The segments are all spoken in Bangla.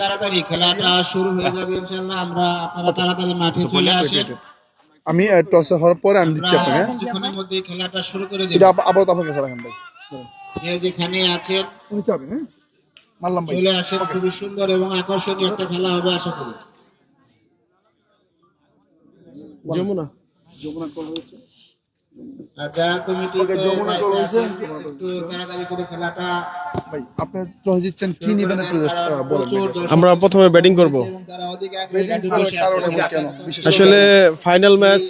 তাড়াতাড়ি খেলাটা শুরু হয়ে যাবে ইনশাআল্লাহ। আপনারা তাড়াতাড়ি মাঠে চলে আসেন। আমি টস হওয়ার পরে আমি দিচ্ছি আপনাকে। কিছুক্ষণের মধ্যে খেলাটা শুরু করে দেব। এটা আপাতত আপনার কাছে রাখেন ভাই। যে যেখানে আছেন উনি চাবে, হ্যাঁ মারলাম ভাই। চলে আসেন। খুবই সুন্দর এবং আকর্ষণীয় একটা খেলা হবে আশা করি। যমুনা কল হয়েছে। আর যারা কমিটি যমুনা কল হয়েছে একটু তাড়াতাড়ি করে খেলাটা ভাই। আপনি টস দিচ্ছেন, কি নেবেন একটু জাস্ট বলেন। আমরা প্রথমে ব্যাটিং করব। তারা অধিক আগ্রহী কারণে কেন আসলে ফাইনাল ম্যাচ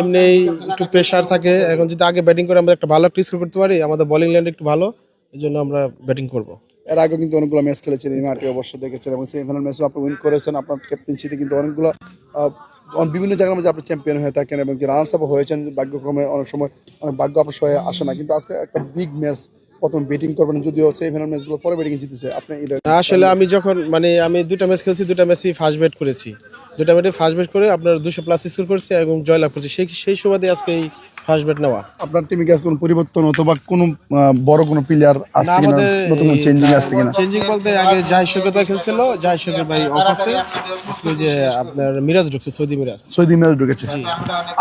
এমনি একটু প্রেশার থাকে। এখন যদি আগে ব্যাটিং করে আমরা একটা ভালো একটা স্কোর করতে পারি, আমাদের বোলিং লাইন একটু ভালো, এই জন্য আমরা ব্যাটিং করব। এর আগে কিন্তু অনেকগুলো ম্যাচ খেলেছেন এই মাঠে, অবশ্য দেখেছেন, এবং সেমিফাইনাল ম্যাচও আপনি উইন করেছেন। আপনার ক্যাপ্টেন্সিতে কিন্তু অনেকগুলো বিভিন্ন জায়গার মধ্যে আপনি চ্যাম্পিয়ন হয়ে থাকেন এবং কি রানার্স আপ হয়েছেন। ভাগ্যক্রমে অনেক সময় অনেক ভাগ্য আপনার সহায় আসে না, কিন্তু আজকে একটা বিগ ম্যাচ, প্রথম ব্যাটিং করবেন, যদিও সেমিফাইনাল ম্যাচগুলো পরে ব্যাটিং জিতেছে আপনি। আসলে আমি যখন আমি দুটা ম্যাচ খেলছি, দুটা ম্যাচই ফার্স্ট ব্যাট করেছি, দুটা ম্যাচে ফার্স্ট ব্যাট করে আপনার 200+ স্কোর করেছি এবং জয়লাভ করেছি। সেই সুবাদে আজকে এই ফার্স্ট ব্যাট নেওয়া। আপনার টিমে কি কোনো পরিবর্তন অথবা কোনো বড় কোনো প্লেয়ার আসছে কিনা, নতুন চেঞ্জিং আসছে কিনা? চেঞ্জিং বলতে আগে জাহিদ শরীফ ভাই খেলছিল, জাহিদ শরীফ ভাই অফ আছে, আজকে যে আপনার মিরাজ ঢুকছে, সৌদি মিরাজ ঢুকেছে।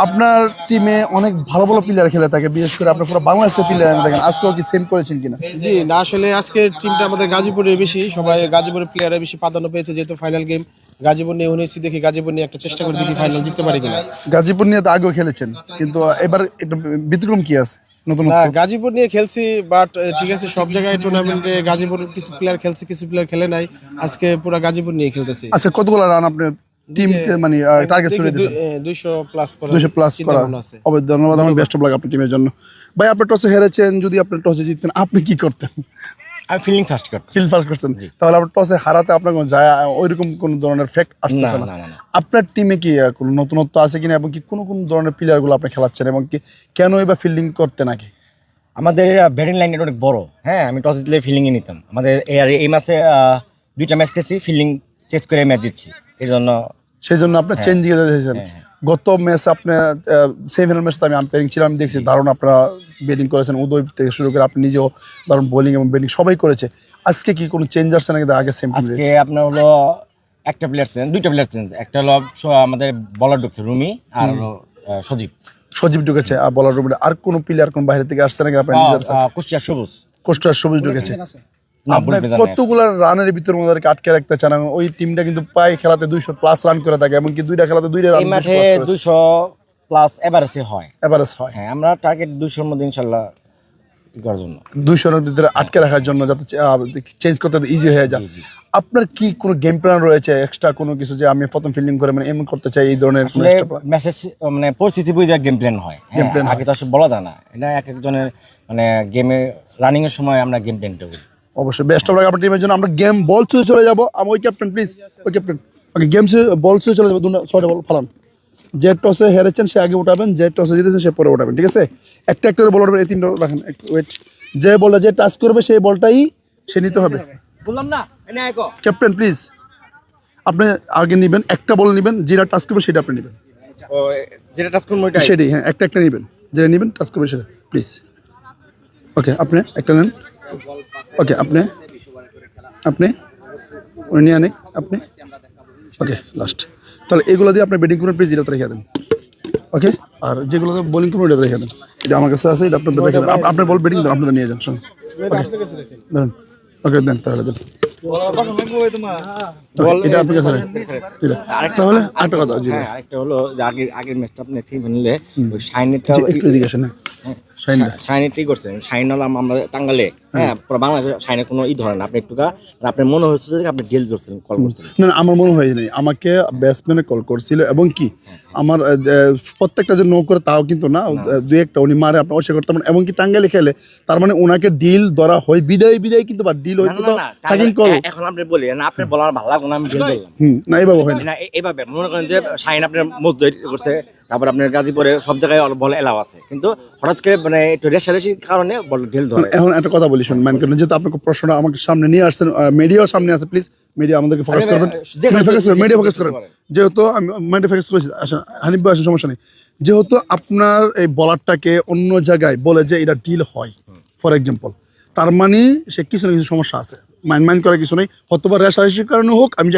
আপনার টিমে অনেক ভালো ভালো প্লেয়ার খেলে থাকে, বিশেষ করে আপনার পুরো বাংলাদেশের প্লেয়ার দেখেন, আজকেও কি সেম করেছেন কিনা? জি না, আসলে আজকের টিমটা আমাদের গাজীপুরের বেশি, সবাই গাজীপুরের প্লেয়াররা বেশি প্রাধান্য পেয়েছে, যেহেতু ফাইনাল গেম গাজীপুর নিয়ে হয়েছি। দেখি গাজীপুর নিয়ে একটা চেষ্টা করে দেখি ফাইনাল জিততে পারি কিনা। গাজীপুর নিয়ে তো আগেও খেলেছেন, কিন্তু এবার একটা ব্যতিক্রম কি আছে নতুন? না, গাজীপুর নিয়ে খেলছি, বাট ঠিক আছে, সব জায়গায় টুর্নামেন্টে গাজীপুর কিছু প্লেয়ার খেলছে, কিছু প্লেয়ার খেলে নাই। আজকে পুরো গাজীপুর নিয়ে খেলতেছি। আচ্ছা, কতগুলো রান আপনার টিম মানে টার্গেট ছুড়ে দিয়েছেন? 200+ করা আছে। ধন্যবাদ, আমার বেস্ট অফ লাক আপনার টিমের জন্য। ভাই, আপনি টসে হেরেছেন, যদি আপনি টসে জিততেন আপনি কি করতেন? আমি ফিল্ডিং ফার্স্ট করতাম। ফিল্ড ফার্স্ট করতেন, তাহলে আপনার টসে হারাতে আপনার কোনো যায় ওইরকম কোনো ধরনের ফ্যাক্ট আসতেছে না? আপনার টিমে কি কোনো নতুনত্ব আছে কিনা, এবং কি কোন কোন ধরনের প্লেয়ারগুলো আপনি খেলাচ্ছেন, এবং কি কেনই বা ফিল্ডিং করতে নাকি? আমাদের ব্যাটিং লাইনটা অনেক বড়। হ্যাঁ, আমি টস জিতলে ফিল্ডিংয়ে নিতাম। আমাদের এই ম্যাচে 2টা ম্যাচ খেয়েছি, ফিল্ডিং চেঞ্জ করে ম্যাচ জিতছি, এই জন্য সেই জন্য আপনি চেঞ্জ দিয়ে দিয়েছেন। গত ম্যাচ আপনি সেমিফাইনাল ম্যাচে আমি আম্পায়ারিং ছিলাম, আমি দেখছি দারুণ আপনারা ব্যাটিং করেছেন, উদয় থেকে শুরু করে আপনি নিজেও দারুণ বোলিং এবং ব্যাটিং সবাই করেছে। আজকে কি কোনো চেঞ্জ আসছে নাকি আগে সেম? আজকে আপনার হলো একটা প্লেয়ার চেঞ্জ, 2টা প্লেয়ার চেঞ্জ। একটা হলো আমাদের বলার ঢুকছে রুমি, আর হলো সজীব ঢুকেছে। আর বলার রুমে আর কোনো প্লেয়ার কোন বাইরে থেকে আসছে নাকি? আপনার কুষ্টিয়ার সবুজ ঢুকেছে। কতগুলো রানের ভিতর ওদেরকে আটকে রাখতে চান? ওই টিমটা কিন্তু প্রায় খেলাতে 200+ রান করে থাকে, এমনকি 2টা খেলাতে 2টা রান। এই মাঠে 200+ এভারেজ হয়। হ্যাঁ, আমরা টার্গেট 200-র মধ্যে ইনশাআল্লাহ করার জন্য, 200-এর ভিতরে আটকে রাখার জন্য, যাতে চেঞ্জ করতে ইজি হয়ে যায়। আপনার কি কোনো গেম প্ল্যান রয়েছে এক্সট্রা কোনো কিছু, যে আমি প্রথম ফিল্ডিং করে মানে এমন করতে চাই, এই ধরনের মেসেজ মানে পরিস্থিতি বুঝে গেম প্ল্যান হয়? আগে তো আসলে বলা যায় না, এটা এক একজনের মানে গেমে রানিং এর সময় আমরা গেম প্ল্যানটা করি। অবশ্যই বেস্ট অফ লাক আপনার টিমের জন্য। আমরা গেম বল ছুঁয়ে চলে যাবো। ওই ক্যাপ্টেন প্লিজ, ওই ক্যাপ্টেন ওকে গেম বল ছুঁয়ে চলে যাবো। 6টা বল ফালান। যে টসে হেরেছেন সে আগে উঠাবেন, যে টসে জিতেছে সে পরে উঠাবেন, ঠিক আছে? একটা একটা বল উঠবেন, এই 3টা রাখেন। ওয়েট, যে বলে যে টাচ করবে সেই বলটাই সে নিতে হবে। বললাম না, ক্যাপ্টেন প্লিজ আপনি আগে নেবেন, একটা বল নেবেন, যেটা টাচ করবে সেটা আপনি নেবেন। যেটা টাচ করব ওইটাই, সেটাই। হ্যাঁ, একটা একটা নেবেন, যেটা নেবেন টাচ করবে সেটা প্লিজ। ওকে, আপনি একটা নেন। ওকে, আপনি উনি নিয়ে আনেন আপনি। ওকে, লাস্ট। তাহলে এগুলো দিয়ে আপনি ব্যাটিং করুন প্লিজ, এটা রেখে দেন। ওকে, আর যেগুলো বোলিং করুন এটা রেখে দেন। এটা আমার কাছে আছে, এটা আপনাদের রেখে দেন। আপনার বল ব্যাটিং দেন, আপনাদের নিয়ে যান। ধরেন। ওকে, দেন তাহলে দেন। এটা আপনার কাছে তাহলে আরেকটা কথা, আরেকটা হলো যে আগের ম্যাচটা আপনি নিলে ওই শাইনেরটা একটু এদিকে আসেন। শাইনেরটাই করছেন। শাইন হলাম আমরা টাঙ্গালে, হ্যাঁ, পুরো বাংলাদেশে শাইনের কোনো ধরে না। আপনি একটুকা আপনার মনে হচ্ছে যে আপনি ডিল করছেন, কল করছেন। না, আমার মনে হয় নাই, আমাকে ব্যাটসম্যানে কল করছিল, এবং কি আমার প্রত্যেকটা যে নো করে তাও কিন্তু না, 2-1টা উনি মারে আপনার অস্বীকার করতে, এবং কি টাঙ্গাইলে খেলে, তার মানে ওনাকে ডিল ধরা হয় বিদায় কিন্তু, বা ডিল হয় তো সাকিং কল। এখন আপনি বলি না, আপনি বলার ভালো লাগলো না, আমি ডিল দিলাম না, এইভাবে হয় না। এইভাবে মনে করেন যে শাইন আপনার মজদুর করছে, তারপর আপনার গাজীপুরে সব জায়গায় বল এলাও আছে, কিন্তু হঠাৎ করে মানে একটু রেশারেশির কারণে বল ঢিল ধরে। এখন একটা কথা বলি, শুনুন, মাইন্ড করেন, যেহেতু আপনাকে প্রশ্নটা আমাকে সামনে নিয়ে আসছেন, মিডিয়াও সামনে আছে, প্লিজ মিডিয়া আমাদেরকে ফোকাস করবেন, মিডিয়া ফোকাস করেন। যেহেতু আমি মাইন্ডে ফোকাস করেছি, আসেন হানিফ ভাই, আসেন, সমস্যা নেই। যেহেতু আপনার এই বলারটাকে অন্য জায়গায় বলে যে এটা ডিল হয়, ফর এক্সাম্পল, তার মানে সে কিছু না কিছু সমস্যা আছে, মাইন্ড করার কিছু নেই, অথবা রেশারেশির কারণে হোক আমি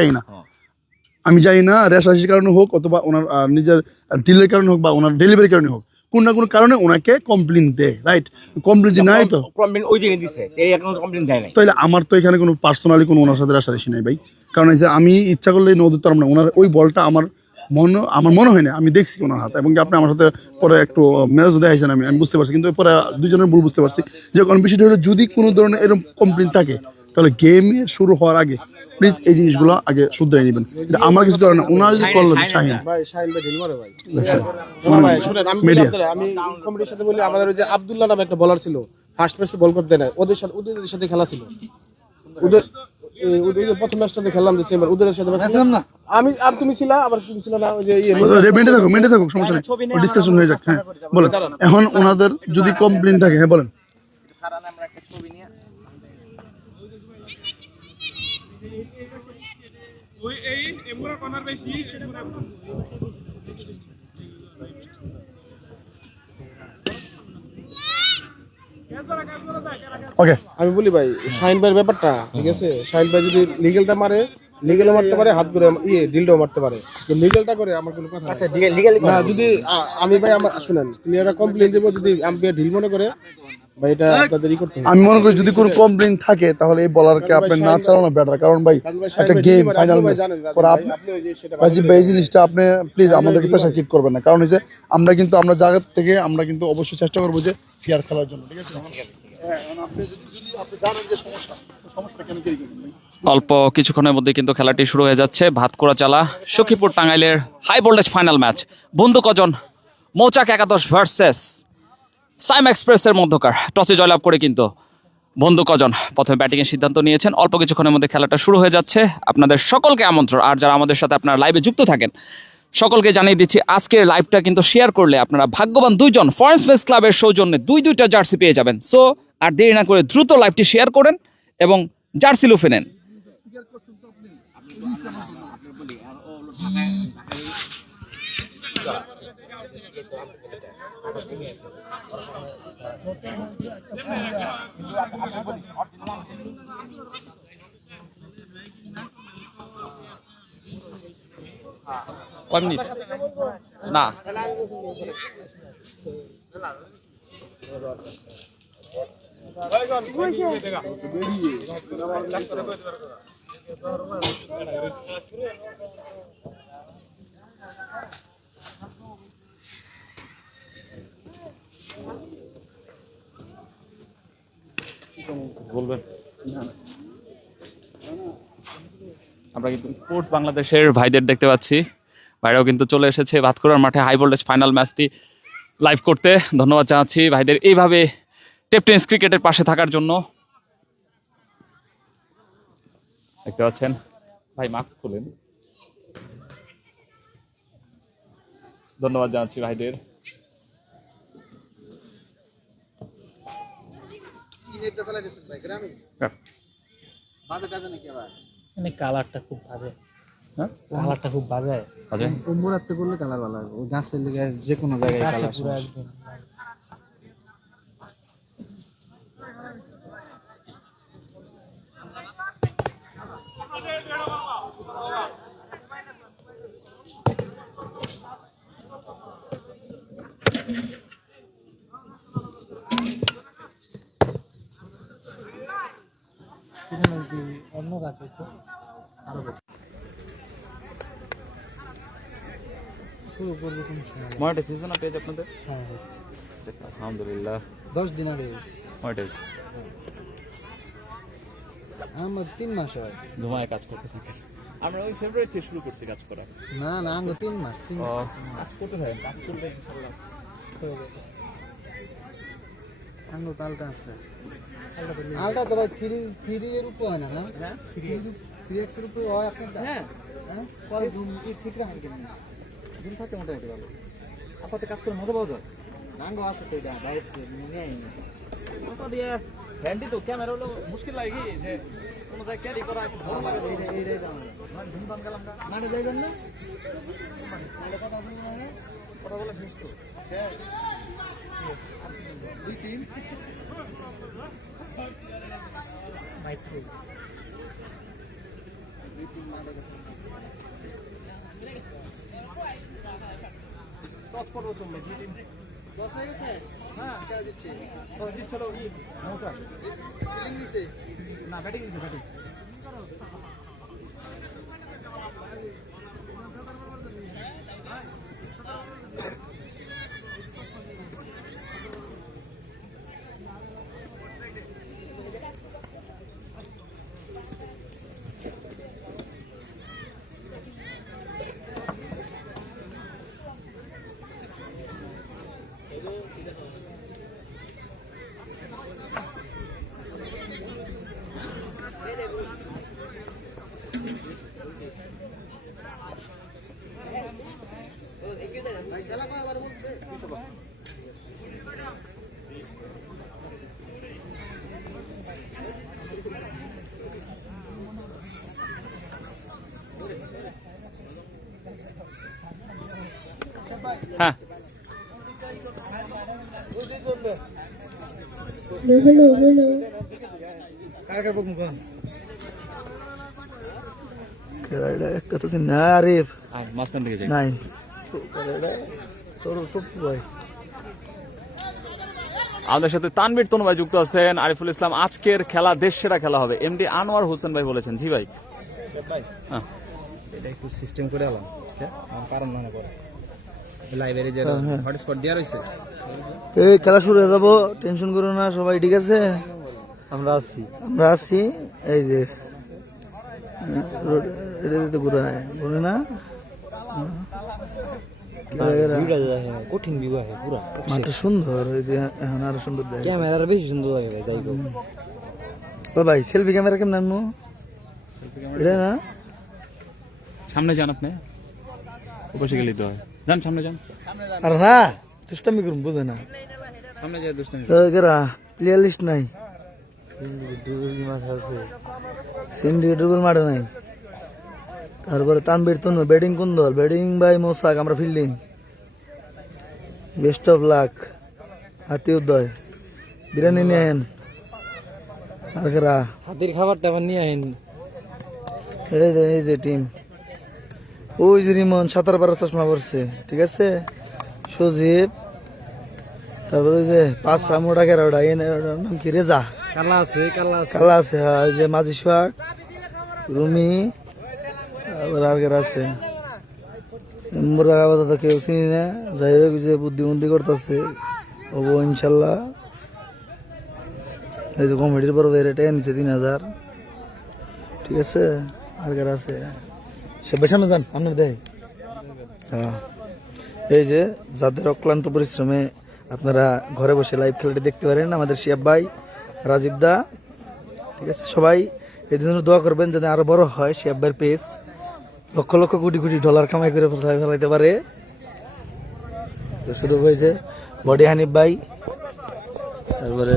জানি না রেশারেশির কারণে হোক অথবা ওনার নিজের ডিলের কারণে হোক বা ওনার ডেলিভারির কারণে হোক, কোন না কোনো কারণে ওনাকে কমপ্লেন দেয়, রাইট? কমপ্লেন যে নাই তো কমপ্লেন ওই দিনে দিছে, এই এখন কমপ্লেন দেয় নাই। তাইলে আমার তো এখানে কোনো পার্সোনালি কোনো ওনার সাথে রেশারেশি নাই ভাই, কারণ এই যে আমি ইচ্ছা করলে নদী তার না, ওনার ওই বলটা আমার মনে হয় না, আমি দেখছি ওনার হাতে, এবং কি আপনি আমার সাথে পরে একটু মেজাজ দেখাইছেন, আমি বুঝতে পারছি, কিন্তু পরে দুজনের ভুল বুঝতে পারছি যে কোন বিষয়টা হলো যদি কোনো ধরনের এরকম কমপ্লেন থাকে তাহলে গেমের শুরু হওয়ার আগে প্লিজ এই জিনিসগুলো আগে শুধরে নেবেন। এটা আমার কিছু করার না, ওনার যদি করলেন শাহিন ভাই শাহিন ভাই ঢিল মারে ভাই। ভাই শুনেন, আমি বলি আপনাদের, আমি কমিটির সাথে বলি, আমাদের ওই যে আব্দুল্লাহ নামে একটা বলার ছিল, ফার্স্ট ম্যাচে বল করতে দেয় না, ওদের সাথে খেলা ছিল, ওদের প্রথম ম্যাচটাতে খেললাম ডিসেম্বর, ওদের সাথে না আমি আর তুমি ছিলা, আবার তুমি ছিল না, ওই যে মেন্টে থাকুক সমস্যা নেই, ডিসকাশন হয়ে যাক। হ্যাঁ বলেন, এখন ওনাদের যদি কমপ্লেন থাকে, হ্যাঁ বলেন। ওকে, আমি বলি ভাই শাহিন ভাইয়ের ব্যাপারটা ঠিক আছে, শাহিন ভাই যদি লিগেলটা মারে, লিগেলও মারতে পারে, হাত করে ডিলটাও মারতে পারে, তো লিগেলটা করে আমার কোনো কথা আচ্ছা লিগ্যালি না। যদি আমি ভাই আমার শুনেন, প্লেয়াররা কমপ্লেন দেবো, যদি আম্পায়ার ঢিল মনে করে ভাই, এটা আপনাদেরই করতে হবে। আমি মনে করি যদি কোনো কমপ্লেন থাকে তাহলে এই বলারকে আপনি না চালানো বেটার, কারণ ভাই একটা গেম ফাইনাল ম্যাচ পরে আপনি রাজীব ভাই এই জিনিসটা আপনি প্লিজ আমাদেরকে প্রেশার কিট করবেন না, কারণ হচ্ছে আমরা কিন্তু আমরা জায়গা থেকে আমরা কিন্তু অবশ্যই চেষ্টা করবো যে ফেয়ার খেলার জন্য, ঠিক আছে? হ্যাঁ, আপনি যদি আপনি জানেন যে সমস্যা কেন তৈরি করবেন ভাই। অল্প কিছুক্ষণের মধ্যে কিন্তু খেলাটি শুরু হয়ে যাচ্ছে। ভাতকুড়া চালা সখীপুর টাঙ্গাইলের হাই ভোল্টেজ ফাইনাল ম্যাচ, বন্ধু কজন মৌচাক একাদশ ভার্সেস সাইম এক্সপ্রেসের মধ্যকার। টসে জয়লাভ করে কিন্তু বন্ধু কজন প্রথমে ব্যাটিংয়ের সিদ্ধান্ত নিয়েছেন। অল্প কিছুক্ষণের মধ্যে খেলাটা শুরু হয়ে যাচ্ছে। আপনাদের সকলকে আমন্ত্রণ, আর যারা আমাদের সাথে আপনারা লাইভে যুক্ত থাকেন সকলকে জানিয়ে দিচ্ছি আজকের লাইভটা কিন্তু শেয়ার করলে আপনারা ভাগ্যবান দুইজন ফরেন স্পেস ক্লাবের সৌজন্যে দুইটা জার্সি পেয়ে যাবেন। সো আর দেরি না করে দ্রুত লাইভটি শেয়ার করেন এবং জার্সি লুফে নেন। কয় মিনিট না বলবেন। আমরা কিন্তু স্পোর্টস বাংলাদেশের ভাইদের দেখতে পাচ্ছি, ভাইরাও কিন্তু চলে এসেছে ভাতকুড়ার মাঠে হাই ভোল্টেজ ফাইনাল ম্যাচটি লাইভ করতে। ধন্যবাদ জানাচ্ছি ভাইদের এইভাবে টেপ টেনিস ক্রিকেটের পাশে থাকার জন্য। দেখতে পাচ্ছেন ভাই মাস্ক খুলেন। ধন্যবাদ জানাচ্ছি ভাইদের। কালারটা খুব বাজে, হ্যাঁ কালারটা খুব বাজে। উম্বুরাতে করলে কালার ভালো হবে, গাছের লিগে যে কোনো জায়গায় কালার পুরো একদম অন্য গাছ তো আরো শুরু করবো কোন সময়? মনিটাইজ সিজন পেজ আপনাদের? হ্যাঁ আলহামদুলিল্লাহ 10 দিন আগে মনিটাইজ আমার 3 মাস হয় ঘুমায় কাজ করতে থাকেন। আমরা ওই ফেব্রুয়ারি থেকে শুরু করছি কাজ করা। না না আমার 3 মাস কাজ করতে থাকেন, কাজ করলে ইনশাআল্লাহ আঙ্গুল পাল্টা আছে। আলটা তো ভাই 3 এর উপর হয় না, না? হ্যাঁ 3x এর উপর হয় আপনার? হ্যাঁ হ্যাঁ পরে জুম কি ঠিক রাখেন কেন? দিন থাকে মোটামুটি ভালো। আপাতত কাজ করে মজা পাওয়া যায়। নাঙ্গো আছে তো এটা বাইরে নিয়ে আইনি। ওটা দিয়ে হ্যান্ডি তো ক্যামেরা হলো মুশকিল লাগে কি যে কোনো জায়গায় ক্যারি করা একটু ভালো লাগে। এইটাই জানো মানে ধুমধাম গেলাম না, মাঠে যাইবেন না? মাঠে কথা বলবেন না? কথা বলে ফিক্স তো। হ্যাঁ 2-3 মাইক দশ হয়ে গেছে কে দিচ্ছে ফিলিং নিছে ভাই খেলা কয়বার বলছে হ্যাঁ কার কার মুখ একটা তো না আরিফ মাঝখান থেকে যাই নাই তোর তো ভাই আমাদের সাথে তানভীর তনু ভাই যুক্ত আছেন। আরিফুল ইসলাম, আজকের খেলা দেশ সেরা খেলা হবে, এমডি আনোয়ার হোসেন ভাই বলেছেন। জি ভাই, হ্যাঁ এটা একটু সিস্টেম করে এলাম, আমার কারণ মনে করে লাইব্রেরি যে হটস্পট দেওয়া রয়েছে। এই খেলা শুরু হয়ে যাবো, টেনশন করো না সবাই, ঠিক আছে? আমরা আছি এই যে এটা তো ঘুরে ঘুরে না কঠিন বিবাহ পুরা মাঠটা সুন্দর, ওই যে এখন আরো সুন্দর দেয়। ক্যামেরার বেশি সুন্দর লাগে ভাই, যাই হোক। ও ভাই সেলফি ক্যামেরা কেমন আনবো? এটা না সামনে যান, আপনি বসে গেলেই তো হয়। যান সামনে যান, আর না দুষ্টামি করুন, বোঝে না সামনে যায় দুষ্টামি। প্লেয়ার লিস্ট নাই, সিন্ডিকেট মাঠে নাই। তারপরে তানভীর তনু ব্যাটিং কোন দল? ব্যাটিং বাই মোসাক, আমরা ফিল্ডিং। বেস্ট অফ লাক, হাতি উদয়, বিরিয়ানি নেন আর কারা? হাতির খাবারটা আবার নিয়ে আইন। এই যে টিম, ওই যে রিমন সাঁতার পাড়ার চশমা পড়ছে, ঠিক আছে? সজীব, তারপরে ওই যে পাঁচ মোটা কেরা, ওটা নাম কি? রেজা, কালা আছে হ্যাঁ। ওই যে মাঝি সোহাগ, রুমি, আবার আর কেরা আছে? আমরা আপাতত কেউ চিনি না, যাই হোক যে বুদ্ধি করতেছে হবো ইনশাল্লাহ। এই যে কমেডির পর বেড়েটা নিচে 3000, ঠিক আছে? আর কারা আছে? সে সামনে যান, আপনার দেয়। হ্যাঁ, এই যে যাদের অক্লান্ত পরিশ্রমে আপনারা ঘরে বসে লাইভ খেলাটি দেখতে পারেন, আমাদের শিয়াব ভাই, রাজীব দা, ঠিক আছে? সবাই এর জন্য দোয়া করবেন যাতে আরো বড় হয় শিয়াব ভাইয়ের পেজ, লক্ষ লক্ষ কোটি কোটি ডলার কামাই করে ফেলাইতে পারে। শুধু হয়েছে বডি হানিফ ভাই, তারপরে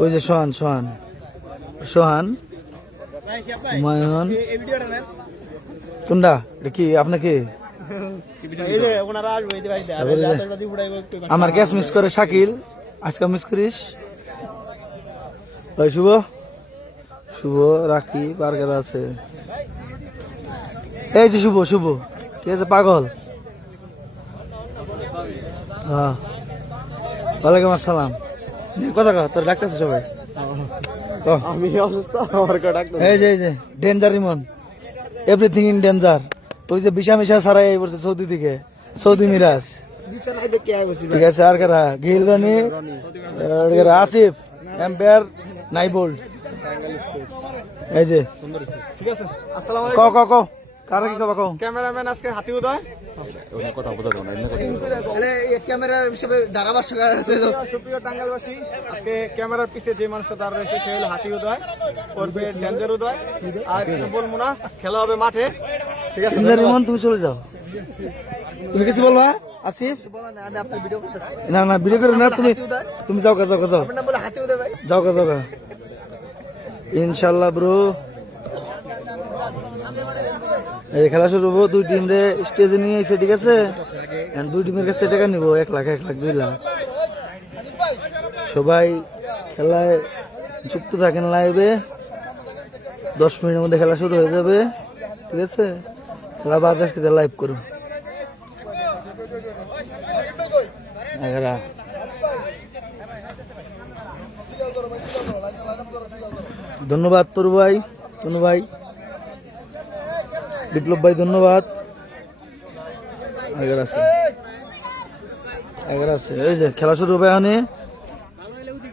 ওই যে সোহান হুমায়ুন, কোনটা এটা কি আপনাকে? আমার গ্যাস মিস করে শাকিল, আজকে মিস করিস ভাই। শুভ রাখি, বার্গার আছে, এই যে শুভ, ঠিক আছে? পাগল, হ্যাঁ, ওয়ালাইকুম আসসালাম। কথা কহ, তোর ডাকতেছে সবাই। আমি অসুস্থ, আমার ডাক্তার। এই যে danger Rimon, everything in danger. ওই যে বিশা মিশা সারাই এই বলছে সৌদি থেকে, সৌদি মিরাজ, ঠিক আছে? আর কারা? গিল রনি, আসিফ, এম্পায়ার, নাইবোল্ড, এই যে ঠিক আছে। আসসালামু আলাইকুম। ক কারা কি কবা? ক্যামেরাম্যান আজকে হাতি উদয়, ক্যামেরা হিসেবে দাঁড়াবার সঙ্গে সুপ্রিয় টাঙ্গাইলবাসী। আজকে ক্যামেরার পিছে যে মানুষটা দাঁড় রয়েছে সে হলো হাতি উদয়, করবে ডেঞ্জার উদয়। আর কিছু বলবো না, খেলা হবে মাঠে, ঠিক আছে? রিমন তুমি চলে যাও, তুমি কিছু বলবা? আসিফ আমি আপনার ভিডিও করতেছি। না ভিডিও করে না, তুমি যাও আপনার বলে হাতি উদয় ভাই। যাও ইনশাল্লাহ ব্রো। এই খেলা শুরু হবো, দুই টিম রে স্টেজে নিয়ে এসে, ঠিক আছে? দুই টিমের কাছ থেকে টাকা নিবো, 1 লাখ 2 লাখ। সবাই খেলায় যুক্ত থাকেন লাইভে, 10 মিনিটের মধ্যে খেলা শুরু হয়ে যাবে, ঠিক আছে? খেলা বাদ আজকে লাইভ করুন। 11 ধন্যবাদ তরু ভাই, তনু ভাই, বিপ্লব ভাই ধন্যবাদ। 11 আছে, এই যে খেলা শুরু হবে এখন,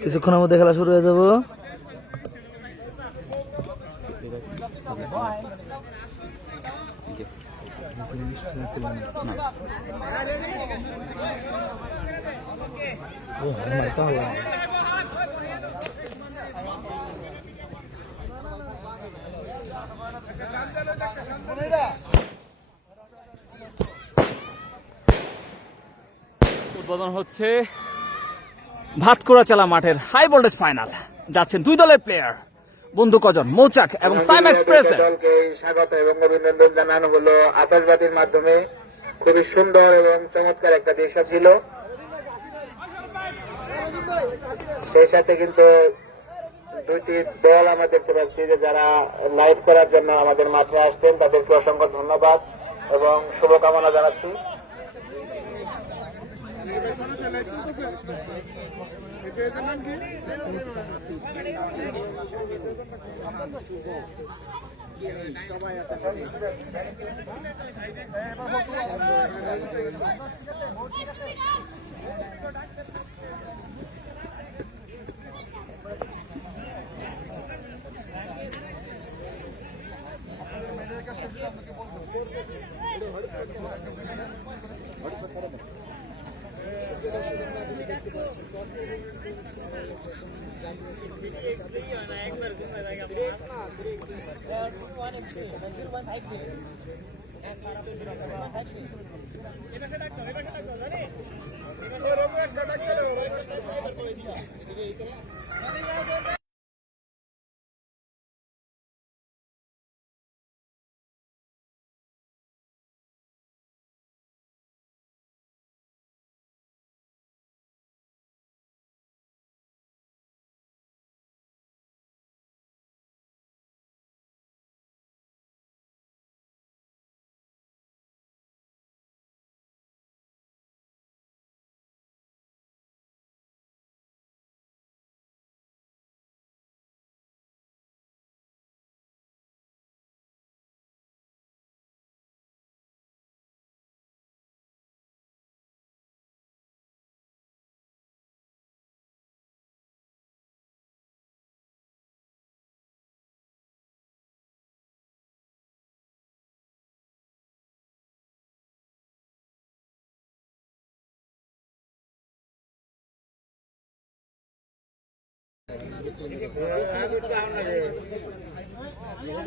কিছুক্ষণের মধ্যে খেলা শুরু হয়ে যাব। উদ্বোধন হচ্ছে ভাতকুড়া চালা মাঠের হাই ভোল্টেজ ফাইনাল। যাচ্ছেন দুই দলের প্লেয়ার, বন্ধু কজন, মৌচাক এবং সাইম এক্সপ্রেস। দলকে স্বাগত এবং অভিনন্দন জানানো হলো আতশবাজির মাধ্যমে। খুবই সুন্দর এবং চমৎকার একটা দৃশ্য ছিল। সেই সাথে কিন্তু দুইটি দল আমরা দেখতে পাচ্ছি যে যারা লাইভ করার জন্য আমাদের মাঠে আসছেন, তাদেরকে অসংখ্য ধন্যবাদ এবং শুভকামনা জানাচ্ছি।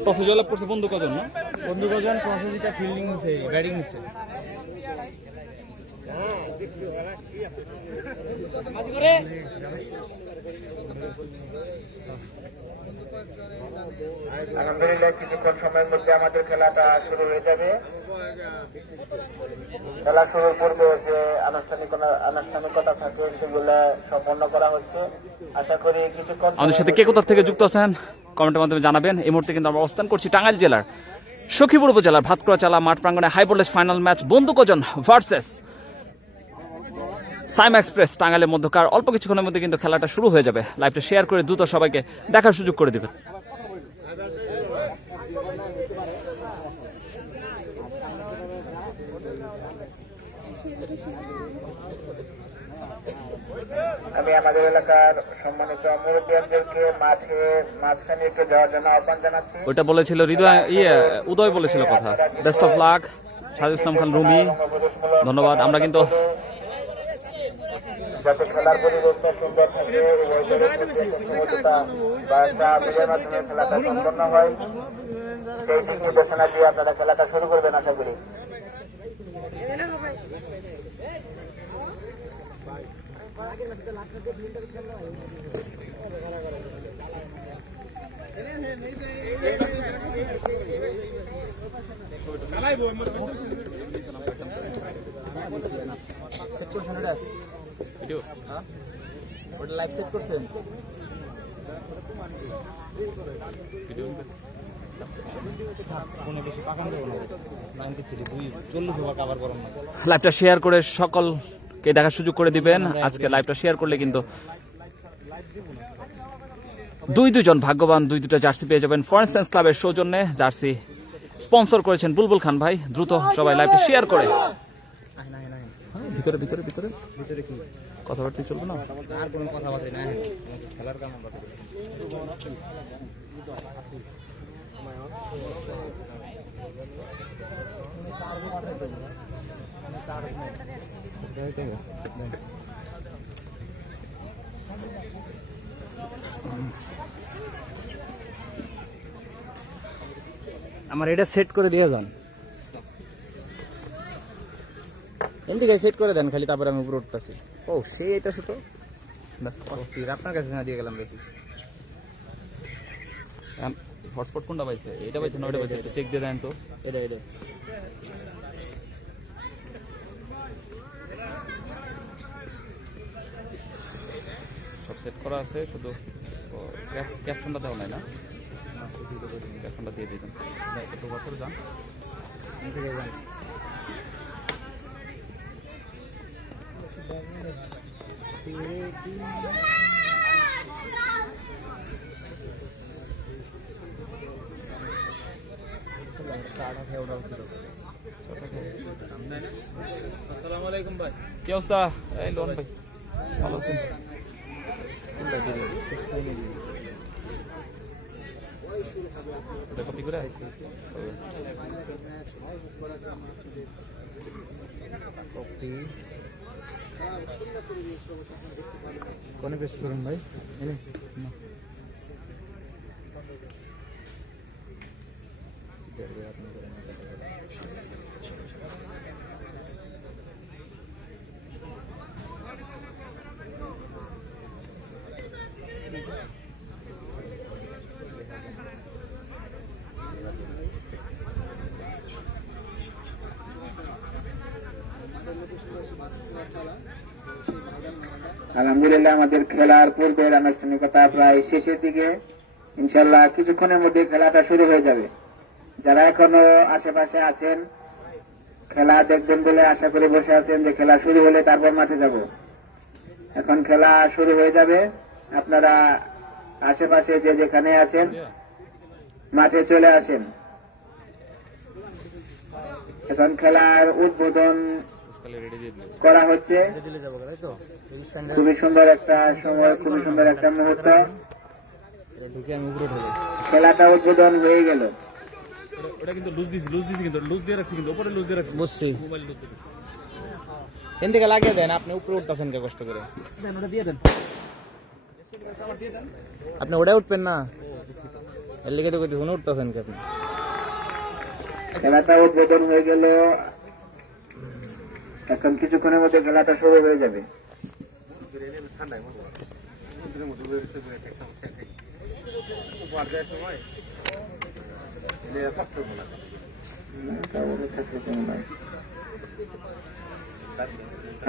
টসে জয়লাভ করছে বন্ধু কজন না? বন্ধু কজন টসে জিতে ফিল্ডিং নিছে, ব্যাটিং নিছে। আলহামদুলিল্লাহ, কিছুক্ষণ সময়ের মধ্যে আমাদের খেলাটা শুরু হয়ে যাবে। খেলা শুরুর পূর্বে যে আনুষ্ঠানিকতা থাকে সেগুলো সম্পন্ন করা হচ্ছে। আশা করি কিছুক্ষণ আমাদের সাথে কে কোথা থেকে যুক্ত আছেন কমেন্টের মাধ্যমে জানাবেন। এই মুহূর্তে কিন্তু আমরা অবস্থান করছি টাঙ্গাইল জেলার সখীপুর উপজেলার ভাতকুড়া চালা মাঠ প্রাঙ্গণে হাই ভোল্টেজ ফাইনাল ম্যাচ বন্ধু কজন ভার্সেস সাইম এক্সপ্রেস টাঙ্গাইলের মধ্যকার। অল্প কিছুক্ষণের মধ্যে কিন্তু খেলাটা শুরু হয়ে যাবে। লাইভটা শেয়ার করে দ্রুত সবাইকে দেখার সুযোগ করে দেবেন। আমি আমাদের এলাকার সম্মানিত মুরব্বিয়ানদেরকে মাঠের মাঝখানে একটু যাওয়ার জন্য আহ্বান জানাচ্ছি। ওইটা বলেছিল হৃদয়, উদয় বলেছিল কথা। Best of luck Saju Islam Khan Rumi, ধন্যবাদ। আমরা কিন্তু যাতে খেলার পরিবেশটা সুন্দর থাকে, মাধ্যমে খেলাটা সম্পন্ন হয়, সেই দিক নির্দেশনা দিয়ে আপনারা খেলাটা শুরু করবেন আশা করি। সেট করছেন এটা? ভিডিও? হ্যাঁ, ওটা লাইভ সেট করছেন? ভিডিও লাইভটা শেয়ার করে সকলকে দেখার সুযোগ করে দিবেন। আজকে লাইভটা শেয়ার করলে কিন্তু দুজন ভাগ্যবান দুইটা জার্সি পেয়ে যাবেন। ফরেন সায়েন্স ক্লাবের সৌজন্যে জার্সি স্পন্সর করেছেন বুলবুল খান ভাই। দ্রুত সবাই লাইভটা শেয়ার করে ভিতরে ভিতরে ভিতরে ভিতরে কি কথাবার্তা চলবে না? আর কোনো কথাবার্তা নাই, খেলার কাম আমরা করি। আমার এটা সেট করে দিয়ে যান, এমনি সেট করে দেন খালি, তারপরে আমি উপরে উঠতেছি। ও সেই এটা ছোট অস্থির, আপনার কাছে না দিয়ে গেলাম দেখি। হটস্পট কোনটা পাইছে? এটা পাইছে না ওটা পাইছে? একটু চেক দিয়ে দেন তো। এটা এটা সব সেট করা আছে, শুধু ক্যাপশনটা দেওয়া নাই না? ক্যাপশনটা দিয়ে দিবেন। একটু বছরে যান। আসসালামু আলাইকুম ভাই, কি অবস্থা? এই লোন ভাই, ভালো আছেন? কপি করে কোনে পেস্ট করুন ভাই? আলহামদুলিল্লাহ আমাদের খেলার পূর্বের আনুষ্ঠানিকতা প্রায় শেষের দিকে। ইনশাল্লাহ কিছুক্ষণের মধ্যে খেলাটা শুরু হয়ে যাবে। যারা এখনো আশেপাশে আছেন, খেলা দেখবেন বলে আশা করে বসে আছেন যে খেলা শুরু হলে তারপর মাঠে যাব, এখন খেলা শুরু হয়ে যাবে। আপনারা আশেপাশে যে যেখানে আছেন মাঠে চলে আসেন। এখন খেলার উদ্বোধন করা হচ্ছে। খুবই সুন্দর একটা সময়, খুবই সুন্দর একটা মুহূর্ত। খেলাটা উদ্বোধন হয়ে গেল। ওটা কিন্তু লুজ দিছি কিন্তু লুজ দিয়ে রাখছি, কিন্তু উপরে লুজ দিয়ে রাখছি। বুঝছি, এন থেকে লাগিয়ে দেন। আপনি উপরে উঠতেছেন কে কষ্ট করে? ওটা দিয়ে দেন। আপনি ওটাই উঠবেন না, এর লিখে তো কোনো উঠতেছেন কে আপনি? খেলাটা উদ্বোধন হয়ে গেল। এখন কিছুক্ষণের মধ্যে খেলাটা শুরু হয়ে যাবে।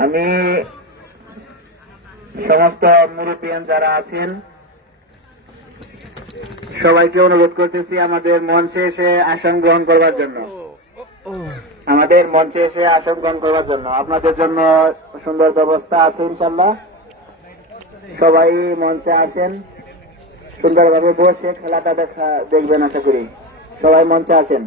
আমি সমস্ত মুরব্বিয়ান যারা আছেন সবাইকে অনুরোধ করতেছি আমাদের মঞ্চে এসে আসন গ্রহণ করবার জন্য। আমাদের মঞ্চে এসে আসন গ্রহণ করবার জন্য আপনাদের জন্য সুন্দর ব্যবস্থা আছে ইনশাল্লাহ। সবাই মঞ্চে আসেন, সুন্দরভাবে বসে খেলাটা দেখবেন আশা করি। সবাই মঞ্চে আসেন।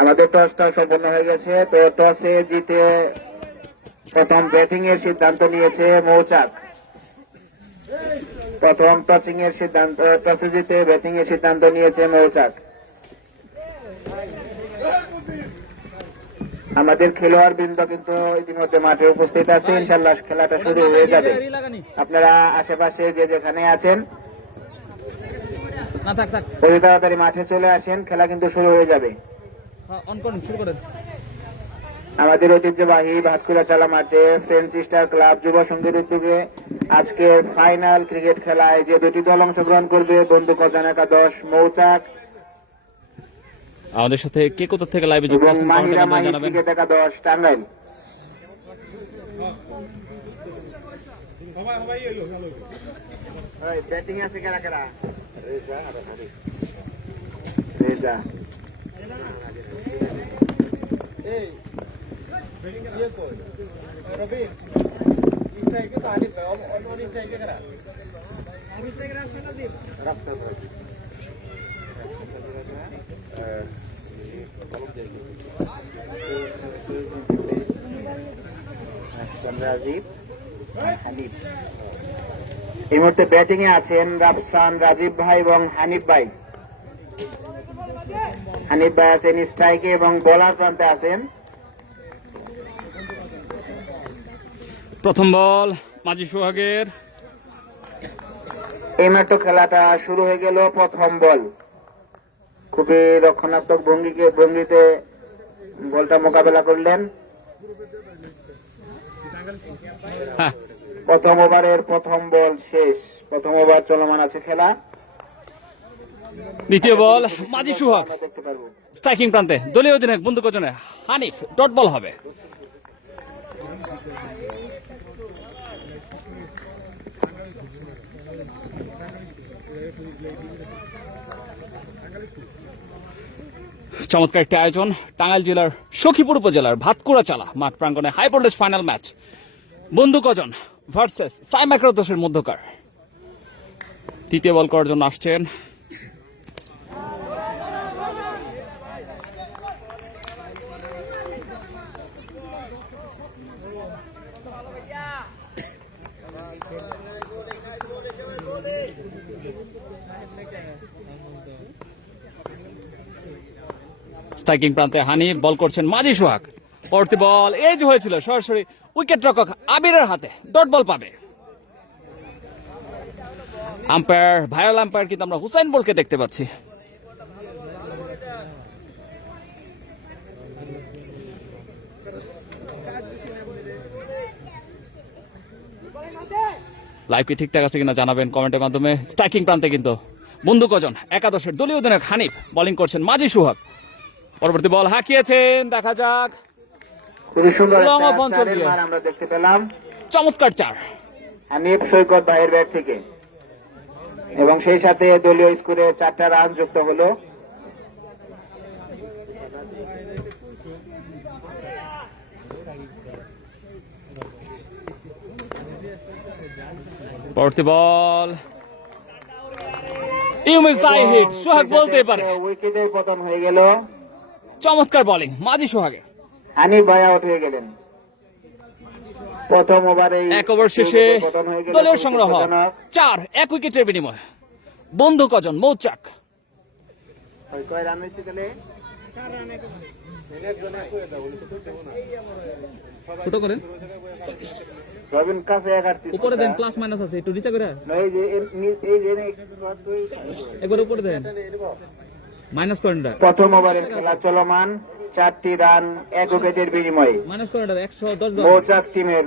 আমাদের টসটা সম্পন্ন হয়ে গেছে। তো টসে জিতে প্রথম ব্যাটিং এর সিদ্ধান্ত নিয়েছে মৌচাক। প্রথম টসে জিতে ব্যাটিং এর সিদ্ধান্ত নিয়েছে মৌচাক। আমাদের খেলোয়াড় বৃন্দ কিন্তু ইতিমধ্যে মাঠে উপস্থিত আছে, ইনশাল্লাহ খেলাটা শুরু হয়ে যাবে। আপনারা আশেপাশে যে যেখানে আছেন অতি তাড়াতাড়ি মাঠে চলে আসেন, খেলা কিন্তু শুরু হয়ে যাবে। আমাদের ঐতিহ্যবাহী ভাতকুড়া চালা মাঠে ফ্রেঞ্চ স্টার ক্লাব যুব সংঘের উদ্যোগে আজকে ফাইনাল ক্রিকেট খেলায় যে দুটি দল অংশগ্রহণ করবে, বন্ধু কজন একাদশ মৌচাক আমাদের সাথে কে কোথা থেকে লাইভে যুক্ত এবং আছেন মাহিরা কমেন্টে মাহির জানাবেন। ক্রিকেট একাদশ টাঙ্গাইল। ব্যাটিং আছে কারা কারা? রেজা রাজীব হানিফ। এই মুহূর্তে ব্যাটিং এ আছেন রাফসান, রাজীব ভাই এবং হানিফ ভাই। হানিফ ভাই আছেন স্ট্রাইকে এবং বোলার প্রান্তে আছেন। প্রথম বল মাঝি সোহাগের। এই মাত্র খেলাটা শুরু হয়ে গেল। প্রথম বল, খুবই রক্ষণাত্মক ভঙ্গিতে বলটা মোকাবেলা করলেন। হ্যাঁ, প্রথম ওভারের প্রথম বল শেষ। প্রথম ওভার চলমান আছে খেলা। দ্বিতীয় বল মাঝি সোহাগ আমরা দেখতে পারবো। স্ট্রাইকিং প্রান্তে দলীয় অধিনায়ক বন্ধু কজনে হানিফ, ডট বল হবে। চমৎকার একটি আয়োজন টাঙ্গাইল জেলার সখীপুর উপজেলার ভাতকুড়া চালা মাঠ প্রাঙ্গণে হাই ভোল্টেজ ফাইনাল ম্যাচ বন্ধু কজন ভার্সেস সাইম একাদশের মধ্যকার। তৃতীয় বল করার জন্য আসছেন স্ট্রাইকিং প্রান্তে হানিফ, বল করছেন মাঝি সোহাগ। পরবর্তী বল এই যে হয়েছিল সরাসরি উইকেট রক্ষক আবিরের হাতে, ডট বল পাবে। আম্পায়ার ভাইরাল আম্পায়ার কিন্তু আমরা হুসাইন বলকে দেখতে পাচ্ছি। লাইভ কি ঠিকঠাক আছে কিনা জানাবেন কমেন্টের মাধ্যমে। স্ট্রাইকিং প্রান্তে কিন্তু বন্ধু কজন একাদশের দলীয় অধিনায়ক হানিফ, বোলিং করছেন মাঝি সোহাগ। পরবর্তী বল হাঁকিয়েছেন, দেখা যাক। খুবই সুন্দর লং একটা অফ অন চারের চলিয়ে। মার আমরা দেখতে পেলাম চমৎকার চার। হানিফ সৈকত ভাইয়ের ব্যাট থেকে, এবং সেই সাথে দলীয় স্কোরে 4টা রান যুক্ত হলো। পরবর্তী বল ইউমিসাই হিট, সোহাগ বলতে পারে। উইকেটের পতন হয়ে গেল। চমৎকার বোলিং মাঝি সোহাগে। হানিফ ভাই আউট হয়ে গেলেন। প্রথম ওভারে এক ওভার শেষে পতন হয়ে গেল। দলের সংগ্রহ 4, 1 উইকেটের বিনিময়। বন্ধু কজন মৌচাক। কয় রান হয়েছে তাহলে? ছোট করেন, রবিন কাছে 11 উপরে দেন, প্লাস মাইনাস আছে, একটু নিচে করে এই যে এই যে একবার উপরে দেন, মাইনাস করেন এটা, প্রথম ওভারের খেলা চলমান। 4টি রান 1 উইকেটের বিনিময়ে মাইনাস করেন এটা 110 মৌচাক টিমের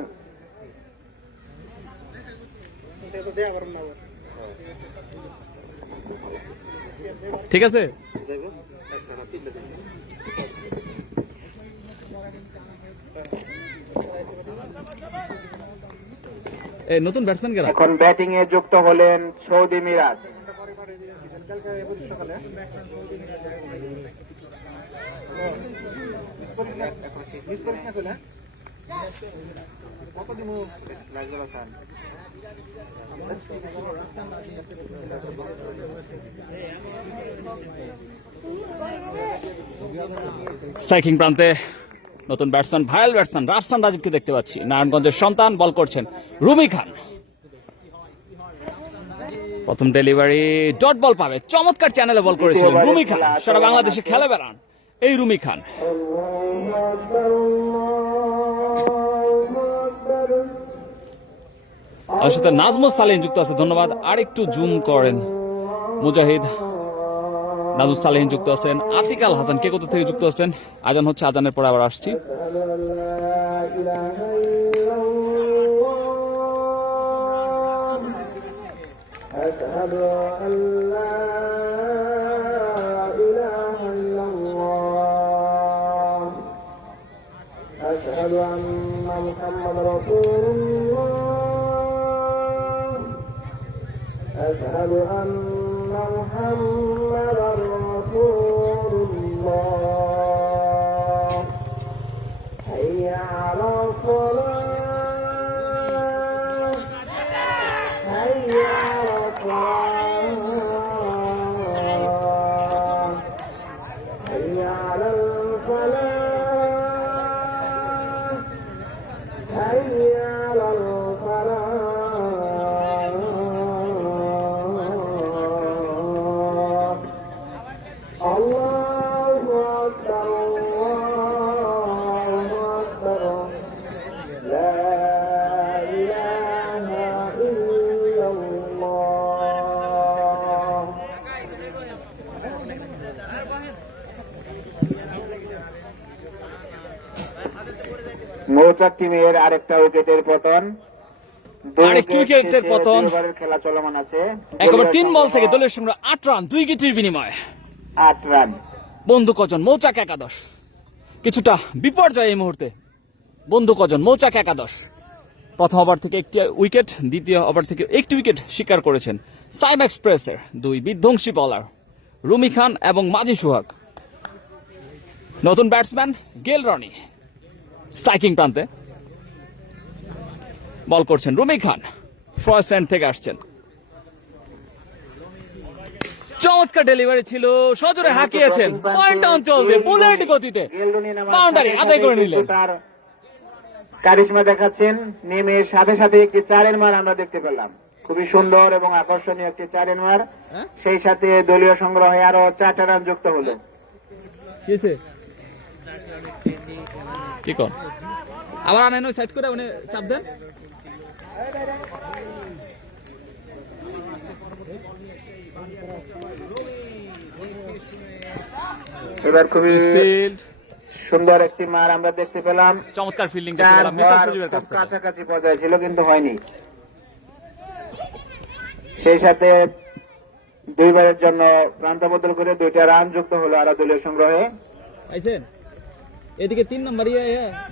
ঠিক আছে। এই নতুন ব্যাটসম্যান গেরা এখন ব্যাটিং এ যুক্ত হলেন সৌদি মিরাজ। স্ট্রাইকিং প্রান্তে নতুন ব্যাটসম্যান ভাইরাল ব্যাটসম্যান রাফসান রাজীবকে দেখতে পাচ্ছি। নারায়ণগঞ্জের সন্তান, বল করছেন রুমি খান। প্রথম ডেলিভারি, ডট বল পাবে। চমৎকার চ্যানেলে বল করেছিলেন রুমি খান, সারা বাংলাদেশে খেলে বেড়ান। এই রুমি খান। আমার সাথে নাজমুল সালেহ যুক্ত আছে, ধন্যবাদ। আর একটু জুম করেন। মুজাহিদ, নাজমুল সালেহ যুক্ত আছেন। আতিকাল হাসান কে কোথা থেকে যুক্ত আছেন? আজান হচ্ছে, আজানের পরে আবার আসছি। أشهد أن محمد رسول الله أشهد أن محمد رسول الله حي على الصلاة حي على الصلاة حي على الفلاح حي على الفلاح الله أكبر الله أكبر لا إله إلا الله মৌচাক টিমের আরেকটা উইকেটের পতন, আরেকটি উইকেটের পতন। দুবারের খেলা চলমান আছে। একেবারে 3 বল থেকে দলের সঙ্গে 8 রান, 2 উইকেটের বিনিময়ে 8 রান। বন্ধু কজন মৌচাক একাদশ। কিছুটা বিপর্যয় এই মুহূর্তে। বন্ধু কজন মৌচাক একাদশ। প্রথম ওভার থেকে একটি উইকেট, দ্বিতীয় ওভার থেকে একটি উইকেট শিকার করেছেন সাইম এক্সপ্রেসের 2 বিধ্বংসী বলার রুমি খান এবং মাঝি সোহাগ। নতুন ব্যাটসম্যান গেল রনি স্ট্রাইকিং প্রান্তে বল করছেন রুমি খান, ফার্স্ট হ্যান্ড থেকে আসছেন। চমৎকার ডেলিভারি ছিল, সজোরে হাঁকিয়েছেন, পয়েন্ট ডাউন চলবে, বুলেট গতিতে বাউন্ডারি আদায় করে নিলেন। তার কারিশমা দেখাচ্ছেন, নেমে সাথে সাথে একটি 4-এর মার আমরা দেখতে পেলাম। খুবই সুন্দর এবং আকর্ষণীয় একটি 4-এর মার। সেই সাথে দলীয় সংগ্রহে আরো 4টা রান যুক্ত হলো। কি কর আবার আনেন, ওই সাইড করে উনি চাপ দেন। এবার খুবই Field, সুন্দর একটি মার আমরা দেখতে পেলাম। চমৎকার ফিল্ডিং দেখতে পেলাম মিসাইল সজীবের কাছ থেকে। কাছাকাছি পর্যায়ে ছিল কিন্তু হয়নি। সেই সাথে দুইবারের জন্য প্রান্ত বদল করে 2টা রান যুক্ত হলো আরো দলীয় সংগ্রহে। আইছেন এদিকে 3 নাম্বার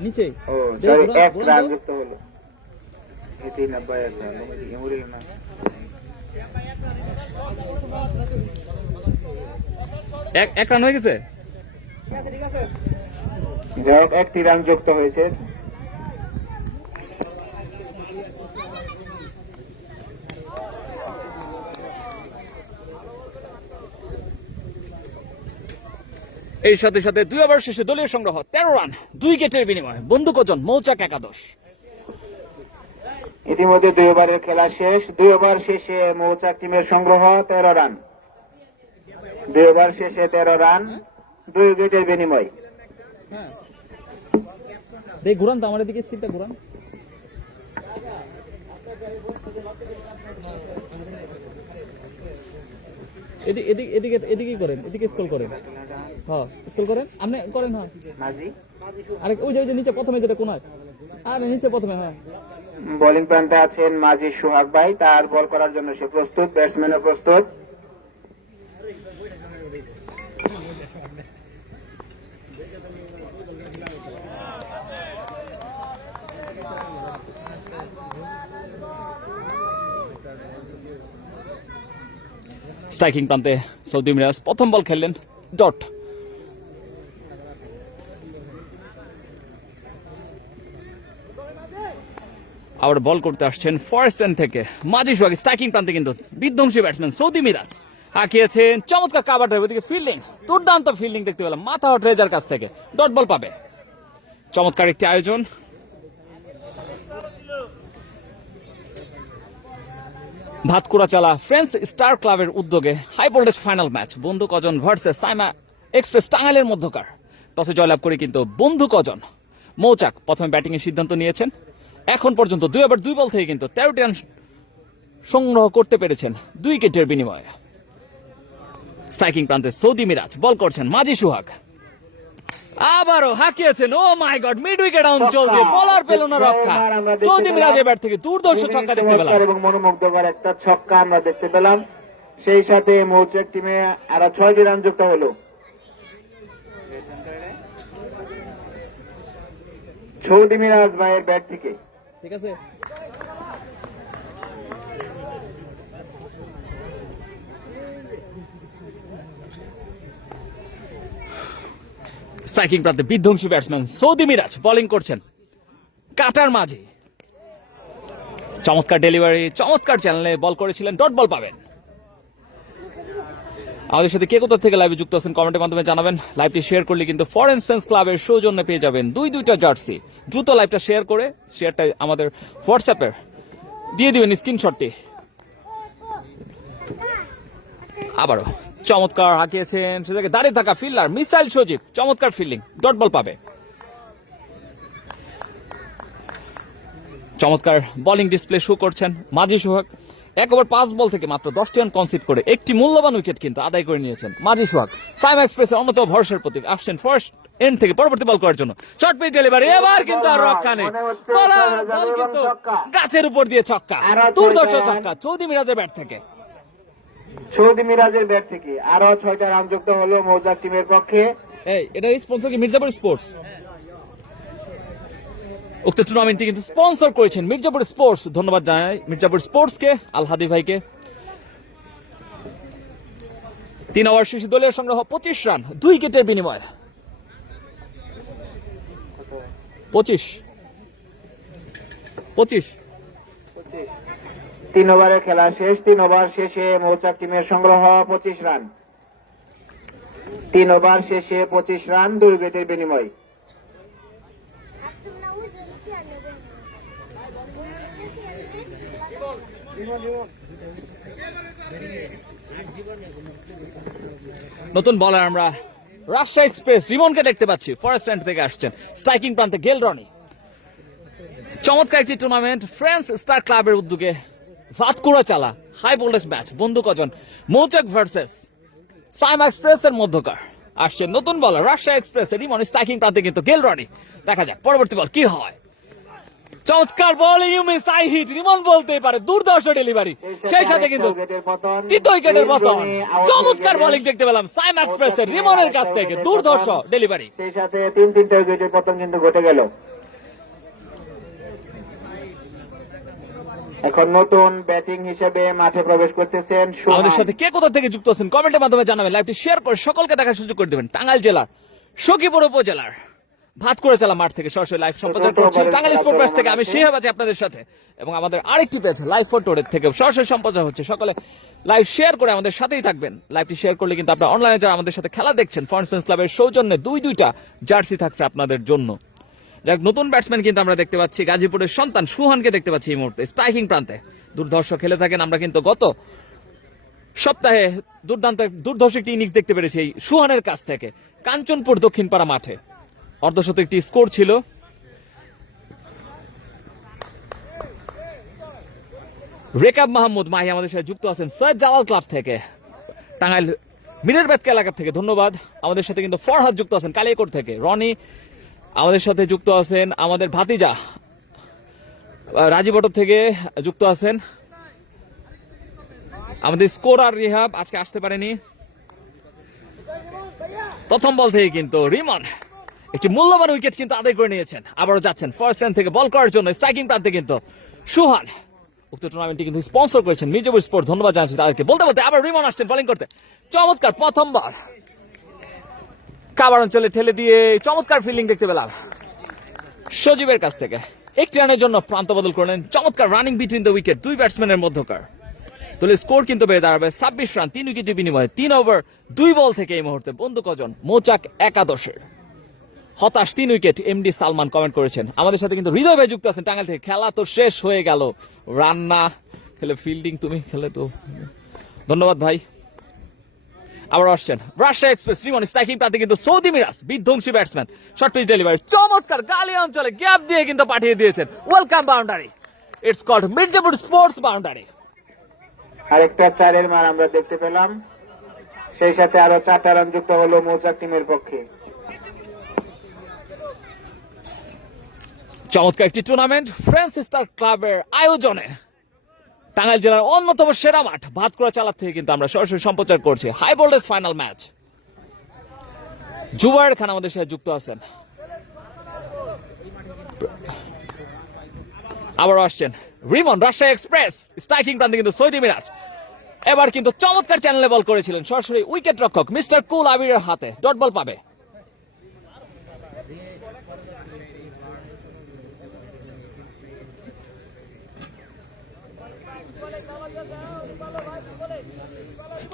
নিচে ও সরি, 1 রান যুক্ত হলো। এই 3 নাম্বার আছে এমুরিল না। এক রান হয়ে গেছে। যাই হোক, 1টি রান যুক্ত হয়েছে। এর সাথে সাথে 2 ওভার শেষে দলীয় সংগ্রহ 13 রান, 2 উইকেটের বিনিময়ে। বন্ধু কজন মৌচাক একাদশ। ইতিমধ্যে 2 ওভারের খেলা শেষ। 2 ওভার শেষে মৌচাক টিমের সংগ্রহ 13 রান। 2 ওভার শেষে 13 রান, 2 উইকেটের বিনিময়। দেখ ঘুরান তো আমার দিকে, স্ক্রিনটা ঘুরান। এদিকে করেন, এদিকে স্ক্রল করেন। হ্যাঁ স্ক্রল করেন, আপনি করেন। হ্যাঁ মাঝি আরে ওই যে নিচে প্রথমে যেটা কোনায়, আরে নিচে প্রথমে। হ্যাঁ বোলিং প্রান্তে আছেন মাঝি সোহাগ ভাই, তার বল করার জন্য সে প্রস্তুত, ব্যাটসম্যানও প্রস্তুত। স্ট্রাইকিং প্রান্তে সৌদি মিরাজ প্রথম বল খেললেন ডট। আবার বল করতে আসছেন ফার্স্ট হ্যান্ড থেকে মাঝি সোহাগ। স্ট্রাইকিং প্রান্তে কিন্তু বিধ্বংসী ব্যাটসম্যান সৌদি মিরাজ হাঁকিয়েছেন, চমৎকার কাভার ড্রাইভ। ওদিকে ফিল্ডিং, দুর্দান্ত ফিল্ডিং দেখতে পেলাম মাথা হট রেজার কাছ থেকে। ডট বল পাবে। চমৎকার একটি আয়োজন। ভাতকুড়া চালা ফ্রেন্ডস স্টার ক্লাবের উদ্যোগে হাই ভোল্টেজ ফাইনাল ম্যাচ বন্ধু কজন ভার্সেস সাইমা এক্সপ্রেস টাঙ্গাইলের মধ্যকার টসে জয়লাভ করে কিন্তু বন্ধু কজন মৌচাক প্রথমে ব্যাটিংয়ের সিদ্ধান্ত নিয়েছেন। এখন পর্যন্ত 2 ওভার 2 বল থেকে কিন্তু 13টি রান সংগ্রহ করতে পেরেছেন 2 উইকেটের বিনিময়ে। স্ট্রাইকিং প্রান্তে সৌদি মিরাজ বল করছেন মাজি সুহাগ, আবারও হাঁকিয়েছেন, ও মাই গড, মিড উইকেট অঞ্চল দিয়ে বলার পেল না রক্ষা। সৌদি মিরাজের ব্যাট থেকে দুর্ধর্ষ ছক্কা দেখতে পেলাম এবং মনোমুগ্ধকর একটা ছক্কা আমরা দেখতে পেলাম। সেই সাথে মৌচাক টিমে আরো 6টি রান যুক্ত হলো। সৌদি মিরাজ ভাইয়ের ব্যাট থেকে। ঠিক আছে, স্ট্রাইকিং প্রান্তে বিধ্বংসী ব্যাটসম্যান সৌদি মিরাজ বোলিং করছেন কাটার মাঝে। চমৎকার ডেলিভারি, চমৎকার চ্যানেলে বল করেছিলেন, ডট বল পাবেন। আমাদের সাথে কে কোথা থেকে লাইভে যুক্ত আছেন কমেন্টের মাধ্যমে জানাবেন। লাইভটি শেয়ার করলে কিন্তু ফরেন সেন্স ক্লাবের সৌজন্যে পেয়ে যাবেন 2টা জার্সি। দ্রুত লাইভটা শেয়ার করে শেয়ারটা আমাদের হোয়াটসঅ্যাপে দিয়ে দিবেন স্ক্রিনশটটি। আবারও চমৎকার হাঁকিয়েছেন, সেটাকে দাঁড়িয়ে থাকা ফিল্ডার মিসাইল সজীব, চমৎকার ফিল্ডিং, ডট বল পাবে। চমৎকার বোলিং ডিসপ্লে শো করছেন মাজি সোহাগ। 1 ওভার 5 বল থেকে মাত্র 10টি রান কনসিড করে একটি মূল্যবান উইকেট কিন্তু আদায় করে নিয়েছেন মাজি সোহাগ। সাইম এক্সপ্রেসের অন্যতম ভরসার প্রতীক আসছেন ফার্স্ট এন্ড থেকে পরবর্তী বল করার জন্য। শর্ট পিচ ডেলিভারি, এবার কিন্তু আর রক্ষা নেই, বল কিন্তু গাছের উপর দিয়ে ছক্কা, দুর্ধর্ষ ছক্কা সৌদি মিরাজের ব্যাট থেকে। সৌদি মিরাজের ব্যাট থেকে আরো 6টা রান যুক্ত হলো মৌচাক টিমের পক্ষে। এটা স্পন্সর কি মির্জাপুর স্পোর্টস? উক্ত টুর্নামেন্টটি কিন্তু স্পন্সর করেছেন মির্জাপুর স্পোর্টস। ধন্যবাদ জানাই মির্জাপুর স্পোর্টসকে, আল হাদি ভাইকে। 3 ওভার শেষে দলীয় সংগ্রহ 25 রান 2 উইকেটের বিনিময়ে। 25 3 ওভারের খেলা শেষ। 3 ওভার শেষে মৌচাক টিমের সংগ্রহ 25 রান। 3 ওভার শেষে 25 রান 2 উইকেটের বিনিময়। নতুন বলার আমরা রাজশাহী এক্সপ্রেস রিমনকে দেখতে পাচ্ছি, ফরেস্ট এন্ড থেকে আসছেন। স্ট্রাইকিং প্রান্তে গেল রনি। চমৎকার একটি টুর্নামেন্ট ফ্রেন্ডস স্টার ক্লাবের উদ্যোগে ভাতকুড়া চালা হাই ভোল্টেজ ম্যাচ বন্ধু কজন মৌচাক ভার্সেস সাইম এক্সপ্রেসের মধ্যকার। আসছে নতুন বলার রাজশাহী এক্সপ্রেসের রিমন। স্ট্রাইকিং প্রান্তে কিন্তু গেল রনি। দেখা যাক পরবর্তী বল কি হয়। চমৎকার ball, you miss I hit, Rimon বলতেই পারে, দুর্ধর্ষ ডেলিভারি, সেই সাথে কিন্তু 3 উইকেটের পতন। চমৎকার বোলিং দেখতে পেলাম সাইম এক্সপ্রেসের রিমনের কাছ থেকে, দুর্ধর্ষ ডেলিভারি, সেই সাথে 3টা উইকেটের পতন কিন্তু ঘটে গেল। এখন নতুন ব্যাটিং হিসেবে মাঠে প্রবেশ করতেছেন সুহান। আমাদের সাথে কে কোথা থেকে যুক্ত আছেন কমেন্টের মাধ্যমে জানাবেন। লাইভটি শেয়ার করে সকলকে দেখার সুযোগ করে দেবেন। টাঙ্গাইল জেলার সখীপুর উপজেলার ভাতকুড়া চালা মাঠ থেকে সরাসরি লাইভ সম্প্রচার করছি টাঙ্গাইল স্পোর্ট প্রেস থেকে। আমি শিহাব আছি আপনাদের সাথে, এবং আমাদের আরেকটি পেজ লাইভ ফটোরের থেকে সরাসরি সম্প্রচার হচ্ছে। সকলে লাইভ শেয়ার করে আমাদের সাথেই থাকবেন। লাইভটি শেয়ার করলে কিন্তু আপনারা অনলাইনে যারা আমাদের সাথে খেলা দেখছেন ফরেন সেন্স ক্লাবের সৌজন্যে 2টা জার্সি থাকছে আপনাদের জন্য। যাক, নতুন ব্যাটসম্যান কিন্তু আমরা দেখতে পাচ্ছি, গাজীপুরের সন্তান সুহানকে দেখতে পাচ্ছি এই মুহূর্তে স্ট্রাইকিং প্রান্তে। দুর্ধর্ষ খেলে থাকেন, আমরা কিন্তু গত সপ্তাহে দুর্ধর্ষ একটি ইনিংস দেখতে পেরেছি এই সুহানের কাছ থেকে কাঞ্চনপুর দক্ষিণপাড়া মাঠে। অর্ধশত একটি স্কোর ছিল। রেকাব মাহমুদ মাহি আমাদের সাথে যুক্ত আছেন সৈয়দ জালাল ক্লাব থেকে, টাঙ্গাইল মিরের বেতকা এলাকা থেকে। ধন্যবাদ। আমাদের সাথে কিন্তু ফরহাদ যুক্ত আছেন কালিয়াকোট থেকে। রনি আমাদের সাথে যুক্ত আছেন, আমাদের ভাতিজা রাজীবটর থেকে যুক্ত আছেন। আমাদের স্কোরার রিহাব আজকে আসতে পারেনি। প্রথম বল থেকে কিন্তু রিমন একটি মূল্যবান উইকেট কিন্তু আদায় করে নিয়েছেন। আবারও যাচ্ছেন ফার্স্ট রান থেকে বল করার জন্য স্ট্রাইকিং প্রান্তে কিন্তু সুহান। উক্ত টুর্নামেন্টটি কিন্তু স্পন্সর করেছেন মির্জাপুর স্পোর্ট। ধন্যবাদ জানাচ্ছি তাদেরকে। বলতে বলতে আবার রিমন আসছেন বোলিং করতে। চমৎকার প্রথম বল কাবার অঞ্চলে ঠেলে দিয়ে চমৎকার ফিল্ডিং দেখতে পেলাম সজীবের কাছ থেকে। একটি রানের জন্য প্রান্ত বদল করলেন। চমৎকার রানিং বিটুইন দ্য উইকেট 2 ব্যাটসম্যানের মধ্যকার। তাহলে স্কোর কিন্তু বেড়ে দাঁড়াবে 26 রান 3 উইকেটের বিনিময়ে। 3 ওভার 2 বল থেকে এই মুহূর্তে বন্ধু কজন মৌচাক একাদশের। হতাশ 3 উইকেট এমডি সালমান কমেন্ট করেছেন। আমাদের সাথে কিন্তু হৃদয় ভাই যুক্ত আছেন টাঙ্গাইল থেকে। খেলা তো শেষ হয়ে গেল, রান না খেলে ফিল্ডিং তুমি খেলে তো। ধন্যবাদ ভাই। আবার আসছেন রাশিয়া এক্সপ্রেস রিমন স্ট্রাইকিং প্রান্তে কিন্তু সৌদি মিরাজ বিধ্বংসী ব্যাটসম্যান শর্ট পিচ ডেলিভারি চমৎকার গালি অঞ্চলে গ্যাপ দিয়ে কিন্তু পাঠিয়ে দিয়েছেন welcome boundary it's called Mirzapur sports boundary আরেকটা 4-এর মান আমরা দেখতে পেলাম, সেই সাথে আরো 4টা রান যুক্ত হলো মৌচাক টিমের পক্ষে। চমৎকার একটি টুর্নামেন্ট ফ্রেন্ডস স্টার ক্লাবের আয়োজনে টাঙ্গাইল জেলার অন্যতম সেরা মাঠ ভাতকুড়া চালা থেকে কিন্তু আমরা সরাসরি সম্প্রচার করছি high voltage final match. Jubayer Khan আমাদের সাথে যুক্ত আছেন, আবার আসছেন রিমন রাজশাহী এক্সপ্রেস স্ট্রাইকিং প্রান্তে কিন্তু সৌদি মিরাজ এবার কিন্তু চমৎকার চ্যানেলে বল করেছিলেন সরাসরি উইকেট রক্ষক মিস্টার কুল আবিরের হাতে ডট বল পাবে।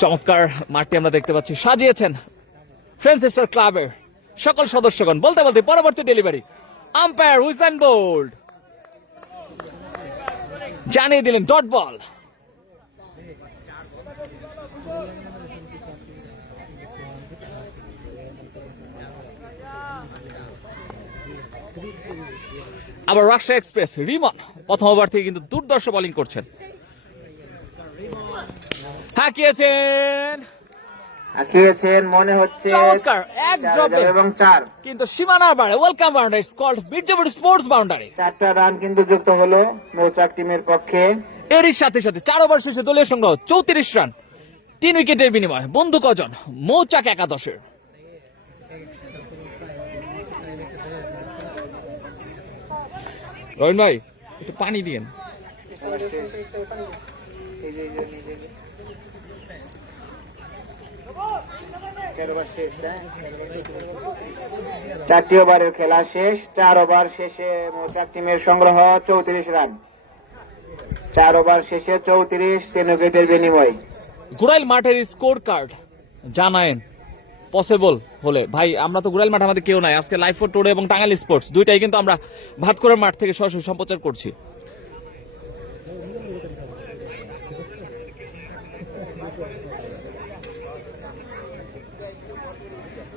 চমৎকার মাঠটি আমরা দেখতে পাচ্ছি সাজিয়েছেন ফ্রেন্ডস স্টার ক্লাবের সকল সদস্যগণ। বলতে বলতে পরবর্তী ডেলিভারি আম্পায়ার হুইসেন বোল্ড জানিয়ে দিলেন ডট বল। আবার রাজশাহী এক্সপ্রেস রিমন প্রথম ওভার থেকে কিন্তু দুর্দর্শ বোলিং করছেন, হাঁকিয়েছেন মনে হচ্ছে চমৎকার এক ড্রপে এবং 4 কিন্তু সীমানার বারে welcome boundary it's called Mirzapur sports boundary. 4টা রান কিন্তু যুক্ত হলো মৌচাক টিমের পক্ষে। এরই সাথে সাথে 4 ওভার শেষে দলীয় সংগ্রহ 34 রান 3 উইকেটের বিনিময়ে বন্ধু কজন মৌচাক একাদশের। রহিন ভাই একটু পানি দিয়েন। চারটি ওভারের খেলা শেষ, 4 ওভার শেষে মৌচাক টিমের সংগ্রহ 34 রান। 4 ওভার শেষে 34 3 উইকেটের বিনিময়। গুড়াইল মাঠের স্কোর কার্ড জানায়েন পসিবল হলে। ভাই আমরা তো গুড়াইল মাঠ আমাদের কেউ নাই, আজকে লাইভ ফর টুডে এবং টাঙ্গাইল স্পোর্টস দুইটাই কিন্তু আমরা ভাতকুড়ার মাঠ থেকে সরাসরি সম্প্রচার করছি।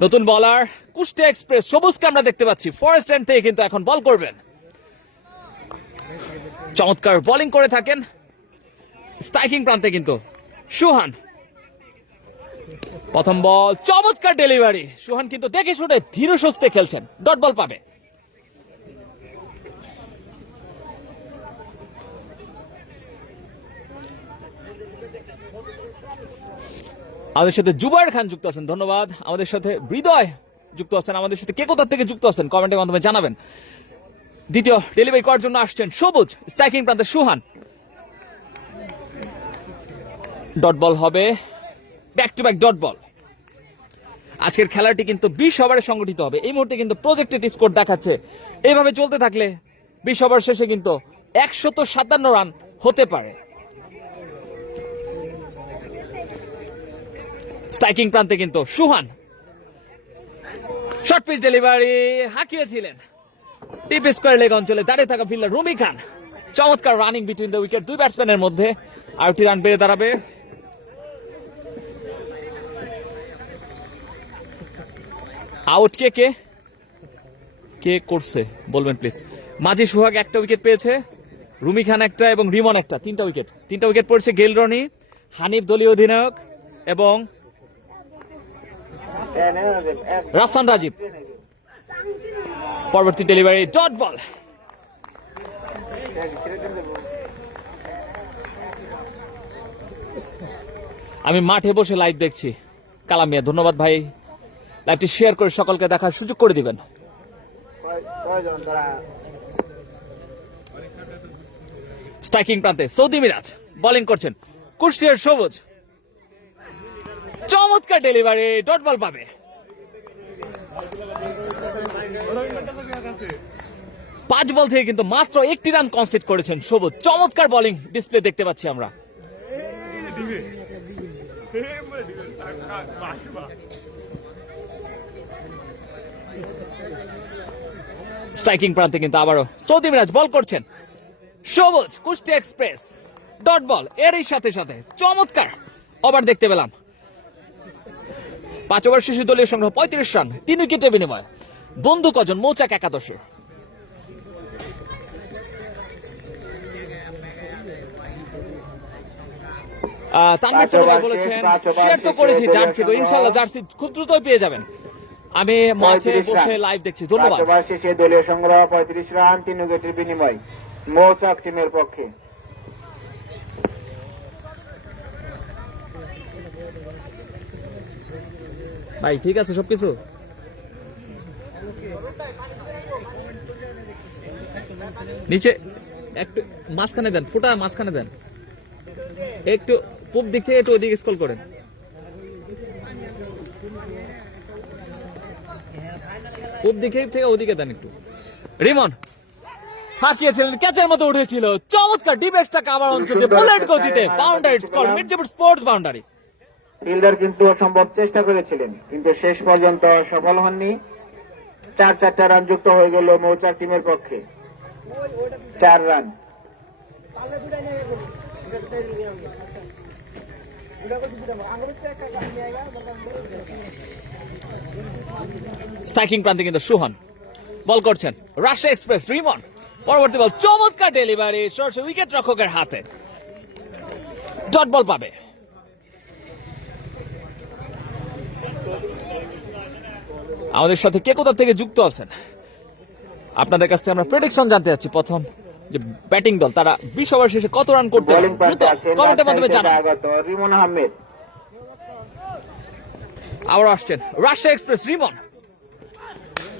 নতুন বলার কুষ্টিয়া এক্সপ্রেস সবুজকে আমরা দেখতে পাচ্ছি ফরেস্ট এন্ড থেকে কিন্তু এখন বল করবেন। চমৎকার বোলিং করে থাকেন স্ট্রাইকিং প্রান্তে কিন্তু সুহান। প্রথম বল চমৎকার ডেলিভারি, সুহান কিন্তু দেখে শুনে ধীর সুস্থে খেলছেন, ডট বল পাবে। আমাদের সাথে জুবায়ের খান যুক্ত আছেন, ধন্যবাদ। আমাদের সাথে হৃদয় যুক্ত আছেন, আমাদের সাথে কে কোথা থেকে যুক্ত আছেন কমেন্টের মাধ্যমে জানাবেন। দ্বিতীয় ডেলিভারি করার জন্য আসছেন সবুজ স্ট্রাইকিং প্রান্তে সুহান, ডট বল হবে, back to back dot ball. আজকের খেলাটি কিন্তু 20 ওভারে সংগঠিত হবে। এই মুহূর্তে কিন্তু প্রজেক্টেড স্কোর দেখাচ্ছে এইভাবে চলতে থাকলে 20 ওভার শেষে কিন্তু 157 রান হতে পারে। স্ট্রাইকিং প্রান্তে কিন্তু সুহান শর্ট পিচ ডেলিভারি হাঁকিয়েছিলেন ডিপ স্কোয়ার লেগ অঞ্চলে দাঁড়িয়ে থাকা ফিল্ডার রুমি খান। চমৎকার রানিং বিটুইন দ্য উইকেট, দুই ব্যাটসম্যানের মধ্যে আরেকটি রান বেড়ে দাঁড়াবে। আউট কে কে কে করছে বলবেন প্লিজ। মাঝি সোহাগ একটা উইকেট পেয়েছে, রুমি খান একটা এবং রিমন একটা, তিনটা উইকেট পড়ছে গেল রনি, হানিফ দলীয় অধিনায়ক এবং রাসান রাজীব। পরবর্তী ডেলিভারি ডট বল। আমি মাঠে বসে লাইভ দেখছি, কালাম মিয়া ধন্যবাদ ভাই, লাইভটি শেয়ার করে সকলকে দেখার সুযোগ করে দিবেন। স্ট্রাইকিং প্রান্তে সৌদি মিরাজ বোলিং করছেন কুষ্টিয়ার সবুজ, চমৎকার ডেলিভারি ডট বল পাবে। 5 বল থেকে কিন্তু মাত্র 1টি রান কনসিড করেছেন সবুজ, চমৎকার বোলিং ডিসপ্লে দেখতে পাচ্ছি আমরা। স্ট্রাইকিং প্রান্তে কিন্তু আবারও সৌদি মিরাজ বল করছেন, সবুজ কুষ্টিয়া এক্সপ্রেস ডট বল। এরই সাথে সাথে চমৎকার ওভার দেখতে পেলাম 5 ওভার শেষে দলীয় সংগ্রহ 35 রান 3 উইকেটের বিনিময়ে। বন্ধু কজন মৌচাক একাদশের। তানভীর তরু ভাই বলেছেন শেয়ার তো করেছি জার্সি, ইনশাআল্লাহ জার্সি খুব দ্রুতই পেয়ে যাবেন। আমি মাঠে বসে লাইভ দেখছি, ধন্যবাদ। 5 ওভার শেষে দলীয় সংগ্রহ 35 রান 3 উইকেটের বিনিময় মৌচাক টিমের পক্ষে। ভাই ঠিক আছে সবকিছু? নিচে একটু মাঝখানে দেন, ফুটা মাঝখানে দেন, একটু পূব দিক থেকে একটু ওইদিকে স্ক্রল করেন। পূব দিকে থেকে ওদিকে দেন একটু। রিমন হাঁকিয়েছিলেন, ক্যাচের মতো উঠেছিল, চমৎকার ডিবেক্সটাকে আবার অঞ্চলে বুলেট গতিতে boundary score, Mirzapur sports boundary. Fielder কিন্তু অসম্ভব চেষ্টা করেছিলেন, কিন্তু শেষ পর্যন্ত সফল হননি। 4 রান যুক্ত হয়ে গেল মৌচাক টিমের পক্ষে। 4 রান। স্ট্রাইকিং প্রান্তে কিন্তু সুহান বল করছেন, রাশিয়া এক্সপ্রেস রিমন পরবর্তী বল, চমৎকার ডেলিভারি সরাসরি উইকেট রক্ষকের হাতে, ডট বল পাবে। আমাদের সাথে কে কোথা থেকে যুক্ত আছেন আপনাদের কাছ থেকে আমরা প্রেডিকশন জানতে চাচ্ছি। প্রথম যে ব্যাটিং দল তারা 20 ওভার শেষে কত রান করতে পারে বোলিং প্রান্তে আছেন কমেন্টের মাধ্যমে জানান। আগত রিমন আহমেদ। আবার আসছেন রাশিয়া এক্সপ্রেস রিমন,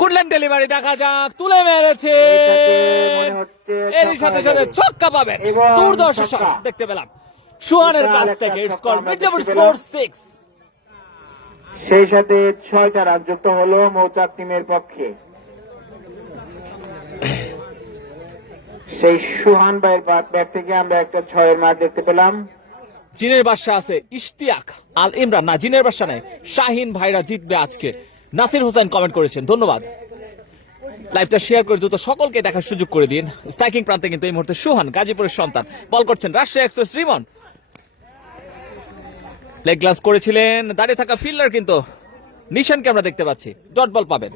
কুডল্যান্ড ডেলিভারি দেখা যাক, তুলে মেরেছে, এরই সাথে সাথে ছক্কা পাবেন, দুর্দর্শ শট দেখতে পেলাম সুহানের কাছ থেকে। It's call Mirzapur sports 6। সেই সাথে 6টা রান যুক্ত হলো মৌচাক টিমের পক্ষে। সেই সুহান ভাইয়ের ব্যাট থেকে আমরা একটা 6-এর মার দেখতে পেলাম। জিনের বাদশা আছে ইশতিয়াক আল ইমরান, না জিনের বাদশা নাই, শাহিন ভাইরা জিতবে আজকে, নাসির হোসেন কমেন্ট করেছেন, ধন্যবাদ। লাইভটা শেয়ার করে দ্রুত সকলকে দেখার সুযোগ করে দিন। স্ট্রাইকিং প্রান্তে কিন্তু এই মুহূর্তে সুহান, গাজীপুরের সন্তান, বল করছেন Russia express Rimon. Leg glass করেছিলেন দাঁড়িয়ে থাকা ফিল্ডার, কিন্তু নিশানকে আমরা দেখতে পাচ্ছি, ডট বল পাবেন।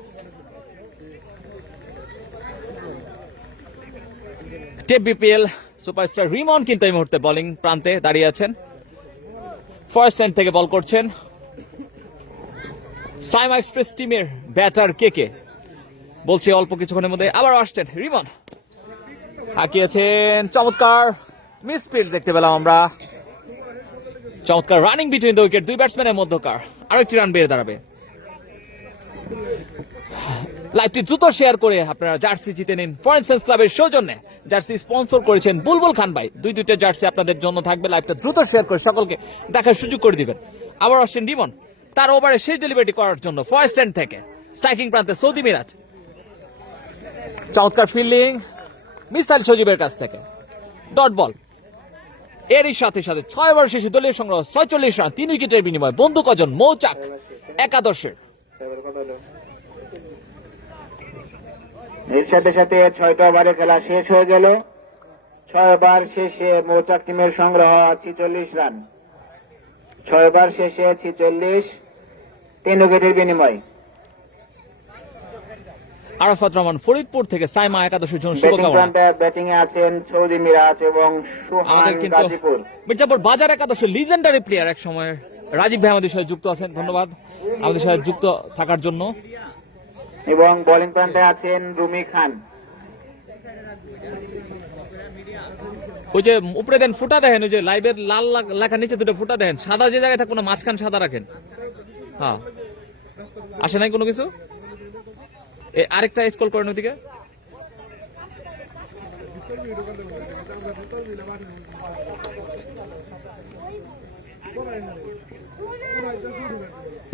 টেপ বিপিএল সুপারস্টার রিমন কিন্তু এই মুহূর্তে বোলিং প্রান্তে দাঁড়িয়ে আছেন, ফার্স্ট হ্যান্ড থেকে বল করছেন। সাইমা এক্সপ্রেস টিমের ব্যাটার কে বলছি অল্প কিছুক্ষণের মধ্যে আবার আসছেন রিমন, হাঁকিয়েছেন, চমৎকার মিসফিল্ড দেখতে পেলাম আমরা, চমৎকার রানিং বিটুইন দ্য উইকেট, 2 ব্যাটসম্যানের মধ্যকার আরেকটি রান বেড়ে দাঁড়াবে। লাইভটি দ্রুত শেয়ার করে আপনারা জার্সি জিতে নিন ফরেন সেন্স ক্লাবের সৌজন্যে। জার্সি স্পন্সর করেছেন বুলবুল খান ভাই, 2টা জার্সি আপনাদের জন্য থাকবে। লাইভটা দ্রুত শেয়ার করে সকলকে দেখার সুযোগ করে দিবেন। আবার আসছেন রিমন, তার ওভারে শেষ ডেলিভারি করার জন্য ফার্স্ট হ্যান্ড থেকে। স্ট্রাইকিং প্রান্তে সৌদি মিরাজ, চমৎকার ফিল্ডিং মিসাইল সজীবের কাছ থেকে, ডট বল। এরই সাথে সাথে 6 ওভার শেষে দলীয় সংগ্রহ 46 রান 3 উইকেটের বিনিময়। বন্ধু কজন মৌচাক একাদশের। এর সাথে সাথে 6টা ওভারে খেলা শেষ হয়ে গেল। 6 ওভার শেষে মৌচাক টিমের সংগ্রহ 46 রান। 6 ওভার শেষে 46, 3 উইকেটের বিনিময়। আরাফাত রহমান ফরিদপুর থেকে সাইমা একাদশের জন্য শুভকামনা। ব্যাটিং এ আছেন সৌদি মিরাজ এবং সুহান আমাদের কিন্তু গাজীপুর। মির্জাপুর বাজার একাদশের লিজেন্ডারি প্লেয়ার এক সময় রাজীব ভাই আমাদের সাথে যুক্ত আছেন, ধন্যবাদ আমাদের সাথে যুক্ত থাকার জন্য। এবং বোলিং প্রান্তে আছেন রুমি খান। ওই যে উপরে দেন ফুটা দেখেন, ওই যে লাইভের লাল লেখা নিচে 2টা ফুটা দেখেন, সাদা যে জায়গায় থাকুন না মাঝখান সাদা রাখেন। হ্যাঁ আসে নাই কোনো কিছু, আরেকটা স্ক্রল করেন ওদিকে।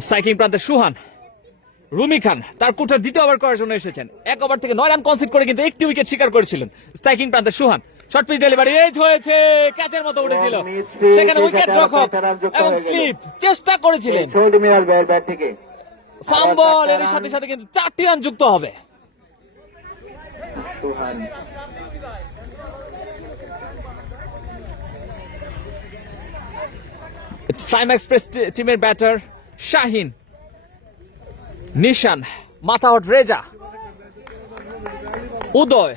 স্ট্রাইকিং প্রান্তে সুহান, রুমি খান তার কুঠার 2য় ওভার করার জন্য এসেছেন। 1 ওভার থেকে 9 রান কনসিড করে কিন্তু 1টি উইকেট শিকার করেছিলেন। স্ট্রাইকিং প্রান্তে সুহান, শর্ট পিচ ডেলিভারি এজ হয়েছে, ক্যাচের মতো উঠেছিল, সেখানে উইকেট রক্ষক এবং স্লিপ চেষ্টা করেছিলেন, সৌদি মিরাজ ভাইয়ের ব্যাট থেকে ফাম্বল, এর সাথে সাথে কিন্তু 4টি রান যুক্ত হবে। সুহান সাইমা এক্সপ্রেস টিমের ব্যাটার শাহিন নিশান, মাথাওয়াট রেজা, উদয়,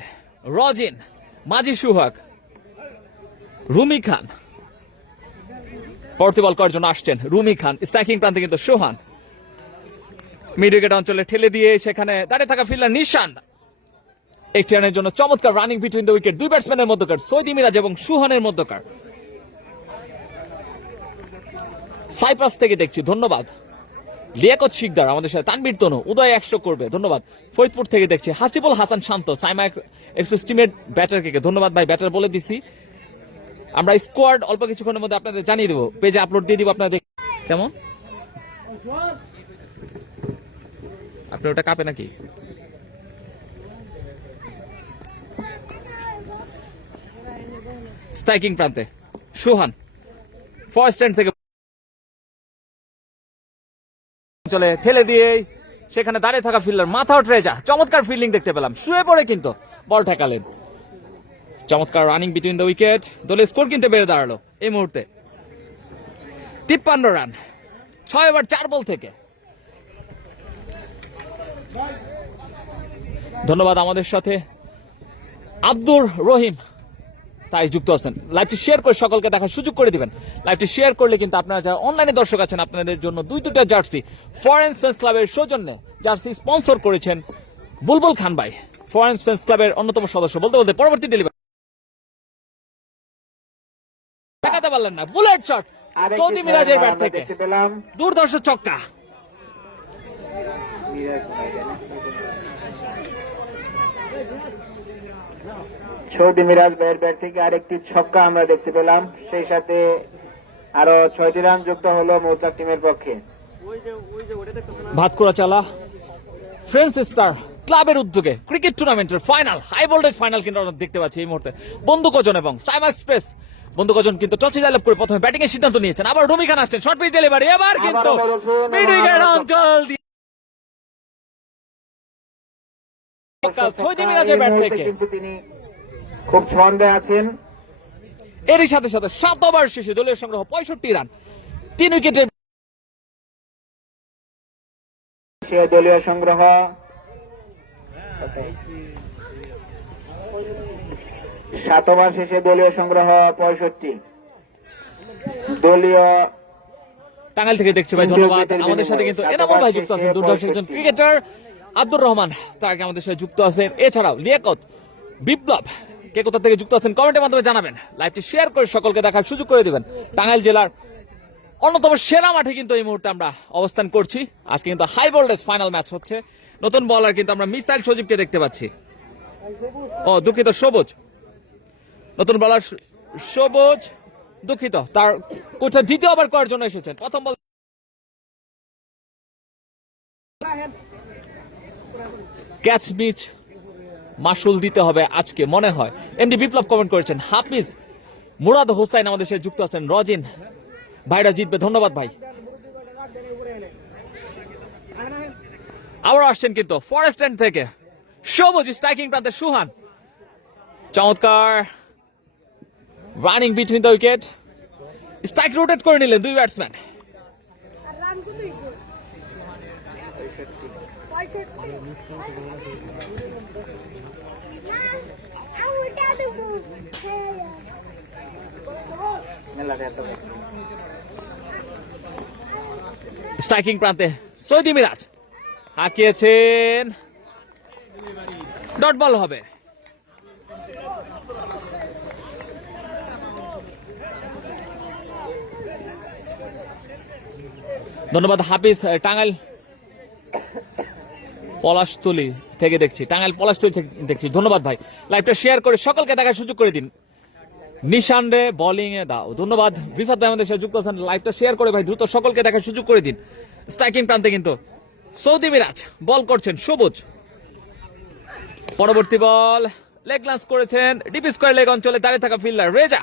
রজিন, মাজি সুহাগ, রুমি খান পরবর্তী বল করার জন্য আসছেন। রুমি খান স্ট্রাইকিং প্রান্তে কিন্তু সোহান, মিড উইকেট অঞ্চলে ঠেলে দিয়ে সেখানে দাঁড়িয়ে থাকা ফিল্ডার নিশান একটি রানের জন্য চমৎকার রানিং বিটুইন দ্য উইকেট, দুই ব্যাটসম্যানের মধ্যকার সৈয়দ মিরাজ এবং সুহানের মধ্যকার। সাইপ্রাস থেকে দেখছি, ধন্যবাদ। লিয়াকত শিকদার আমাদের সাথে, তানবীর তনু, উদয় 100 করবে, ধন্যবাদ। ফরিদপুর থেকে দেখছি হাসিবুল হাসান শান্ত, সাইমা এক্সপ্রেস টিমের ব্যাটারকে ধন্যবাদ ভাই, ব্যাটার বলে দিছি। আমরা স্কোয়াড অল্প কিছুক্ষণের মধ্যে আপনাদের জানিয়ে দেবো, পেজে আপলোড দিয়ে দিব আপনাদের। কেমন আপনি ওটা কাঁপে নাকি? স্ট্রাইকিং প্রান্তে সুহান ফার্স্ট স্ট্যান্ড থেকে চলে ঠেলে দিয়ে সেখানে দাঁড়িয়ে থাকা ফিল্ডার মাথাওয়াট রেজা, চমৎকার ফিল্ডিং দেখতে পেলাম, শুয়ে পড়ে কিন্তু বল ঠেকালেন। চমৎকার রানিং বিটুইন দ্য উইকেট, দলের স্কোর কিন্তু বেড়ে দাঁড়ালো এই মুহূর্তে 53 রান 6 ওভার 4 বল থেকে। ধন্যবাদ আমাদের সাথে আব্দুর রহিম তাই যুক্ত আছেন। লাইভটি শেয়ার করে সকলকে দেখার সুযোগ করে দিবেন। লাইভটি শেয়ার করলে কিন্তু আপনারা যারা অনলাইনে দর্শক আছেন আপনাদের জন্য দুটা জার্সি ফরেন্স ফ্যান্স ক্লাবের সৌজন্যে জার্সি স্পন্সর করেছেন বুলবুল খান ভাই, ফরেন্স ফ্যান্স ক্লাবের অন্যতম সদস্য। বলতে বলতে পরবর্তী ডেলিভারি দেখাতে পারলেন না, বুলেট শট সৌদি মিরাজের ব্যাট থেকে দুর্ধর্ষ ছক্কা। সৌদি মিরাজ ভাইয়ের ব্যাট থেকে আরেকটি ছক্কা আমরা দেখতে পেলাম, সেই সাথে আরো 6টি রান যুক্ত হলো মৌচাক টিমের পক্ষে। ভাতকুড়া চালা ফ্রেন্ডস স্টার ক্লাবের উদ্যোগে ক্রিকেট টুর্নামেন্টের ফাইনাল, হাই ভোল্টেজ ফাইনাল কিন্তু আমরা দেখতে পাচ্ছি এই মুহূর্তে। বন্ধু কজন এবং সাইমা এক্সপ্রেস বন্ধু কজন কিন্তু টসে জয়লাভ করে প্রথমে ব্যাটিং এর সিদ্ধান্ত নিয়েছেন। আবার রুমি খান আসছেন, শর্ট পিচ ডেলিভারি, এবার কিন্তু মিড উইকেট অঞ্চল দিয়ে সৌদি মিরাজের ব্যাট থেকে কিন্তু তিনি খুব ছন্দে আছেন। এরই সাথে সাথে 7 ওভার শেষে দলীয় সংগ্রহ 65 রান, 3 উইকেটের সে দলীয় সংগ্রহ 7 ওভার শেষে দলীয় সংগ্রহ 65। দলীয় টাঙ্গাইল থেকে দেখছি ভাই, ধন্যবাদ। আমাদের সাথে কিন্তু এনামুল ভাই যুক্ত আছেন, দুর্ধর্ষ একজন ক্রিকেটার। আব্দুর রহমান তাকে আমাদের সাথে যুক্ত আছেন, এছাড়াও লিয়াকত, বিপ্লব কে কোথা থেকে যুক্ত আছেন কমেন্টের মাধ্যমে জানাবেন। লাইভটি শেয়ার করে সকলকে দেখার সুযোগ করে দিবেন। টাঙ্গাইল জেলার অন্যতম সেরা মাঠে কিন্তু এই মুহূর্তে আমরা অবস্থান করছি। আজকে কিন্তু হাই ভোল্টেজ ফাইনাল ম্যাচ হচ্ছে। নতুন বলার কিন্তু আমরা মিসাইল সজীবকে দেখতে পাচ্ছি, ও দুঃখিত সবুজ, নতুন বলার সবুজ দুঃখিত, তার কোচের দ্বিতীয় ওভার করার জন্য এসেছেন। প্রথম বল ক্যাচ মিচ মাসুল দিতে হবে আজকে মনে হয়, এমডি বিপ্লব কমেন্ট করেছেন। হাফিজ মুরাদ হোসাইন আমাদের সাথে যুক্ত আছেন, রজিন ভাইরা জিতবে, ধন্যবাদ ভাই। আবার আসছেন কিন্তু ফরেস্ট এন্ড থেকে সবুজ, স্ট্রাইকিং প্রান্তে সুহান, চমৎকার running between the wicket, strike rotate করে নিলেন দুই ব্যাটসম্যান। স্ট্রাইকিং প্রান্তে সৌদি মিরাজ হাঁকিয়েছেন, ডট বল হবে। ধন্যবাদ হাফিজ। টাঙ্গাইল পলাশতলী থেকে দেখছি, টাঙ্গাইল পলাশতলী থেকে দেখছি, ধন্যবাদ ভাই। লাইভটা শেয়ার করে সকলকে দেখার সুযোগ করে দিন। নিশান রে বোলিং এ দাও, ধন্যবাদ। রিফাত ভাই আমাদের সাথে যুক্ত আছেন, লাইভটা শেয়ার করে ভাই দ্রুত সকলকে দেখার সুযোগ করে দিন। স্ট্রাইকিং প্রান্তে কিন্তু সৌদি মিরাজ বল করছেন সবুজ, পরবর্তী বল লেগ লাঞ্চ করেছেন ডিপ স্কয়ার লেগ অঞ্চলে দাঁড়িয়ে থাকা ফিল্ডার রেজা,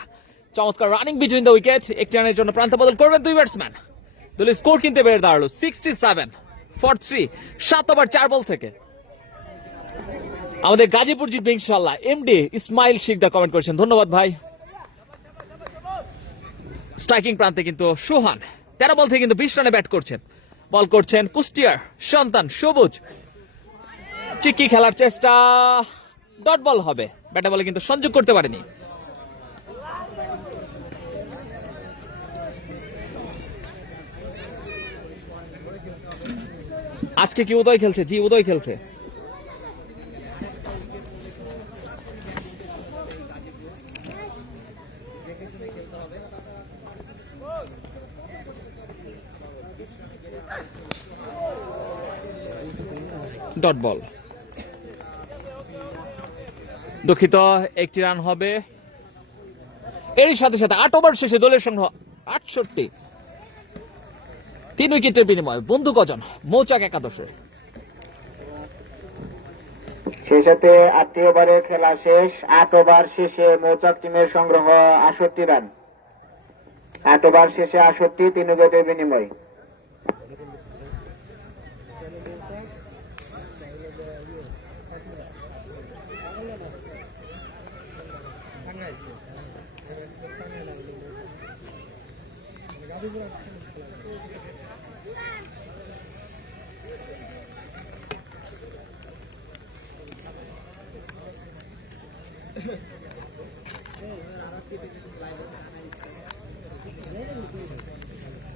চমৎকার রানিং বিটুইন দ্য উইকেট, একটি রানের জন্য প্রান্ত বদল করবেন দুই ব্যাটসম্যান। দলের স্কোর কিন্তু বেড়ে দাঁড়ালো 67 ফর 3, 7 ওভার 4 বল থেকে। আমাদের গাজীপুর জিতবে ইনশাআল্লাহ, এমডি ইসমাইল শিকদার কমেন্ট করেছেন, ধন্যবাদ ভাই। স্ট্রাইকিং প্রান্তে কিন্তু সুহান 13 বল থেকে কিন্তু 20 রানে ব্যাট করছেন। বল করছেন কুষ্টিয়ার সন্তান সবুজ। চিকি খেলার চেষ্টা, ডট বল হবে, ব্যাটে বলে কিন্তু সংযোগ করতে পারেনি। আজকে কি উদয় খেলছে? জি, উদয় খেলছে। ডট বল, দুঃখিত, একটি রান হবে। এরই সাথে সাথে 8 ওভার শেষে দলের সংগ্রহ 68, 3 উইকেটের বিনিময়ে বন্ধু কজন মৌচাক একাদশের। সেই সাথে 8 ওভারের খেলা শেষ। 8 ওভার শেষে মৌচাক টিমের সংগ্রহ 68 রান। 8 ওভার শেষে 68, 3 উইকেটের বিনিময়।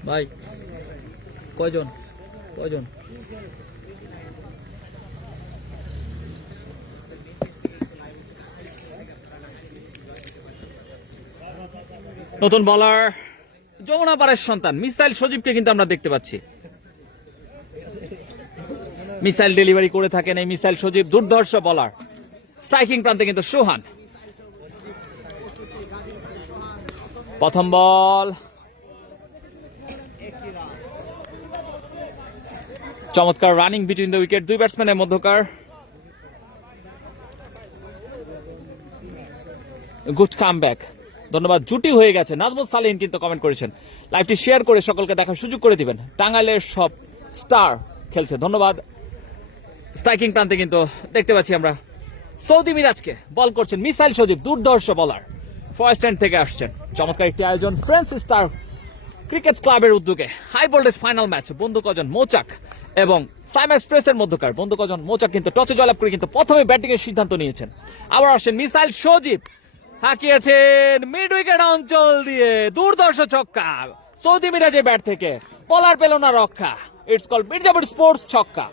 ভাই কয়জন কয়জন? নতুন বলার যমুনা পাড়ের সন্তান মিসাইল সজীবকে কিন্তু আমরা দেখতে পাচ্ছি। মিসাইল ডেলিভারি করে থাকেন এই মিসাইল সজীব, দুর্ধর্ষ বলার। স্ট্রাইকিং প্রান্তে কিন্তু সোহান। প্রথম বল, চমৎকার রানিং বিটুইন দ্য উইকেট, দুই ব্যাটসম্যানের মধ্যকার। গুড কামব্যাক, ধন্যবাদ। জুটি হয়ে গেছে, নাজমুল সালিন কিন্তু কমেন্ট করেছেন। লাইভটি শেয়ার করে সকলকে দেখার সুযোগ করে দিবেন। টাঙ্গাইলের সব স্টার খেলছে, ধন্যবাদ। স্ট্রাইকিং প্রান্তে কিন্তু দেখতে পাচ্ছি আমরা সৌদি মিরাজকে, বল করছেন মিসাইল সজীব, দুর্ধর্ষ বলার, ফার্স্ট হ্যান্ড থেকে আসছেন। চমৎকার একটি আয়োজন ফ্রেন্ডস স্টার ক্রিকেট ক্লাবের উদ্যোগে হাই ভোল্টেজ ফাইনাল ম্যাচ বন্ধু কজন মৌচাক এবং সাইম এক্সপ্রেসের মধ্যকার। বন্ধু কজন মৌচাক কিন্তু টসে জয়লাভ করে কিন্তু প্রথমে ব্যাটিং এর সিদ্ধান্ত নিয়েছেন। আবার আসেন মিসাইল সজীব, হাঁকিয়েছেন মিড উইকেট অঞ্চল দিয়ে, দুর্ধর্ষ ছক্কা সৌদি মিরাজের ব্যাট থেকে, বলার পেল না রক্ষা। ইটস কল মির্জাপুর স্পোর্টস ছক্কা।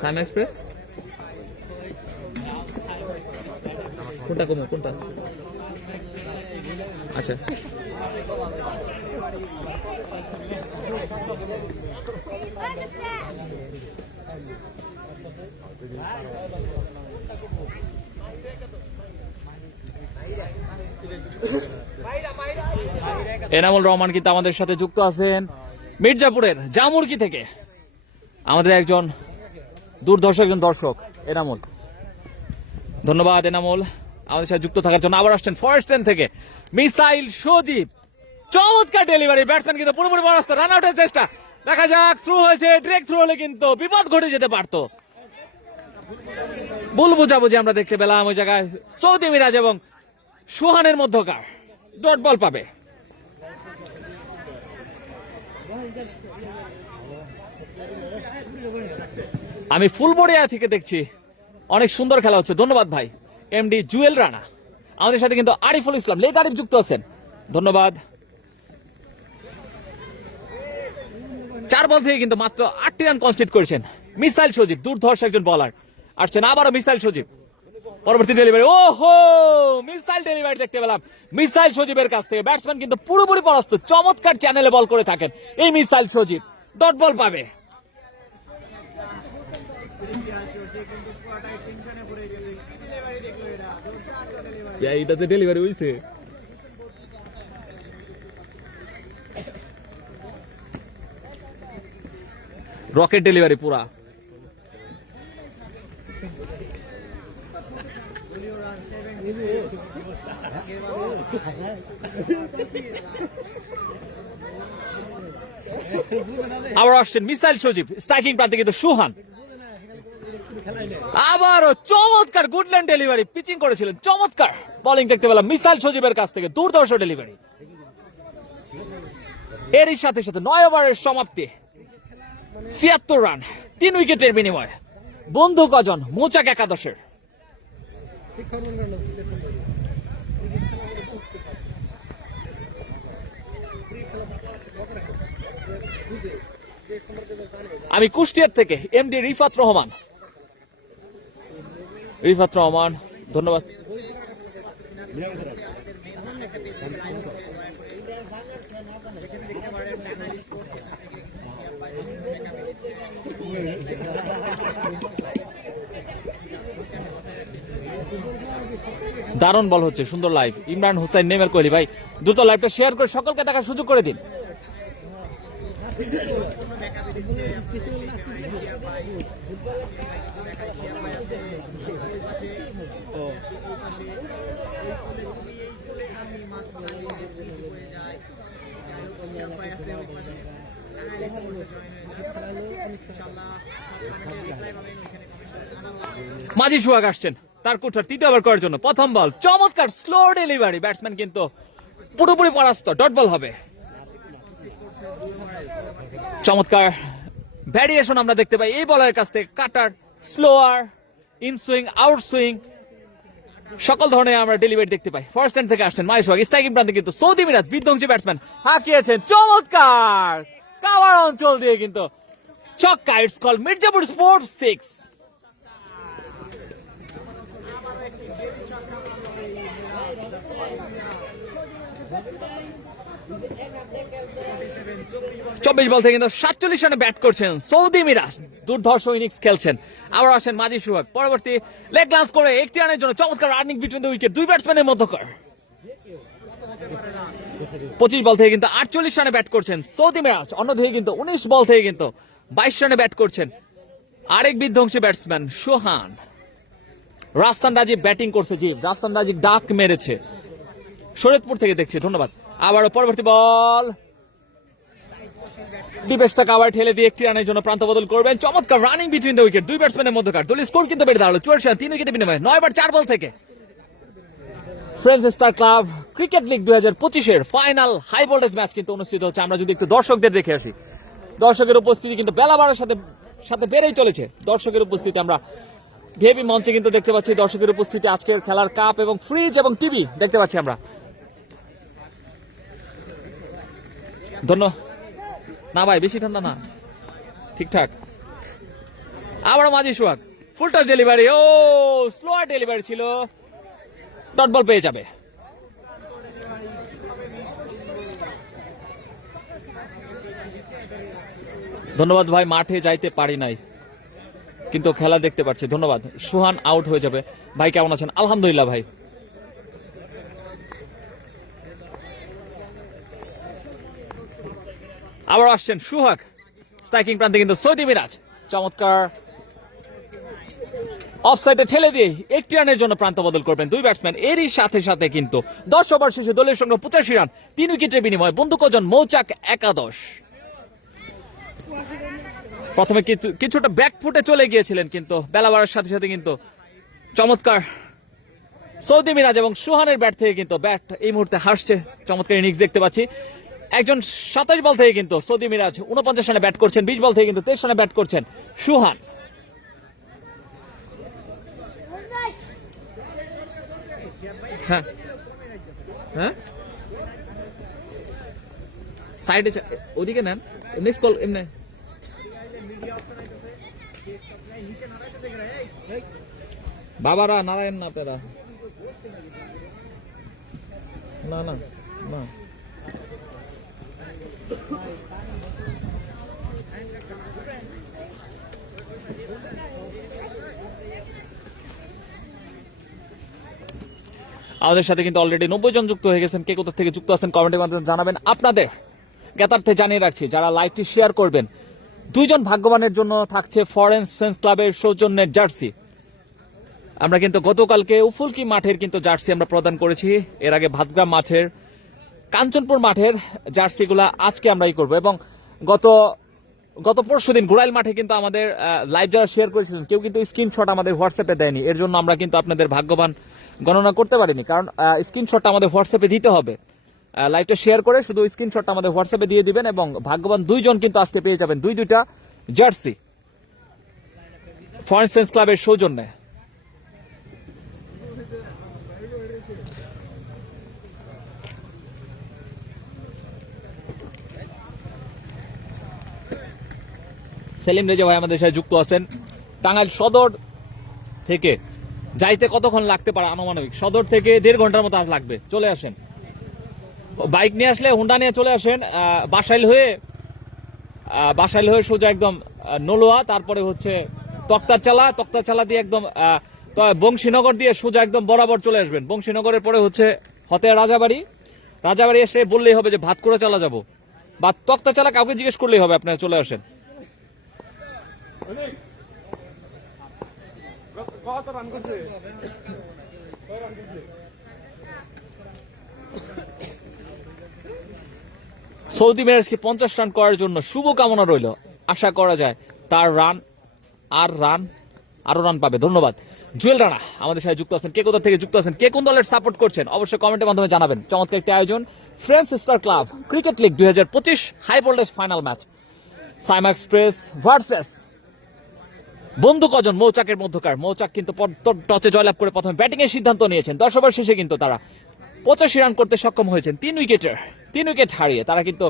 সাইম এক্সপ্রেস কোনটা কমো কোনটা? আচ্ছা, এনামুল রহমান কিন্তু আমাদের সাথে যুক্ত আছেন মির্জাপুরের জামুরকি থেকে, আমাদের একজন দুর্ধর্ষ একজন দর্শক এনামুল। ধন্যবাদ এনামুল আমাদের সাথে যুক্ত থাকার জন্য। আবার আসছেন ফার্স্ট হ্যান্ড থেকে মিসাইল সজীব, চমৎকার ডেলিভারি, ব্যাটসম্যান কিন্তু পুরোপুরি পরাস্ত, রান আউটের চেষ্টা। দেখা যাক, থ্রু হয়েছে, ডিরেক্ট থ্রু হলে কিন্তু বিপদ ঘটে যেতে পারতো। ভুল বুঝাবুঝি আমরা দেখতে পেলাম ওই জায়গায়। সৌদি মিরাজ এবং সোহানের মধ্যকার, ডট বল পাবে। আমি ফুলবড়িয়া থেকে দেখছি, অনেক সুন্দর খেলা হচ্ছে, ধন্যবাদ ভাই। এমডি জুয়েল রানা, আমাদের সাথে কিন্তু আরিফুল ইসলাম লেগ আরিফ যুক্ত আছেন, ধন্যবাদ। 4 বল থেকে কিন্তু মাত্র 8টি রান কনসিড করেছেন মিসাইল সজীব, দুর্ধর্ষ একজন বলার। আসছেন আবারও মিসাইল সজীব, পরবর্তী ডেলিভারি, ওহো মিসাইল ডেলিভারি দেখতে পেলাম মিসাইল সজীবের কাছ থেকে। ব্যাটসম্যান কিন্তু পুরোপুরি পরাস্ত, চমৎকার চ্যানেলে বল করে থাকেন এই মিসাইল সজীব, ডট বল পাবে। এইটাতে ডেলিভারি হইছে, রকেট ডেলিভারি পুরা। আবার আসছেন মিসাইল সজীব, স্ট্রাইকিং প্রান্তে কিন্তু সুহান। আবারও চমৎকার গুডল্যান্ড ডেলিভারি, পিচিং করেছিলেন, চমৎকার বোলিং দেখতে পেলাম মিসাইল সজীবের কাছ থেকে, দুর্ধর্ষ ডেলিভারি। এরই সাথে সাথে 9 ওভারের সমাপ্তি, 76 রান, 3 উইকেটের বিনিময়ে। বন্ধু কজন মৌচাক একাদশের। আমি কুষ্টিয়ার থেকে এমডি রিফাত রহমান, ধন্যবাদ। দারুণ বল হচ্ছে, সুন্দর লাইভ। ইমরান হোসেন নেমের কোহলি ভাই দ্রুত লাইভটা শেয়ার করে সকলকে দেখার সুযোগ করে দিন। মাঝি সোহাগ আসছেন তার কুঠার তৃতীয় ওভার করার জন্য। প্রথম বল চমৎকার স্লো ডেলিভারি, ব্যাটসম্যান কিন্তু পুরোপুরি পরাস্ত, ডট বল হবে। চমৎকার ভ্যারিয়েশন আমরা দেখতে পাই এই বলের কাছ থেকে, cutter, slower, in swing, out swing, সকল ধরনের আমরা ডেলিভারি দেখতে পাই। ফার্স্ট হ্যান্ড থেকে আসছেন মাঝি সোহাগ, স্ট্রাইকিং প্রান্তে কিন্তু সৌদি মিরাজ বিধ্বংসী ব্যাটসম্যান হাঁকিয়েছেন, চমৎকার কাভার অঞ্চল দিয়ে কিন্তু ছক্কা। It's call Mirzapur sports 6। চব্বিশ বল থেকে কিন্তু 47 রানে ব্যাট করছেন সৌদি মিরাজ, দুর্ধর্ষ ইনিংস খেলছেন। আবার আসেন মাঝি সোহাগ, পরবর্তী লেগ গ্লান্স করে 1 রানের জন্য চমৎকার রানিং বিটুইন দ্য উইকেট, দুই ব্যাটসম্যানের মধ্যকার। 25 বল থেকে কিন্তু 48 রানে ব্যাট করছেন সৌদি মিরাজ, অন্যদিকে কিন্তু 19 বল থেকে কিন্তু 22 রানে ব্যাট করছেন আরেক বিধ্বংসী ব্যাটসম্যান সোহান। রাফসান রাজীব ব্যাটিং করছে, জি রাফসান রাজীব ডাক মেরেছে, শরীয়তপুর থেকে দেখছি, ধন্যবাদ। আবারও পরবর্তী বল, দীপেশটা কাভার ঠেলে দিয়ে 1 রানের জন্য প্রান্ত বদল করবেন, চমৎকার রানিং বিটুইন দ্য উইকেট, দুই ব্যাটসম্যানের মধ্যকার। দলীয় স্কোর কিন্তু বেড়ে দাঁড়ালো 84 রান, 3 উইকেটের বিনিময়ে। 9 ওভার 4 বল থেকে friends star club cricket league 2025-এর ফাইনাল হাই ভোল্টেজ ম্যাচ কিন্তু অনুষ্ঠিত হচ্ছে। আমরা যদি একটু দর্শকদের দেখে আসি, দর্শকের উপস্থিতি কিন্তু বেলা বাড়ার সাথে সাথে বেড়েই চলেছে। দর্শকের উপস্থিতি আমরা ভিআইপি মঞ্চে কিন্তু দেখতে পাচ্ছি, দর্শকের উপস্থিতি আজকের খেলার কাপ এবং ফ্রিজ এবং টিভি দেখতে পাচ্ছি আমরা। না ভাই বেশি ঠান্ডা না, ঠিকঠাক। আবার মাঝি সোহাগ ফুল টস ডেলিভারি, ও স্লোয়ার ডেলিভারি ছিল, ডট বল পেয়ে যাবে। ধন্যবাদ ভাই, মাঠে যাইতে পারি নাই কিন্তু খেলা দেখতে পাচ্ছি, ধন্যবাদ। সুহান আউট হয়ে যাবে। ভাই কেমন আছেন? আলহামদুলিল্লাহ ভাই। আবার আসছেন সোহাগ, স্ট্রাইকিং প্রান্তে কিন্তু সৌদি মিরাজ, চমৎকার অফসাইডে ঠেলে দিয়ে 1 রানের জন্য প্রান্ত বদল করবেন দুই ব্যাটসম্যান। এরই সাথে সাথে কিন্তু 10 ওভার শেষে দলের সঙ্গে 85 রান, 3 উইকেটের বিনিময়ে। বন্ধু কজন মৌচাক একাদশ। প্রথমে কিছুটা ব্যাকফুটে চলে গিয়েছিলেন, কিন্তু বেলা বাড়ার সাথে সাথে কিন্তু চমৎকার সৌদি মিরাজ এবং সুহানের ব্যাট থেকে কিন্তু ব্যাট এই মুহূর্তে হাসছে, চমৎকার ইনিংস দেখতে পাচ্ছি। একজন 27 বল থেকে কিন্তু সৌদি মিরাজ 49 রানে ব্যাট করছেন, 20 বল থেকে কিন্তু 23 রানে ব্যাট করছেন সুহান। হ্যাঁ হ্যাঁ সাইডে ওদিকে নেন, মিস কল এমনি। বাবারা নারায়ণ না আপনারা, না না না আমাদের সাথে কিন্তু অলরেডি 90 জন যুক্ত হয়ে গেছেন। কে কোথা থেকে যুক্ত আছেন কমেন্টের মাধ্যমে জানাবেন। আপনাদের জ্ঞাতার্থে জানিয়ে রাখছি, যারা লাইভটি শেয়ার করবেন 2 জন ভাগ্যবানের জন্য থাকছে ফরেন্স ফ্রেন্ডস ক্লাবের সৌজন্যের জার্সি। আমরা কিন্তু গতকালকে উফুলকি মাঠের কিন্তু জার্সি আমরা প্রদান করেছি, এর আগে ভাতগ্রাম মাঠের, কাঞ্চনপুর মাঠের জার্সিগুলা আজকে আমরাই করব। এবং গত পরশুদিন ঘোড়াইল মাঠে কিন্তু আমাদের লাইভ যারা শেয়ার করেছিলেন কেউ কিন্তু স্ক্রিনশট আমাদের হোয়াটসঅ্যাপে দেয়নি, এর জন্য আমরা কিন্তু আপনাদের ভাগ্যবান গণনা করতে পারিনি, কারণ স্ক্রিনশটটা আমাদের হোয়াটসঅ্যাপে দিতে হবে। লাইভটা শেয়ার করে শুধু স্ক্রিনশটটা আমাদের হোয়াটসঅ্যাপে দিয়ে দিবেন, এবং ভাগ্যবান 2 জন কিন্তু আজকে পেয়ে যাবেন দুইটা জার্সি ফরেন ফ্রেন্ডস ক্লাবের সৌজন্যে। সেলিম রেজা ভাই আমাদের সাথে যুক্ত আছেন। টাঙ্গাইল সদর থেকে যাইতে কতক্ষণ লাগতে পারে আনুমানিক? সদর থেকে 1.5 ঘন্টার মতো লাগবে। চলে আসেন, বাইক নিয়ে আসলে হুন্ডা নিয়ে চলে আসেন। বাসাইল হয়ে সোজা একদম নলোয়া, তারপরে হচ্ছে তক্তারচালা দিয়ে একদম বংশীনগর দিয়ে সোজা একদম বরাবর চলে আসবেন। বংশীনগরের পরে হচ্ছে হতে রাজাবাড়ি এসে বললেই হবে যে ভাতকুড়া চালা যাবো, বা তক্তারচালা কাউকে জিজ্ঞেস করলেই হবে, আপনারা চলে আসেন। সৌদি মিরাজকে 50 রান করার জন্য শুভকামনা রইল। আশা করা যায় তার আরো রান পাবে। ধন্যবাদ। জুয়েল রানা আমাদের সাথে যুক্ত আছেন। কে কোথা থেকে যুক্ত আছেন, কে কোন দলের সাপোর্ট করছেন অবশ্যই কমেন্টের মাধ্যমে জানাবেন। চমৎকার একটি আয়োজন, friends star club cricket league 2025 high voltage final match, Saima express versus বন্ধু কজন মৌচাকের মধ্যকার। মৌচাক কিন্তু টসে জয়লাভ করে প্রথমে ব্যাটিং এর সিদ্ধান্ত নিয়েছেন। 10 ওভার শেষে কিন্তু তারা 85 রান করতে সক্ষম হয়েছেন 3 উইকেট হারিয়ে। তারা কিন্তু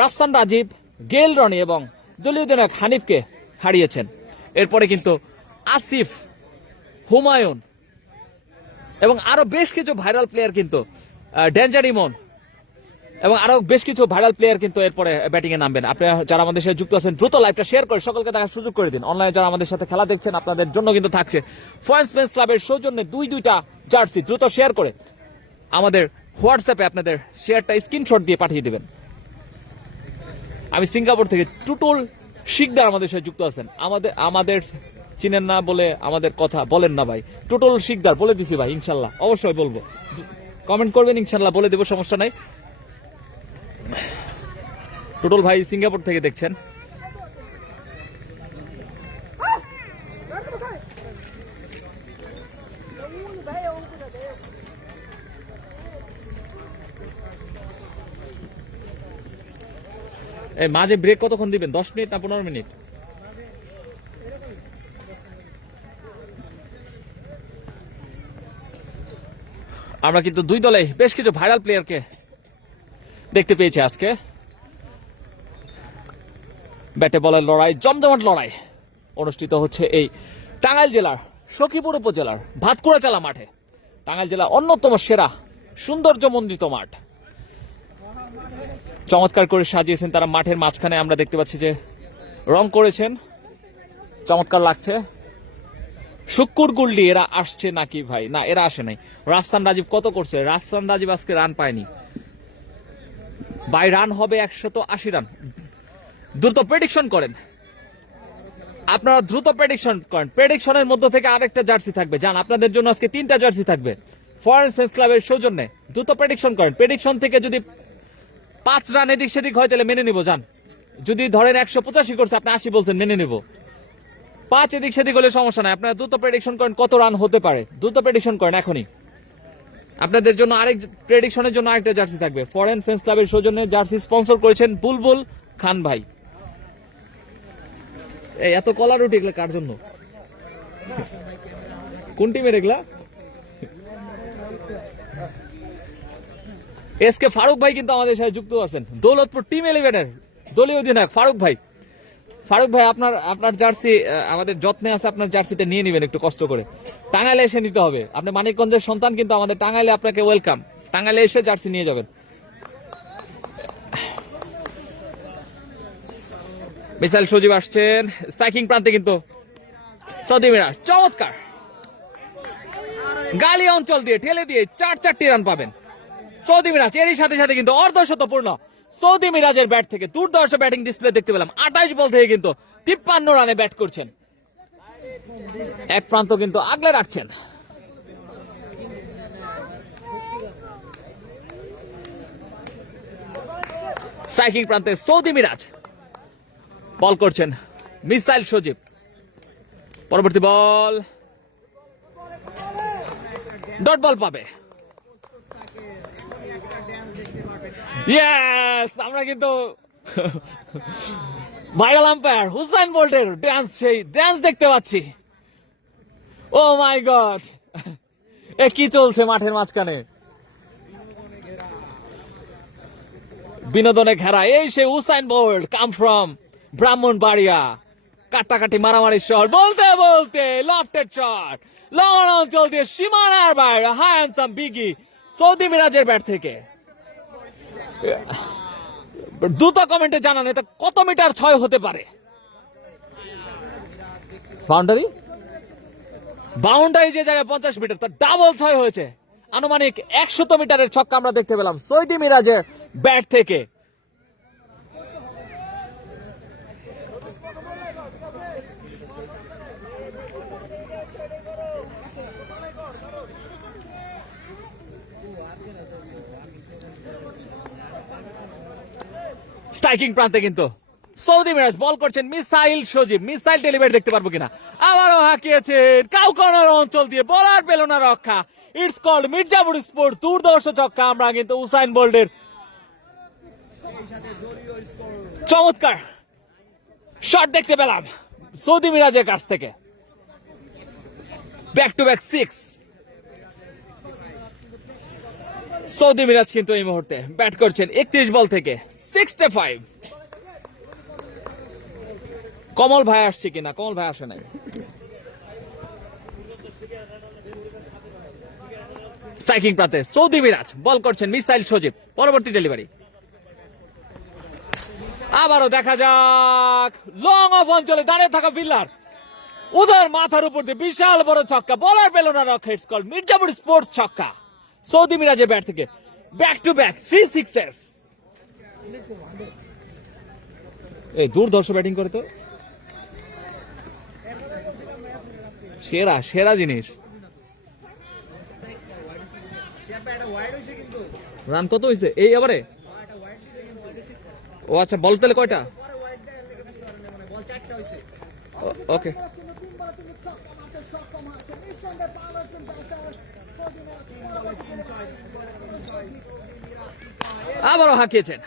রাফসান রাজীব, গেল রনি এবং দলীয় অধিনায়ক হানিফকে হারিয়েছেন। এরপরে কিন্তু আসিফ, হুমায়ুন এবং আরো বেশ কিছু ভাইরাল প্লেয়ার কিন্তু ডেঞ্জার ইমন এবং আরো বেশ কিছু ভাইরাল প্লেয়ার কিন্তু এরপরে ব্যাটিং এ নামবেন। আপনারা যারা আমাদের সাথে যুক্ত আছেন দ্রুত লাইভটা শেয়ার করে সকলকে দেখার সুযোগ করে দিন। অনলাইনে যারা আমাদের সাথে খেলা দেখছেন আপনাদের জন্য কিন্তু থাকছে ফরেন ফ্রেন্ডস ক্লাবের সৌজন্যে দুইটা জার্সি। দ্রুত শেয়ার করে আমাদের হোয়াটসঅ্যাপে আপনাদের শেয়ারটা স্ক্রিনশট দিয়ে পাঠিয়ে দিবেন। আমি সিঙ্গাপুর থেকে টুটুল শিকদার আমাদের সাথে যুক্ত আছেন। আমাদের চিনেন না বলে আমাদের কথা বলেন না ভাই। টুটুল শিকদার বলে দিছি ভাই, ইনশাল্লাহ অবশ্যই বলবো, কমেন্ট করবেন, ইনশাল্লাহ বলে দেবো, সমস্যা নাই। টুটুল ভাই সিঙ্গাপুর থেকে দেখছেন। এই মাঝে ব্রেক কতক্ষণ দিবেন? 10 মিনিট না 15 মিনিট? আমরা কিন্তু দুই দলে বেশ কিছু ভাইরাল প্লেয়ারকে দেখতে পেয়েছি আজকে। ব্যাটে বলের লড়াই, জমজমাট লড়াই অনুষ্ঠিত হচ্ছে এই টাঙ্গাইল জেলার সখীপুর উপজেলার ভাতকুড়া চালা মাঠে। টাঙ্গাইল জেলার অন্যতম সেরা সৌন্দর্যমণ্ডিত মাঠ, চমৎকার করে সাজিয়েছেন তারা। মাঠের মাঝখানে আমরা দেখতে পাচ্ছি যে রং করেছেন, চমৎকার লাগছে। শুক্কুর গুল্লি এরা আসছে নাকি ভাই? না, এরা আসে নাই। রাফসান রাজীব কত করছে? রাফসান রাজীব আজকে রান পায়নি ভাই। রান হবে 180 রান। দ্রুত প্রেডিকশন করেন আপনারা, দ্রুত প্রেডিকশন করেন। প্রেডিকশনের মধ্যে থেকে আরেকটা জার্সি থাকবে, জান আপনাদের জন্য আজকে 3টা জার্সি থাকবে ফরেন ফ্রেন্ডস ক্লাবের সৌজন্যে। দ্রুত প্রেডিকশন করেন। প্রেডিকশন থেকে যদি 5 রান এদিক সেদিক হয় তাহলে মেনে নিব, জান। যদি ধরেন 185 করছে, আপনি 80 বলছেন, মেনে নিব। 5 এদিক সেদিক হলে সমস্যা নাই। আপনারা দ্রুত প্রেডিকশন করেন কত রান হতে পারে, দ্রুত প্রেডিকশন করেন এখনই। আপনাদের জন্য প্রেডিকশনের জন্য আরেকটা জার্সি থাকবে। ফরেন ফ্রেন্ডস ক্লাবের সৌজন্যে জার্সি স্পন্সর করেছেন বুলবুল খান ভাই। এই এত কলার রুটি এগুলা কার জন্য? কোন টিমের এগুলা? এসকে ফারুক ভাই কিন্তু আমাদের সাথে যুক্ত আছেন, দৌলতপুর টিম 11-এর দলীয় অধিনায়ক ফারুক ভাই। ফারুক ভাই আপনার জার্সি আমাদের যত্নে আছে, আপনার জার্সিটা নিয়ে নেবেন একটু কষ্ট করে। টাঙ্গাইলে এসে নিতে হবে। আপনি মানিকগঞ্জের সন্তান, কিন্তু আমাদের টাঙ্গাইলে আপনাকে ওয়েলকাম। টাঙ্গাইলে এসে জার্সি নিয়ে যাবেন। মিসাইল সজীব আসছেন স্ট্রাইকিং প্রান্তে, কিন্তু সৌদি মিরাজ চমৎকার গালি অঞ্চল দিয়ে ঠেলে দিয়ে 4 রান পাবেন সৌদি মিরাজ। এরই সাথে সাথে কিন্তু অর্ধশতপূর্ণ সৌদি মিরাজের ব্যাট থেকে দুর্ধর্ষ ব্যাটিং ডিসপ্লে দেখতে পেলাম। 28 বল থেকে কিন্তু 53 রানে ব্যাট করছেন। এক প্রান্ত কিন্তু আগলে রাখছেন। স্ট্রাইকিং প্রান্তে সৌদি মিরাজ বল করছেন মিসাইল সজীব, পরবর্তী বল ডট বল পাবে। ইয়েস, আমরা কিন্তু ভাইরাল আম্পায়ার হুসাইন বোল্টের সেই ড্যান্স দেখতে পাচ্ছি। ও মাই গড, এ কি চলছে মাঠের মাঝখানে? বিনোদনে ঘেরা এই সেই Hussain Bolt, come from Brahmanbaria, কাটাকাটি মারামারি শহর। বলতে বলতে লফটেড শট, লং অঞ্চল দিয়ে সীমানার বাইরে, হ্যান্ডসাম বিগি সৌদি মিরাজের ব্যাট থেকে। দ্রুত কমেন্টে জানান এটা কত মিটার ছয় হতে পারে। বাউন্ডারি যে জায়গায় 50 মিটার, তার ডাবল ছয় হয়েছে। আনুমানিক 100 মিটারের ছক্কা আমরা দেখতে পেলাম সৌদি মিরাজের ব্যাট থেকে। স্ট্রাইকিং প্রান্তে কিন্তু সৌদি মিরাজ বল করছেন মিসাইল সজীব, মিসাইল ডেলিভারি দেখতে পারবো কিনা। আবারও হাঁকিয়েছেন কাউকানোর অঞ্চল দিয়ে, বলার পেল না রক্ষা। ইটস কল্ড মির্জাপুর স্পোর্ট, দুর্ধর্ষ ছক্কা। আমরা কিন্তু উসাইন বোল্টের চমৎকার শট দেখতে পেলাম সৌদি মিরাজের কাছ থেকে। Back to back 6। সৌদি মিরাজ কিন্তু এই মুহূর্তে ব্যাট করছেন 31 বল থেকে 65। কমল ভাই আসছে কিনা? কমল ভাই আসে নাই। স্ট্রাইকিং প্রান্তে সৌদি মিরাজ বল করছেন মিসাইল সজীব, পরবর্তী ডেলিভারি। আবারও দেখা যাক লং অফ অঞ্চলে দাঁড়িয়ে থাকা ফিল্ডার, ওদের মাথার উপর দিয়ে বিশাল বড় ছক্কা, বলার পেল না রক্ষা। ইটস কল্ড মির্জাপুর স্পোর্টস ছক্কা সৌদি মিরাজের ব্যাট থেকে। Back to back 3 sixes. এই দুর্ধর্ষ ব্যাটিং করে তো, সেরা সেরা জিনিস। রান কত হয়েছে এই এবারে? ও আচ্ছা, বল তাহলে কয়টা? ওকে, আবারও হাঁকিয়েছেন।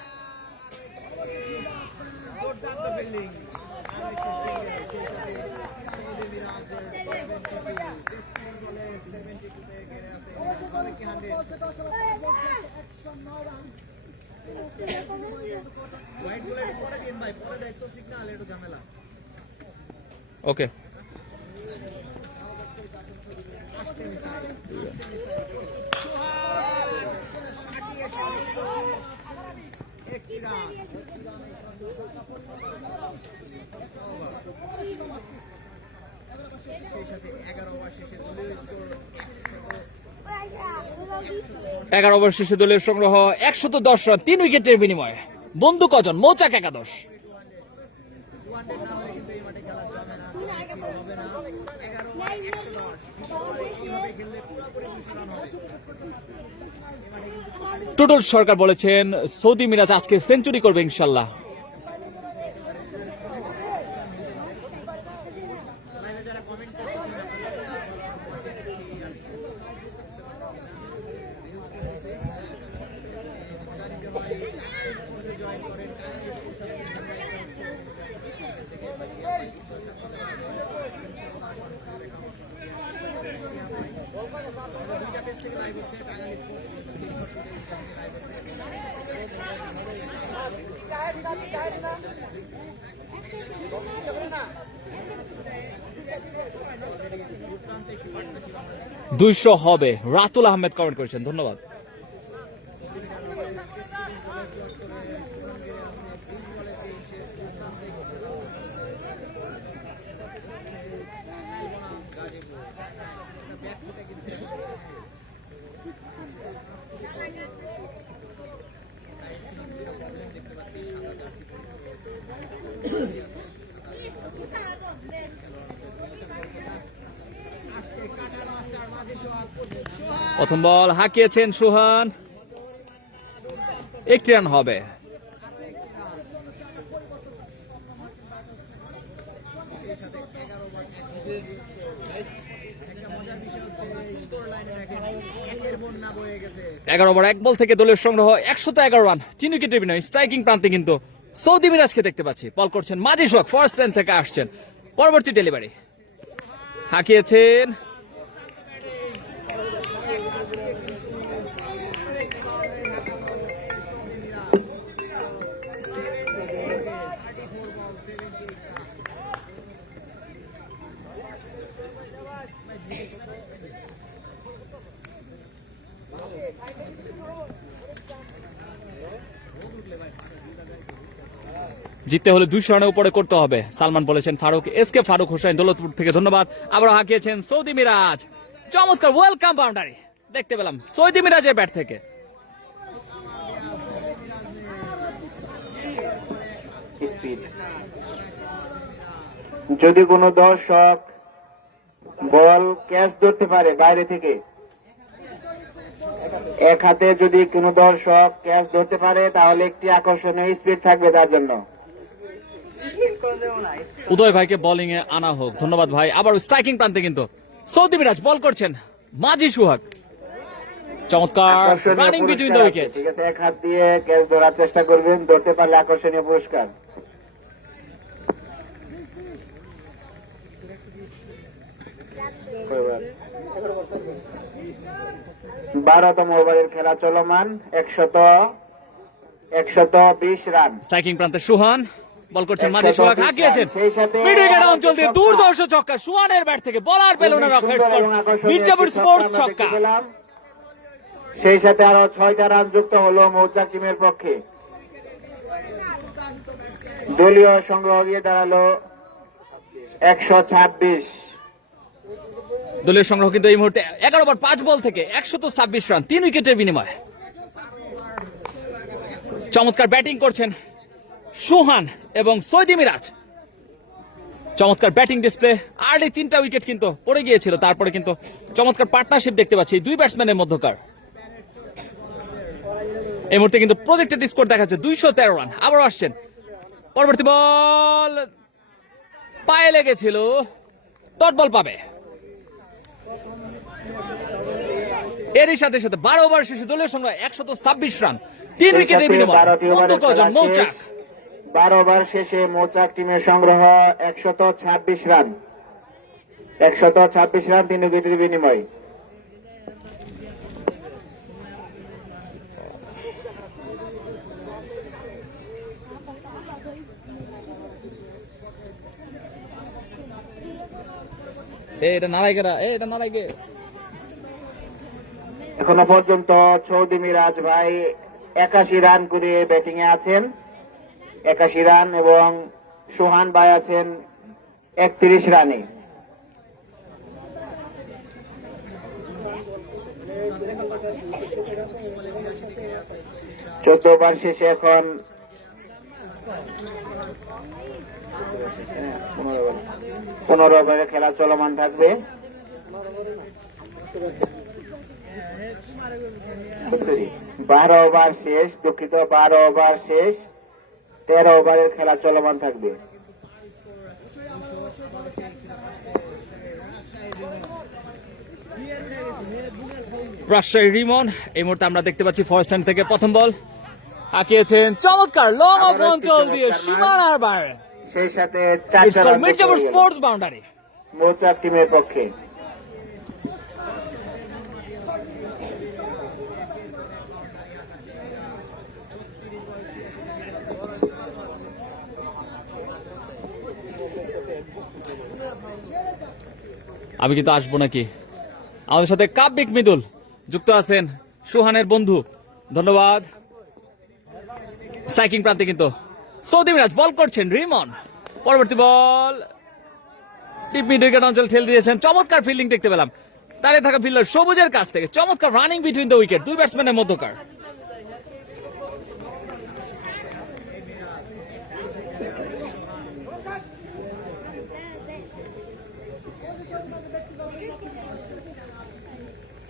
ওকে, এগারো ওভার শেষে দলের সংগ্রহ 110 রান, 3 উইকেটের বিনিময়ে। বন্ধু কজন? মৌচাক একাদশ। টুটুল সরকার বলেছেন সৌদি মিরাজ আজকে সেঞ্চুরি করবে ইনশাল্লাহ। দুইশো হবে, রাতুল আহমেদ কমেন্ট করেছেন, ধন্যবাদ। প্রথম বল হাঁকিয়েছেন সোহান, 1 রান হবে। এগারো ওভার 1 বল থেকে দলের সংগ্রহ 111 রান, 3 উইকেটের বিনিময়ে। স্ট্রাইকিং প্রান্তে কিন্তু সৌদি মিরাজকে দেখতে পাচ্ছি। বল করছেন মাজি সোহাগ, ফার্স্ট রান থেকে আসছেন। পরবর্তী ডেলিভারি হাঁকিয়েছেন জিততে হলে 200 রানের উপরে করতে হবে। সালমান বলেছেন ফারুক, এসকে ফারুক হোসেন দৌলতপুর থেকে, ধন্যবাদ। আবার হাঁকিয়েছেন সৌদি মিরাজ, চমৎকার ওয়েলকাম বাউন্ডারি দেখতে পেলাম সৌদি মিরাজের ব্যাট থেকে। স্পিড। যদি কোনো দর্শক বল ক্যাচ ধরতে পারে বাইরে থেকে, এক হাতে যদি কোনো দর্শক ক্যাচ ধরতে পারে, তাহলে একটি আকর্ষণীয় স্পিড থাকবে তার জন্য। উদয় ভাইকে বোলিং এ আনা হোক, ধন্যবাদ ভাই। আবার স্ট্রাইকিং প্রান্তে কিন্তু সৌদি মিরাজ, বল করছেন মাজি সোহাগ, চমৎকার রানিং বিটুইন দ্য উইকেটস। ঠিক আছে, এক হাত দিয়ে ক্যাচ ধরার চেষ্টা করবেন, ধরতে পারলে আকর্ষণীয় পুরস্কার। বারোতম ওভারের খেলা চলমান, 120 রান। স্ট্রাইকিং প্রান্তে সুহান, বল করছেন মাঝে সোহাগ, হাঁকিয়েছেন মিডউইকেট অঞ্চল দিয়ে দুর্ধর্ষ ছক্কা সুহানের ব্যাট থেকে, বলার পেল না রক্ষক স্পট, মির্জাপুর স্পোর্টস ছক্কা। সেই সাথে আরো 6টা রান যুক্ত হলো মৌচাক টিমের পক্ষে। দলীয় সংগ্রহ গিয়ে দাঁড়ালো 126। দলীয় সংগ্রহ কিন্তু এই মুহূর্তে 11 ওভার 5 বল থেকে 126 রান, 3 উইকেটের বিনিময়ে। চমৎকার ব্যাটিং করছেন সুহান এবং সৌদি মিরাজ, চমৎকার ব্যাটিং ডিসপ্লে। আর্লি 3টা উইকেট কিন্তু পড়ে গিয়েছিল, তারপরে কিন্তু চমৎকার পার্টনারশিপ দেখতে পাচ্ছি এই দুই ব্যাটসম্যানের মধ্যকার। এই মুহূর্তে কিন্তু প্রজেক্টেড স্কোর দেখাচ্ছে 213 রান। আবার আসছেন, পরবর্তী বল পায়ে লেগেছিল, ডট বল পাবে। এরই সাথে সাথে 12 ওভার শেষে দলীয় সংগ্রহ 126 রান, 3 উইকেটের বিনিময়ে। মৌচাক 12 ওভার শেষে মৌচাক টিমের সংগ্রহ 126 রান, 126 রান, 3 উইকেটের বিনিময়ে। এটা নারায়কেরা, এটা নারায়কে। এখনো পর্যন্ত সৌদি মিরাজ ভাই 81 রান করে ব্যাটিং এ আছেন, 81 রান, এবং সোহান ভাই আছেন 31 রানে। চোদ্দ ওভার শেষে এখন 15 ওভারের খেলা চলমান থাকবে। 12 ওভার শেষ, দুঃখিত, 12 ওভার শেষ, 13 ওভারের খেলা চলমান থাকবে। রাজশাহী রিমন, এই মুহূর্তে আমরা দেখতে পাচ্ছি ফার্স্ট হ্যান্ড থেকে প্রথম বল হাঁকিয়েছেন, চমৎকার লং অফ অঞ্চল দিয়ে সীমানার বাইরে, সেই সাথে মির্জাপুর স্পোর্টস বাউন্ডারি। মৌচাক টিমের পক্ষে আমি কিন্তু আসবো নাকি, আমাদের সাথে কাব্যিক মৃদুল যুক্ত আছেন, সুহানের বন্ধু, ধন্যবাদ। স্ট্রাইকিং প্রান্তে কিন্তু সৌদি মিরাজ, বল করছেন রিমন, পরবর্তী বল ডিপ মিড উইকেট অঞ্চল ঠেল দিয়েছেন, চমৎকার ফিল্ডিং দেখতে পেলাম দাঁড়িয়ে থাকা ফিল্ডার সবুজের কাছ থেকে, চমৎকার রানিং বিটুইন দ্য উইকেট, দুই ব্যাটসম্যানের মধ্যকার।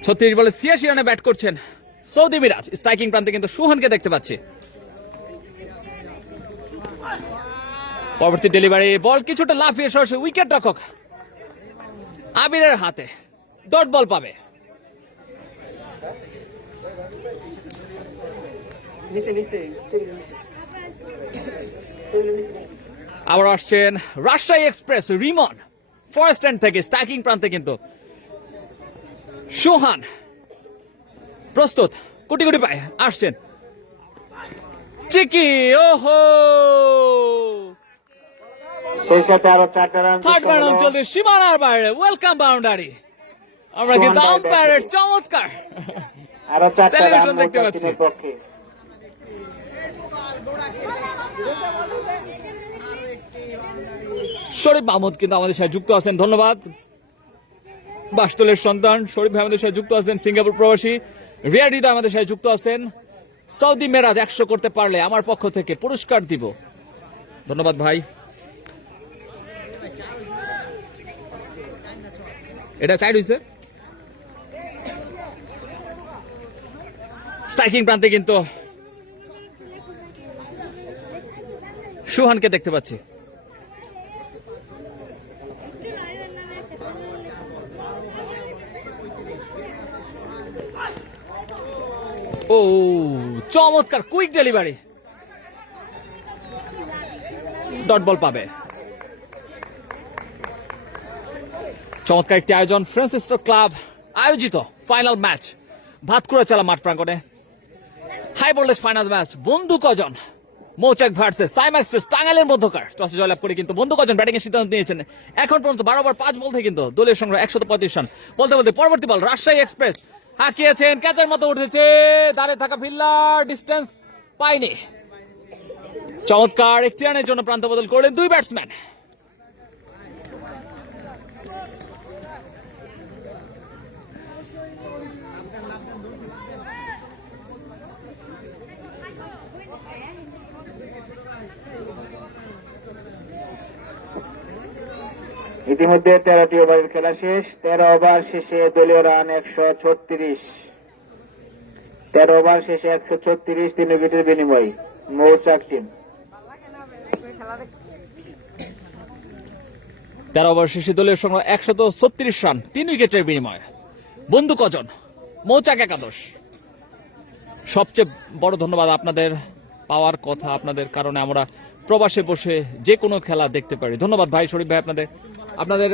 ছত্রিশ বলে 86 রানে ব্যাট করছেন সৌদি মিরাজ। স্ট্রাইকিং প্রান্তে কিন্তু সুহানকে দেখতে পাচ্ছি। পরবর্তী ডেলিভারি, বল কিছুটা লাফিয়ে সরাসরি উইকেট রক্ষক আবিরের হাতে ডট বল পাবে। আবার আসছেন Rajshahi express Rimon forest end থেকে স্ট্রাইকিং প্রান্তে কিন্তু সোহান প্রস্তুত, কোটি কোটি পায় আসছেন চিকি। ওহো, সেই সাথে আরো 4টা রান থার্ড বার অঞ্চলের সীমানার বাইরে ওয়েলকাম বাউন্ডারি। আমরা কিন্তু আম্পায়ারের চমৎকার আরো 4টা রান celebration দেখতে মৌচাক পাচ্ছি। টিমের পক্ষে। শরীফ মাহমুদ কিন্তু আমাদের সাথে যুক্ত আছেন, ধন্যবাদ। বাসতলের সন্তান শরীফ ভাই আমাদের সাথে যুক্ত আছেন, সিঙ্গাপুর প্রবাসী। রিয়াদ হৃদয় আমাদের সাথে যুক্ত আছেন। সৌদি মেরাজ 100 করতে পারলে আমার পক্ষ থেকে পুরস্কার দিব, ধন্যবাদ ভাই। এটা চাই রয়েছে স্ট্রাইকিং প্রান্তে কিন্তু সুহানকে দেখতে পাচ্ছি। ও চমৎকার কুইক ডেলিভারি, ডট বল পাবে। চমৎকার একটি আয়োজন, ফ্রান্সিসকো ক্লাব আয়োজিত ফাইনাল ম্যাচ ভাতকুড়াচালা মাঠ প্রাঙ্গণে। হাই ভোল্টেজ ফাইনাল ম্যাচ বন্ধু কজন মৌচাক ভার্সেস সাইম এক্সপ্রেস টাঙ্গাইলের মধ্যকার। টসে জয়লাভ করে কিন্তু বন্ধু কজন ব্যাটিং এর সিদ্ধান্ত নিয়েছেন। এখন পর্যন্ত 12 ওভার 5 বল থেকে কিন্তু দলীয় সংগ্রহ 135 রান। বলতে বলতে পরবর্তী বল রাজশাহী এক্সপ্রেস হাঁকিয়েছেন, ক্যাচের মতো উঠেছে, দাঁড়িয়ে থাকা ফিল্ডার ডিস্টেন্স পায়নি। চমৎকার একটি রানের জন্য প্রান্ত বদল করলেন দুই ব্যাটসম্যান। ইতিমধ্যে 13টি ওভারের খেলা শেষ। 13 ওভার শেষে দলীয় রান 136। 13 ওভার শেষে 136, 3 উইকেটের বিনিময় মৌচাক টিম। 13 ওভার শেষে দলীয় সংগ্রহ 136 রান, 3 উইকেটের বিনিময়। বন্ধু কজন মৌচাক একাদশ। সবচেয়ে বড় ধন্যবাদ আপনাদের, পাওয়ার কথা আপনাদের কারণে আমরা প্রবাসে বসে যে কোনো খেলা দেখতে পারি। ধন্যবাদ ভাই শরীফ ভাই। আপনাদের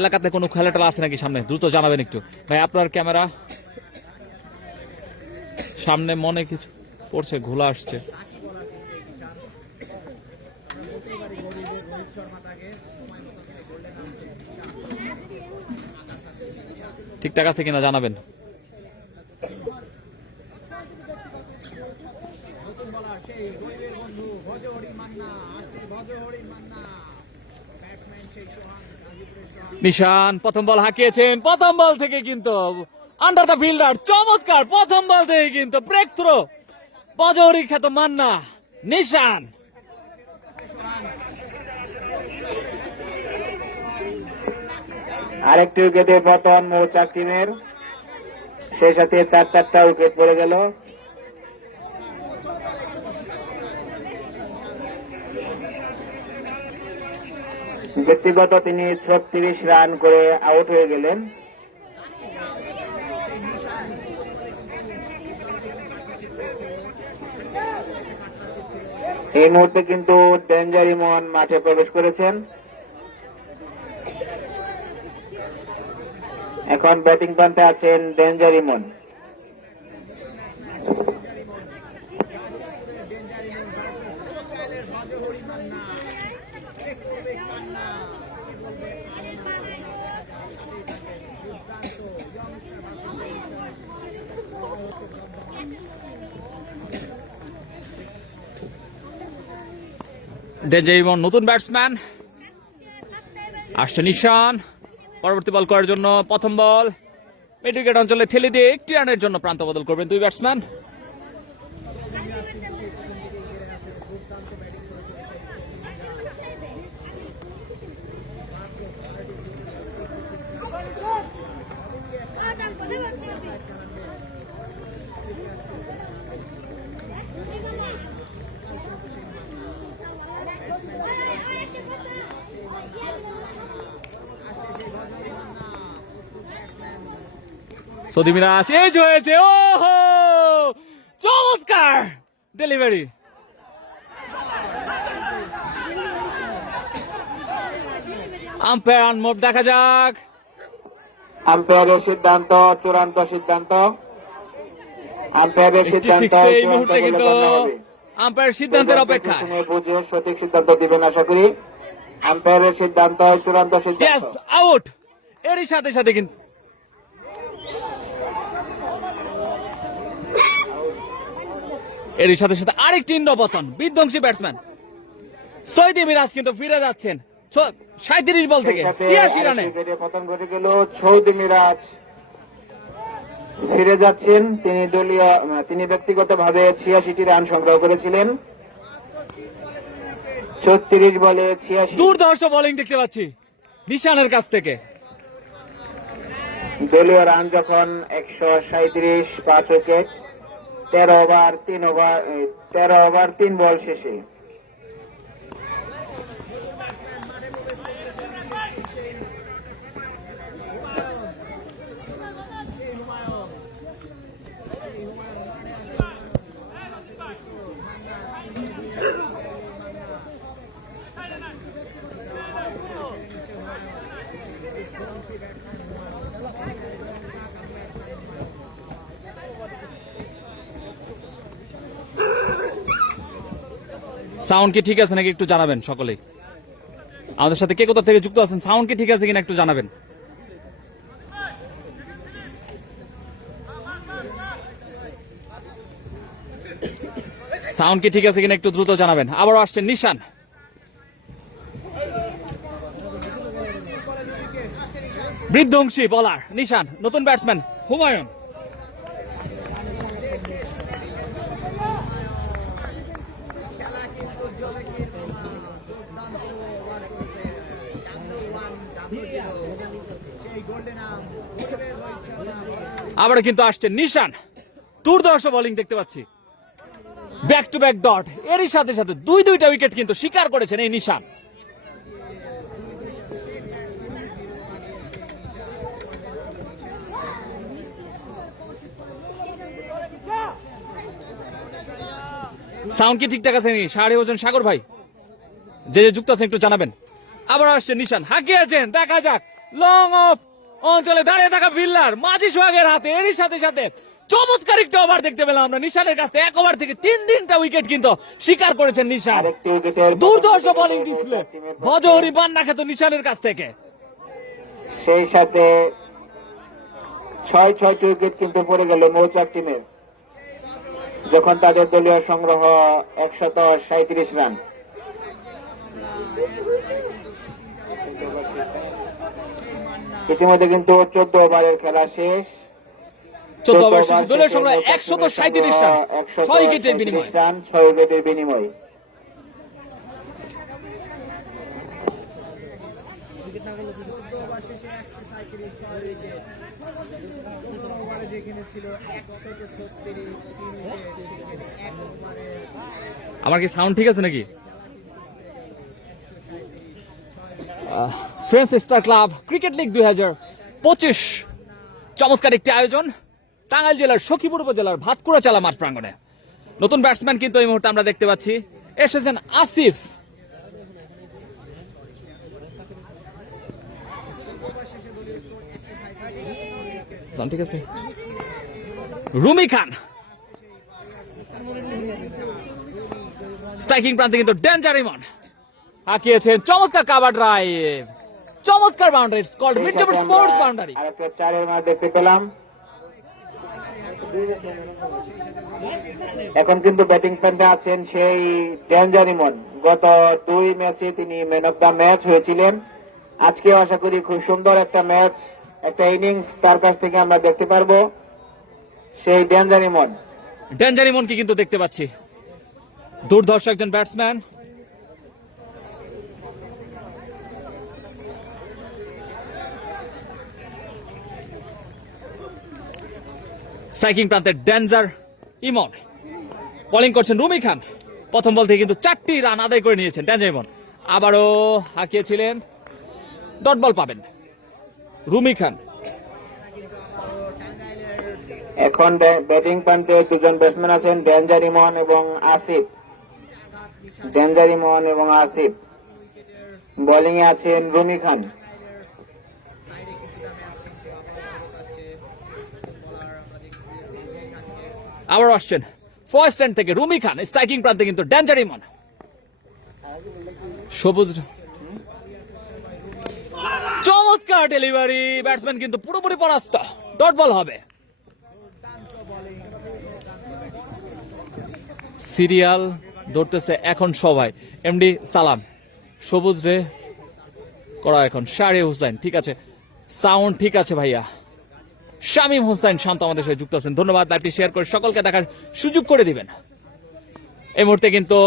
এলাকাতে কোনো খেলা টেলা আছে নাকি সামনে, দ্রুত জানাবেন একটু ভাই। আপনার ক্যামেরা সামনে মনে কিছু পড়ছে, ঘোলা আসছে। ঠিকঠাক আছে কিনা জানাবেন। নিশান প্রথম বল হাঁকিয়েছেন, প্রথম বল থেকে কিন্তু আন্ডার দ্য ফিল্ডার, চমৎকার প্রথম বল থেকে কিন্তু ব্রেক থ্রো, বজহরি খ্যাত মান্না নিশান। আরেকটি উইকেটে পতন মৌচাক টিমের, সেই সাথে 4টা উইকেট পড়ে গেল। ব্যক্তিগত তিনি 36 রান করে আউট হয়ে গেলেন। এই মুহূর্তে কিন্তু ডেঞ্জার ইমন মাঠে প্রবেশ করেছেন। এখন ব্যাটিং প্রান্তে আছেন ডেঞ্জার ইমন। ডেঞ্জার ইমন নতুন ব্যাটসম্যান। আসছে নিশান পরবর্তী বল করার জন্য। প্রথম বল মিড উইকেট অঞ্চলে ঠেলে দিয়ে একটি রানের জন্য প্রান্ত বদল করবেন দুই ব্যাটসম্যান। সৌদি মিরাজ এই যে হয়েছে, ওহো চমৎকার ডেলিভারি। আম্পায়ার আনমোড, দেখা যাক। আম্পায়ারের সিদ্ধান্ত চূড়ান্ত সিদ্ধান্ত। আম্পায়ারের সিদ্ধান্ত 86 এই মুহূর্তে কিন্তু আম্পায়ার সিদ্ধান্তের অপেক্ষা। শুনে বুঝে সঠিক সিদ্ধান্ত দিবেন আশা করি। আম্পায়ারের সিদ্ধান্ত চূড়ান্ত সিদ্ধান্ত। Yes, out. এরই সাথে সাথে কিন্তু আরেকটি ইন্দ্রপতন, বিধ্বংসী ব্যাটসম্যান সৌদি মিরাজ কিন্তু ফিরে যাচ্ছেন 37 বল থেকে 86 রানে। পতন ঘটে গেল, সৌদি মিরাজ ফিরে যাচ্ছেন। তিনি ব্যক্তিগতভাবে 86টি রান সংগ্রহ করেছিলেন। 36 বলে 86। দুর্ধর্ষ বোলিং দেখতে পাচ্ছি নিশানের কাছ থেকে। দলীয় রান যখন 137, 5 উইকেট, 13 ওভার 3 বল শেষে। সাউন্ড কি ঠিক আছে নাকি একটু জানাবেন সকলেই। আমাদের সাথে কে কোথা থেকে যুক্ত আছেন, সাউন্ড কি ঠিক আছে কিনা একটু জানাবেন। সাউন্ড কি ঠিক আছে কিনা একটু দ্রুত জানাবেন। আবারও আসছেন নিশান। বিধ্বংসী বলার নিশান, নতুন ব্যাটসম্যান হুমায়ুন। আবার কিন্তু আসছে নিশান, দুর্ধর্ষ বোলিং দেখতে পাচ্ছি, ব্যাক টু ব্যাক ডট। এরই সাথে সাথে দুইটা উইকেট কিন্তু শিকার করেছেন এই নিশান। সাউন্ড কি ঠিকঠাক আছে নাকি? সাড়ে হোসেন সাগর ভাই যে যুক্ত আছেন একটু জানাবেন। আবার আসছে নিশান, হাঁকিয়েছেন, দেখা যাক। লং অফ অঞ্চলে দাঁড়িয়ে থাকা ফিল্ডার মাঝি সোহাগের হাতে। এরই সাথে সাথে চমৎকার একটা ওভার দেখতে পেলাম আমরা নিশানের কাছে। 1 ওভার থেকে 3টা উইকেট কিন্তু শিকার করেছেন নিশান। দুর্ধর্ষ বোলিং ডিসপ্লে ভজহরি বান্না খেত নিশানের কাছ থেকে। সেই সাথে 6টি উইকেট কিন্তু পড়ে গেল মৌচাক টিমের, যখন তাদের দলীয় সংগ্রহ 137 রান। ইতিমধ্যে কিন্তু 14 ওভারের খেলা শেষ। 14 ওভার শেষে দলীয় সংগ্রহ 137 রান, 6 উইকেটের বিনিময়ে। 6 উইকেটের বিনিময়ে। আমার কি সাউন্ড ঠিক আছে নাকি? Friends star club cricket league 2025 চমৎকার একটি আয়োজন টাঙ্গাইল জেলার সখীপুর উপজেলার ভাতকুড়া চালা মাঠ প্রাঙ্গণে। নতুন ব্যাটসম্যান কিন্তু এই মুহূর্তে আমরা দেখতে পাচ্ছি, এসেছেন আসিফ। ঠিক আছে, রুমি খান স্ট্রাইকিং প্রান্তে কিন্তু ডেঞ্জার ইমন হাঁকিয়েছেন, চমৎকার কাভার ড্রাইভ, চমৎকার boundary, it's called midtown sports boundary. আরেকটা 4-এর মার দেখতে পেলাম। এখন কিন্তু ব্যাটিং প্রান্তে আছেন সেই ডেঞ্জার ইমন। গত 2 ম্যাচে তিনি ম্যান অফ দ্য ম্যাচ হয়েছিলেন। আজকেও আশা করি খুব সুন্দর একটা ম্যাচ, একটা ইনিংস তার কাছ থেকে আমরা দেখতে পারবো। সেই ডেঞ্জার ইমনকে কিন্তু দেখতে পাচ্ছি, দুর্ধর্ষ একজন ব্যাটসম্যান। স্ট্রাইকিং প্রান্তে ডেঞ্জার ইমন, বোলিং করছেন রুমি খান। প্রথম বল থেকে কিন্তু 4টি রান আদায় করে নিয়েছেন ডেঞ্জার ইমন। আবারও হাঁকিয়েছিলেন, ডট বল পাবেন রুমি খান। এখন ব্যাটিং প্রান্তে দুজন ব্যাটসম্যান আছেন, ডেঞ্জার ইমন এবং আসিফ। ডেঞ্জার ইমন এবং আসিফ। বোলিং এ আছেন রুমি খান। আবার আসছেন ফার্স্ট স্ট্যান্ড থেকে রুমি খান, স্ট্রাইকিং প্রান্তে কিন্তু ডেঞ্জার ইমন। সবুজ চমৎকার ডেলিভারি, ব্যাটসম্যান কিন্তু পুরোপুরি পরাস্ত, ডট বল হবে। সিরিয়াল ধরতেছে এখন সবাই, এমডি সালাম, সবুজ রে করা এখন শারে হুসাইন, ঠিক আছে সাউন্ড ঠিক আছে ভাইয়া। শামীম হোসেন শান্ত আমাদের সাথে যুক্ত আছেন, ধন্যবাদ। লাইভটি শেয়ার করে সকলকে দেখার সুযোগ করে দিবেন। এই মুহূর্তে কিন্তু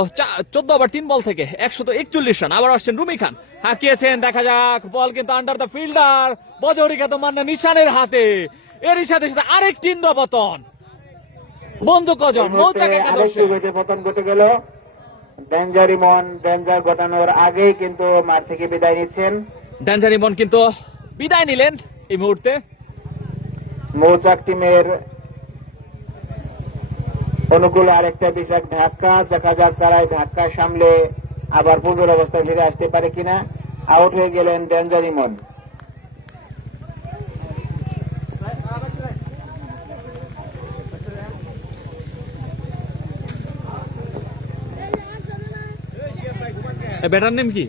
14 ওভার 3 বল থেকে 141 রান। আবার আসছেন রুমি খান, হাঁকিয়েছেন, দেখা যাক। বল কিন্তু আন্ডার দ্য ফিল্ডার বজরি খ্যাত মান্না নিশানের হাতে। এরই সাথে সাথে আরেকটি পতন। বন্ধু কজন মৌচাক একাদশে পতন ঘটে গেল। ডেঞ্জার ইমন ডেঞ্জার ঘটানোর আগেই কিন্তু মাঠ থেকে বিদায় নিচ্ছেন। ডেঞ্জার ইমন কিন্তু বিদায় নিলেন এই মুহূর্তে। মৌচাক টিমের অনুকূলে আরেকটা বিশাল ধাক্কা, দেখা যাক তারা এই ধাক্কা সামলে আবার পূর্বের অবস্থায় ফিরে আসতে পারে কিনা। আউট হয়ে গেলেন ডেঞ্জার ইমন। ব্যাটার নেম কি?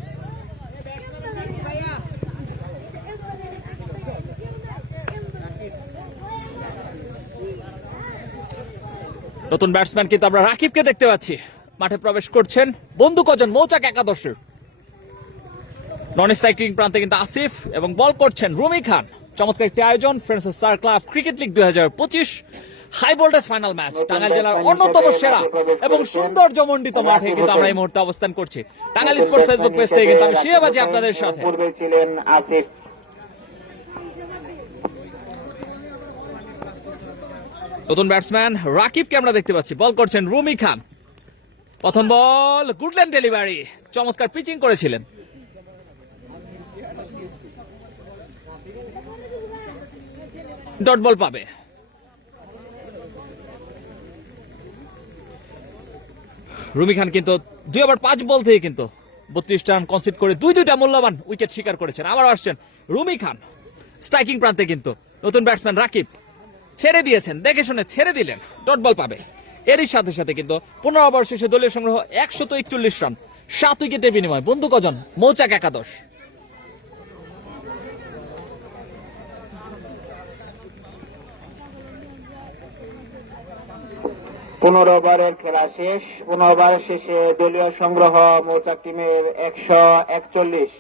নতুন ব্যাটসম্যান কিন্তু আমরা রাকিবকে দেখতে পাচ্ছি, মাঠে প্রবেশ করছেন। বন্ধু কজন মৌচাক একাদশের। নন স্ট্রাইকিং প্রান্তে কিন্তু আসিফ এবং বল করছেন রুমি খান। চমৎকার একটি আয়োজন, friends star club cricket league 2025 high voltage final match. Tangail জেলার অন্যতম সেরা এবং সৌন্দর্যমণ্ডিত মাঠে কিন্তু আমরা এই মুহূর্তে অবস্থান করছি। টাঙ্গাইল স্পোর্টস ফেসবুক পেজ থেকে কিন্তু আমি শিয়াবাজি আপনাদের সাথে। পূর্বে ছিলেন আসিফ। নতুন ব্যাটসম্যান রাকিবকে আমরা দেখতে পাচ্ছি, বল করছেন রুমি খান। প্রথম বল গুডল্যান্ড ডেলিভারি, চমৎকার পিচিং করেছিলেন। ডট বল পাবে। রুমি খান কিন্তু 2 ওভার 5 বল থেকে কিন্তু 32 রান কনসিড করে দুইটা মূল্যবান উইকেট শিকার করেছেন। আবার আসছেন রুমি খান, স্ট্রাইকিং প্রান্তে কিন্তু নতুন ব্যাটসম্যান রাকিব ছেড়ে দিয়েছেন, দেখে শুনে ছেড়ে দিলেন, ডট বল পাবে। এরই সাথে সাথে কিন্তু 15 ওভার শেষে দলীয় সংগ্রহ 141 রান, 7 উইকেটের বিনিময়। বন্ধু কজন মৌচাক একাদশ। 15 ওভারের খেলা শেষ। 15 ওভার শেষে দলীয় সংগ্রহ মৌচাক টিমের 141।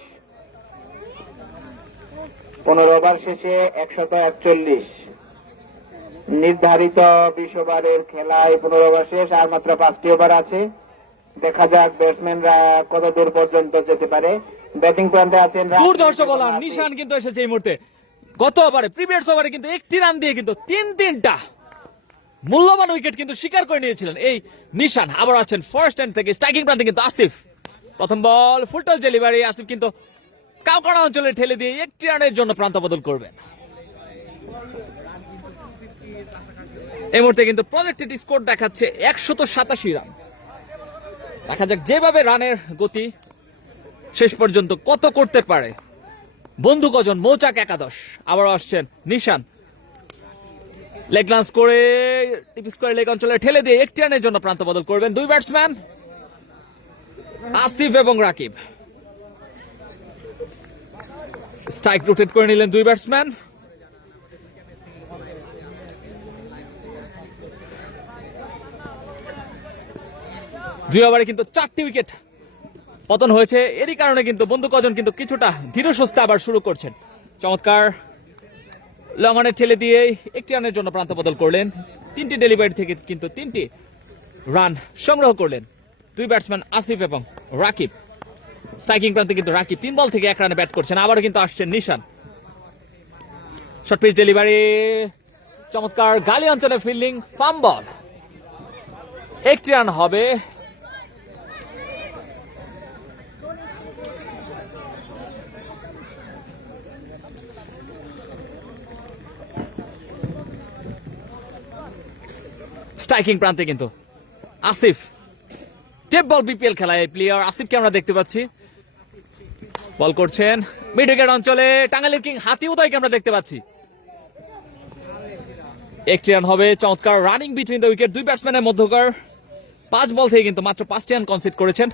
15 ওভার শেষে 141। নির্ধারিত 20 ওভারের খেলায় 15 ওভার শেষ, আর মাত্র 5টি ওভার আছে। দেখা যাক ব্যাটসম্যানরা কত দূর পর্যন্ত যেতে পারে। ব্যাটিং প্রান্তে আছেন দুর্ধর্ষ বলার নিশান কিন্তু এসেছে এই মুহূর্তে। গত ওভারে প্রিভিয়াস ওভারে কিন্তু 1টি রান দিয়ে কিন্তু 3টা মূল্যবান উইকেট কিন্তু শিকার করে নিয়েছিলেন এই নিশান। আবার আছেন ফার্স্ট হ্যান্ড থেকে স্ট্রাইকিং প্রান্তে কিন্তু আসিফ। প্রথম বল ফুলটস ডেলিভারি, আসিফ কিন্তু কাউকাড়া অঞ্চলে ঠেলে দিয়ে 1টি রানের জন্য প্রান্ত বদল করবেন। এই মুহূর্তে কিন্তু প্রজেক্টেড স্কোর দেখাচ্ছে 187 রান। দেখা যাক যেভাবে রানের গতি শেষ পর্যন্ত কত করতে পারে বন্ধু কজন মৌচাক একাদশ। আবার আসছেন নিশান, লেগ লান্স করে টিপ স্কোয়ার লেগ অঞ্চলে ঠেলে দিয়ে 1টি রানের জন্য প্রান্ত বদল করবেন দুই ব্যাটসম্যান আসিফ এবং রাকিব। স্ট্রাইক রোটেট করে নিলেন দুই ব্যাটসম্যান। দুই ওভারে কিন্তু 4টি উইকেট পতন হয়েছে। এরই কারণে কিন্তু বন্ধু কজন কিন্তু কিছুটা ধীর সুস্থে আবার শুরু করছেন। চমৎকার লং অনে ঠেলে দিয়ে 1টি রানের জন্য প্রান্ত বদল করলেন। 3টি ডেলিভারি থেকে কিন্তু 3টি রান সংগ্রহ করলেন দুই ব্যাটসম্যান আসিফ এবং রাকিব। স্ট্রাইকিং প্রান্তে কিন্তু রাকিব 3 বল থেকে 1 রানে ব্যাট করছেন। আবারও কিন্তু আসছেন নিশান, শর্ট পিচ ডেলিভারি, চমৎকার গালি অঞ্চলে ফিল্ডিং, ফার্ম বল, 1টি রান হবে। স্ট্রাইকিং প্রান্তে কিন্তু আসিফ, টেপ বল বিপিএল খেলায় প্লেয়ার আসিফকে আমরা দেখতে পাচ্ছি। বল করছেন মিড উইকেট অঞ্চলে, টাঙ্গাইলের কিং হাতি উদয়কে আমরা দেখতে পাচ্ছি। একটি রান হবে, চমৎকার রানিং বিটুইন দ্য উইকেট, দুই ব্যাটসম্যানের মধ্যকার। 5 বল থেকে কিন্তু মাত্র 5টি রান কনসিড করেছেন।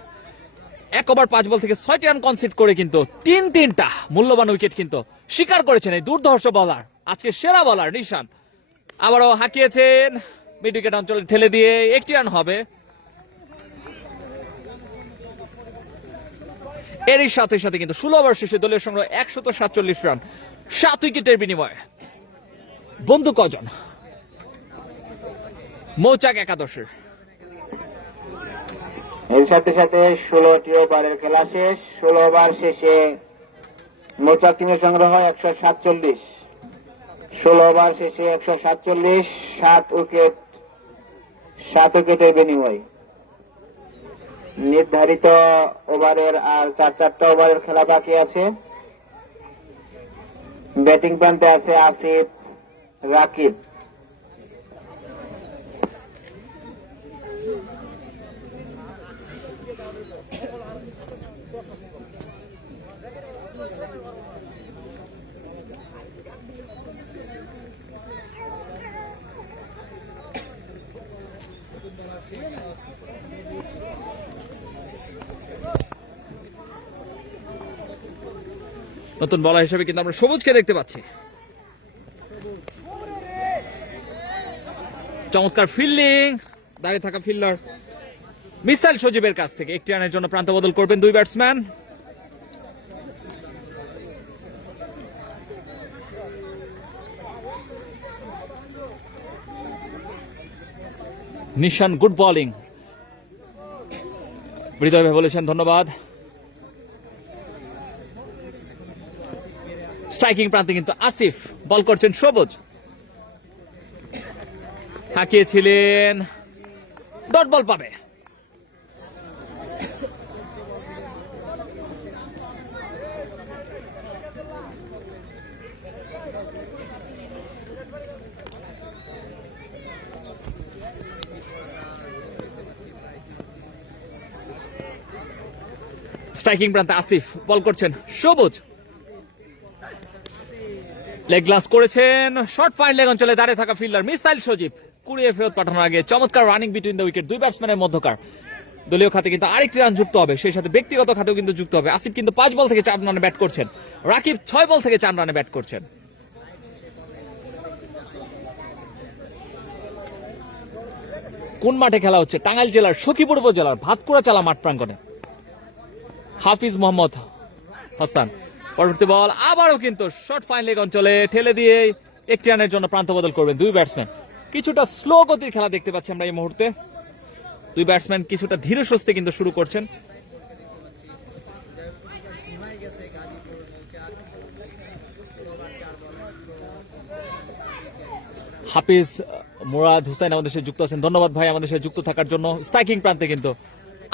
1 ওভার 5 বল থেকে 6টি রান কনসিড করে কিন্তু 3টা মূল্যবান উইকেট কিন্তু স্বীকার করেছেন এই দুর্ধর্ষ বলার, আজকে সেরা বলার নিশান। আবারও হাঁকিয়েছেন মিড উইকেট অঞ্চলে ঠেলে দিয়ে, একটি রান হবে। এরই সাথে সাথে কিন্তু 16 ওভার শেষে দলীয় সংগ্রহ 147 রান, 7 উইকেটের বিনিময়ে। বন্ধু কজন মৌচাক একাদশের। এর সাথে সাথে 16টি ওভারের খেলা শেষ। 16 ওভার শেষে মৌচাক টিমের সংগ্রহ 147। 16 ওভার শেষে 147, 7 উইকেটের বিনিময়। নির্ধারিত ওভারের আর 4টা ওভারের খেলা বাকি আছে। ব্যাটিং প্রান্তে আছে আসিফ, রাকিব। নতুন বলার হিসেবে কিন্তু আমরা সবুজকে দেখতে পাচ্ছি। চমৎকার ফিল্ডিং, দাঁড়িয়ে থাকা ফিল্ডার মিসাইল সজীবের কাছ থেকে একটি রানের জন্য প্রান্ত বদল করবেন দুই ব্যাটসম্যান। নিশান গুড বোলিং, হৃদয় ভাই বলেছেন ধন্যবাদ। স্ট্রাইকিং প্রান্তে কিন্তু আসিফ, বল করছেন সবুজ, হাঁকিয়েছিলেন, ডট বল পাবে। স্ট্রাইকিং প্রান্তে আসিফ, বল করছেন সবুজ, লেগ গ্লাস করেছেন, শর্ট ফাইন লেগ অঞ্চলে দাঁড়িয়ে থাকা ফিল্ডার মিসাইল সজীব কুড়িয়ে ফেরত পাঠানোর আগে চমৎকার রানিং বিটুইন দ্য উইকেট, দুই ব্যাটসম্যানের মধ্যকার। দলীয় খাতে কিন্তু আরেকটি রান যুক্ত হবে, সেই সাথে ব্যক্তিগত খাতেও কিন্তু যুক্ত হবে। আসিফ কিন্তু 5 বল থেকে 4 রানে ব্যাট করছেন, রাকিব 6 বল থেকে 4 রানে ব্যাট করছেন। কোন মাঠে খেলা হচ্ছে? টাঙ্গাইল জেলার সখীপুর উপজেলার ভাতকুড়া চালা মাঠ প্রাঙ্গণে। হাফিজ মোহাম্মদ হাসান, পরবর্তী বল আবারও কিন্তু শর্ট ফাইন লেগ অঞ্চলে ঠেলে দিয়ে একটি রানের জন্য প্রান্ত বদল করবেন দুই ব্যাটসম্যান। কিছুটা স্লো গতির খেলা দেখতে পাচ্ছি আমরা এই মুহূর্তে। দুই ব্যাটসম্যান কিছুটা ধীরে সুস্থে কিন্তু শুরু করছেন। হাফিজ মুরাদ হুসাইন আমাদের সাথে যুক্ত আছেন, ধন্যবাদ ভাই আমাদের সাথে যুক্ত থাকার জন্য। স্ট্রাইকিং প্রান্তে কিন্তু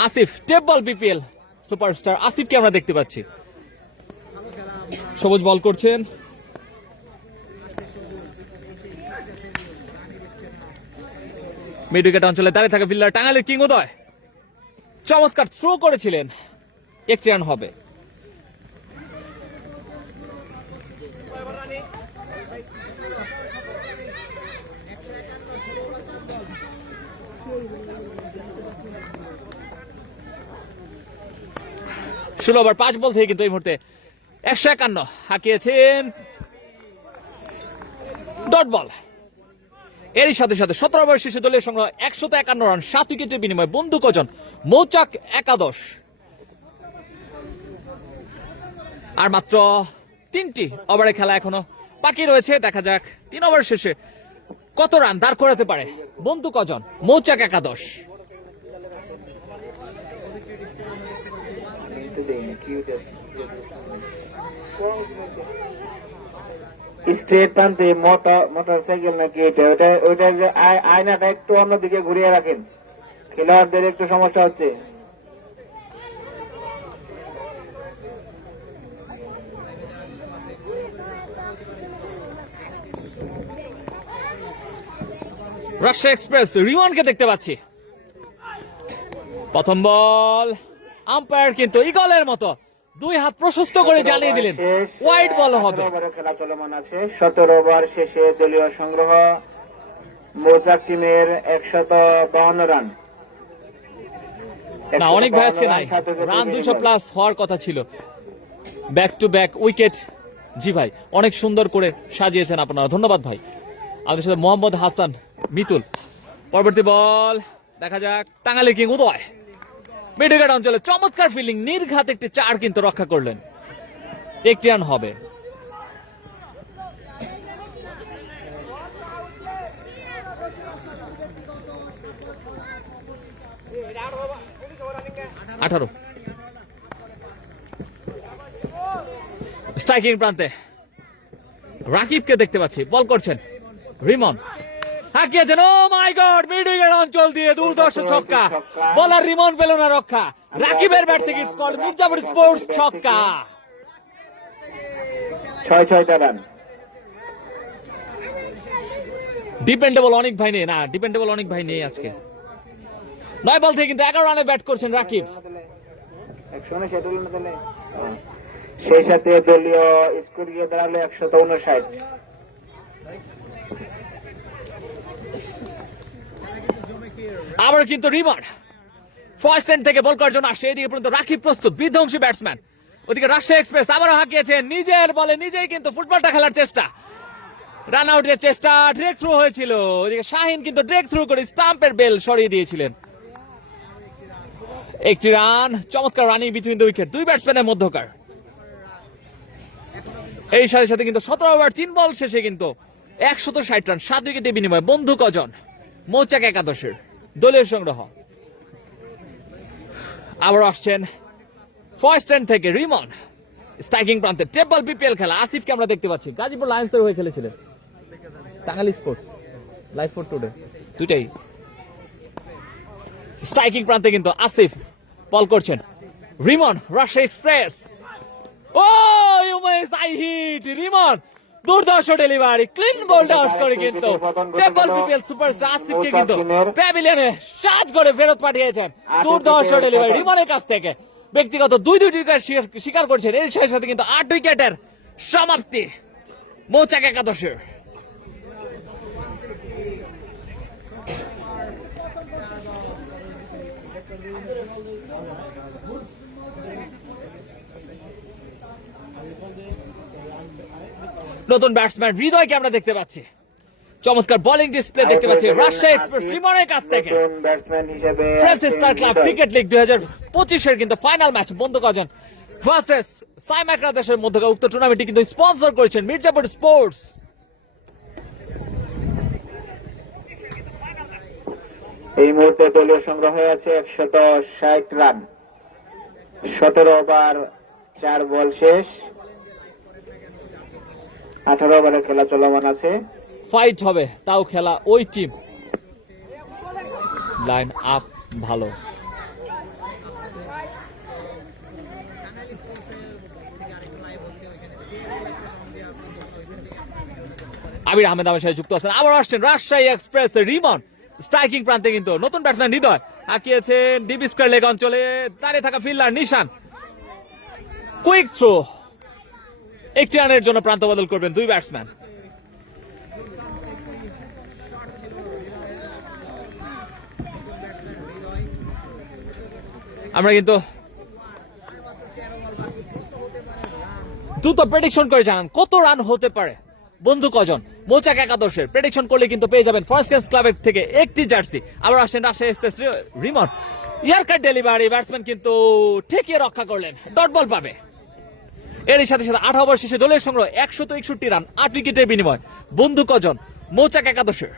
আসিফ, টেপ বল বিপিএল সুপারস্টার আসিফকে আমরা দেখতে পাচ্ছি। সবুজ বল করছেন, মিড উইকেট অঞ্চলে দাঁড়িয়ে থাকা ফিল্ডার টাঙ্গাইলের কিং উদয় চমৎকার থ্রো করেছিলেন, একটি রান হবে। ষোলো ওভার 5 বল থেকে কিন্তু এই মুহূর্তে 151 হাঁকিয়েছেন, ডট বল। এরই সাথে সাথে 17 ওভার শেষে দলীয় সংগ্রহ 151 রান, 7 উইকেটের বিনিময়ে। বন্ধু কজন? মৌচাক একাদশ। আর মাত্র 3টি ওভারে খেলা এখনো বাকি রয়েছে, দেখা যাক 3 ওভার শেষে কত রান দাঁড় করাতে পারে বন্ধু কজন মৌচাক একাদশ। স্ট্রেট প্রান্তে মোটরসাইকেল নাকি ওইটা যে আয়নাটা একটু অন্যদিকে ঘুরিয়ে রাখেন, খেলোয়াড়দের একটু সমস্যা হচ্ছে। রাজশাহী এক্সপ্রেস রিমনকে দেখতে পাচ্ছি। প্রথম বল, আম্পায়ার কিন্তু ইগলের মতো 2 হাত প্রশস্ত করে জানিয়ে দিলেন ওয়াইড বল হবে। খেলা চলমান আছে। 17 ওভার শেষে দলীয় সংগ্রহ মৌচাক টিমের 152 রান। না, অনেক ভাই আজকে নাই, রান 200 প্লাস হওয়ার কথা ছিল। Back to back wicket. জি ভাই, অনেক সুন্দর করে সাজিয়েছেন আপনারা, ধন্যবাদ ভাই। আমাদের সাথে মোহাম্মদ হাসান মিতুল। পরবর্তী বল দেখা যাক, টাঙ্গাইল কিং উদয় মিডউইকেট অঞ্চলে চমৎকার ফিল্ডিং, নির্ঘাত একটি 4 কিন্তু রক্ষা করলেন। 1 রান হবে। স্ট্রাইকিং প্রান্তে রাকিবকে দেখতে পাচ্ছি, বল করছেন রিমন। হাঁকিয়েছেন, ও মাই গড, মিডউইকেট অঞ্চল দিয়ে দুর্ধর্ষ ছক্কা। বলার রিমন পেল না রক্ষা। রাকিবের ব্যাট থেকে স্কোর, মির্জাপুর স্পোর্টস ছক্কা। 6 রান। ডিপেন্ডেবল অনেক ভাই নেই, না ডিপেন্ডেবল অনেক ভাই নেই আজকে। 9 বল থেকে কিন্তু 11 রানে ব্যাট করছেন রাকিব। সেই সাথে দলীয় স্কোর গিয়ে দাঁড়ালো 159। আবার কিন্তু রিমন ফার্স্ট এন্ড থেকে বল করার জন্য আসছে। এদিকে পর্যন্ত রাকিব প্রস্তুত, বিধ্বংসী ব্যাটসম্যান। ওদিকে রাজশাহী এক্সপ্রেস আবারও হাঁকিয়েছেন, নিজের বলে নিজেই কিন্তু ফুটবলটা খেলার চেষ্টা। রান আউটের চেষ্টা, ড্রেক থ্রু হয়েছিল। ওদিকে শাহিন কিন্তু ড্রেক থ্রু করে স্টাম্পের বেল সরিয়ে দিয়েছিলেন। 1 রান, চমৎকার রানিং বিটুইন দ্য উইকেট, 2 ব্যাটসম্যানের মধ্যকার। এই সাথে সাথে কিন্তু 17 ওভার 3 বল শেষে কিন্তু 160 রান, 7 উইকেটের বিনিময়ে বন্ধু কজন মৌচাক একাদশের দলীয় সংগ্রহ। আবার আসছেন ফার্স্ট এন্ড থেকে রিমন, স্ট্রাইকিং প্রান্তে। টেবল বিপিএল খেলা, আসিফকে আমরা দেখতে পাচ্ছি, গাজীপুর লায়ন্সের হয়ে খেলেছিলেন। Tangail sports, live for today, দুইটাই। স্ট্রাইকিং প্রান্তে কিন্তু আসিফ বল করছেন Rimon. Rajshahi express, oh you miss I hit Rimon, দুর্ধর্ষ ডেলিভারি, ক্লিন বোল্ড আউট করে কিন্তু টেবল বিপিএল সুপারস্টার আসিফকে কিন্তু প্যাভিলিয়নে সাজ করে ফেরত পাঠিয়েছেন। দুর্ধর্ষ ডেলিভারি রিমনের কাছ থেকে, ব্যক্তিগত 2 উইকেট শিকার করছেন। এর সাথে কিন্তু 8 উইকেটের সমাপ্তি মৌচাক একাদশের। নতুন ব্যাটসম্যান হৃদয়কে আমরা দেখতে পাচ্ছি, চমৎকার বোলিং ডিসপ্লে দেখতে পাচ্ছি রাজশাহী এক্সপ্রেস রিমনের কাছ থেকে। ব্যাটসম্যান হিসেবে Francis star club cricket league 2025 এর কিন্তু ফাইনাল ম্যাচ বন্ধু কজন ভার্সেস সাইমাক রাদেশের মধ্যকার উক্ত টুর্নামেন্টটি কিন্তু স্পন্সর করেছেন মির্জাপুর স্পোর্টস। এই মুহূর্তে দলীয় সংগ্রহ হয়ে আছে 160 রান। 17 ওভার 4 বল শেষ, 18 ওভারের খেলা চলমান আছে। ফাইট হবে, তাও খেলা ওই টিম। লাইন আপ ভালো। আবির আহমেদ আমার সাথে যুক্ত আছেন। আবার আসছেন রাজশাহী এক্সপ্রেস রিমন, স্ট্রাইকিং প্রান্তে কিন্তু নতুন ব্যাটসম্যান হৃদয় হাঁকিয়েছেন ডিবি স্কয়ার লেগ অঞ্চলে। দাঁড়িয়ে থাকা ফিল্ডার নিশান, কুইক থ্রো, 1 রানের জন্য প্রান্ত বদল করবেন 2 ব্যাটসম্যান। আমরা কিন্তু দ্রুত প্রেডিকশন করে জানান কত রান হতে পারে বন্ধু কজন মৌচাক একাদশের। প্রেডিকশন করলে কিন্তু পেয়ে যাবেন ফরেস্ট গেমস ক্লাবের থেকে একটি জার্সি। আবার আসছেন Rajshahi express Rimon, yorker delivery, batsman কিন্তু ঠেকিয়ে রক্ষা করলেন, ডট বল পাবে। এর সাথে সাথে 8 ওভার শেষে দলের সংগ্রহ 161 রান, 8 উইকেটের বিনিময় বন্ধু কজন মৌচাক একাদশের।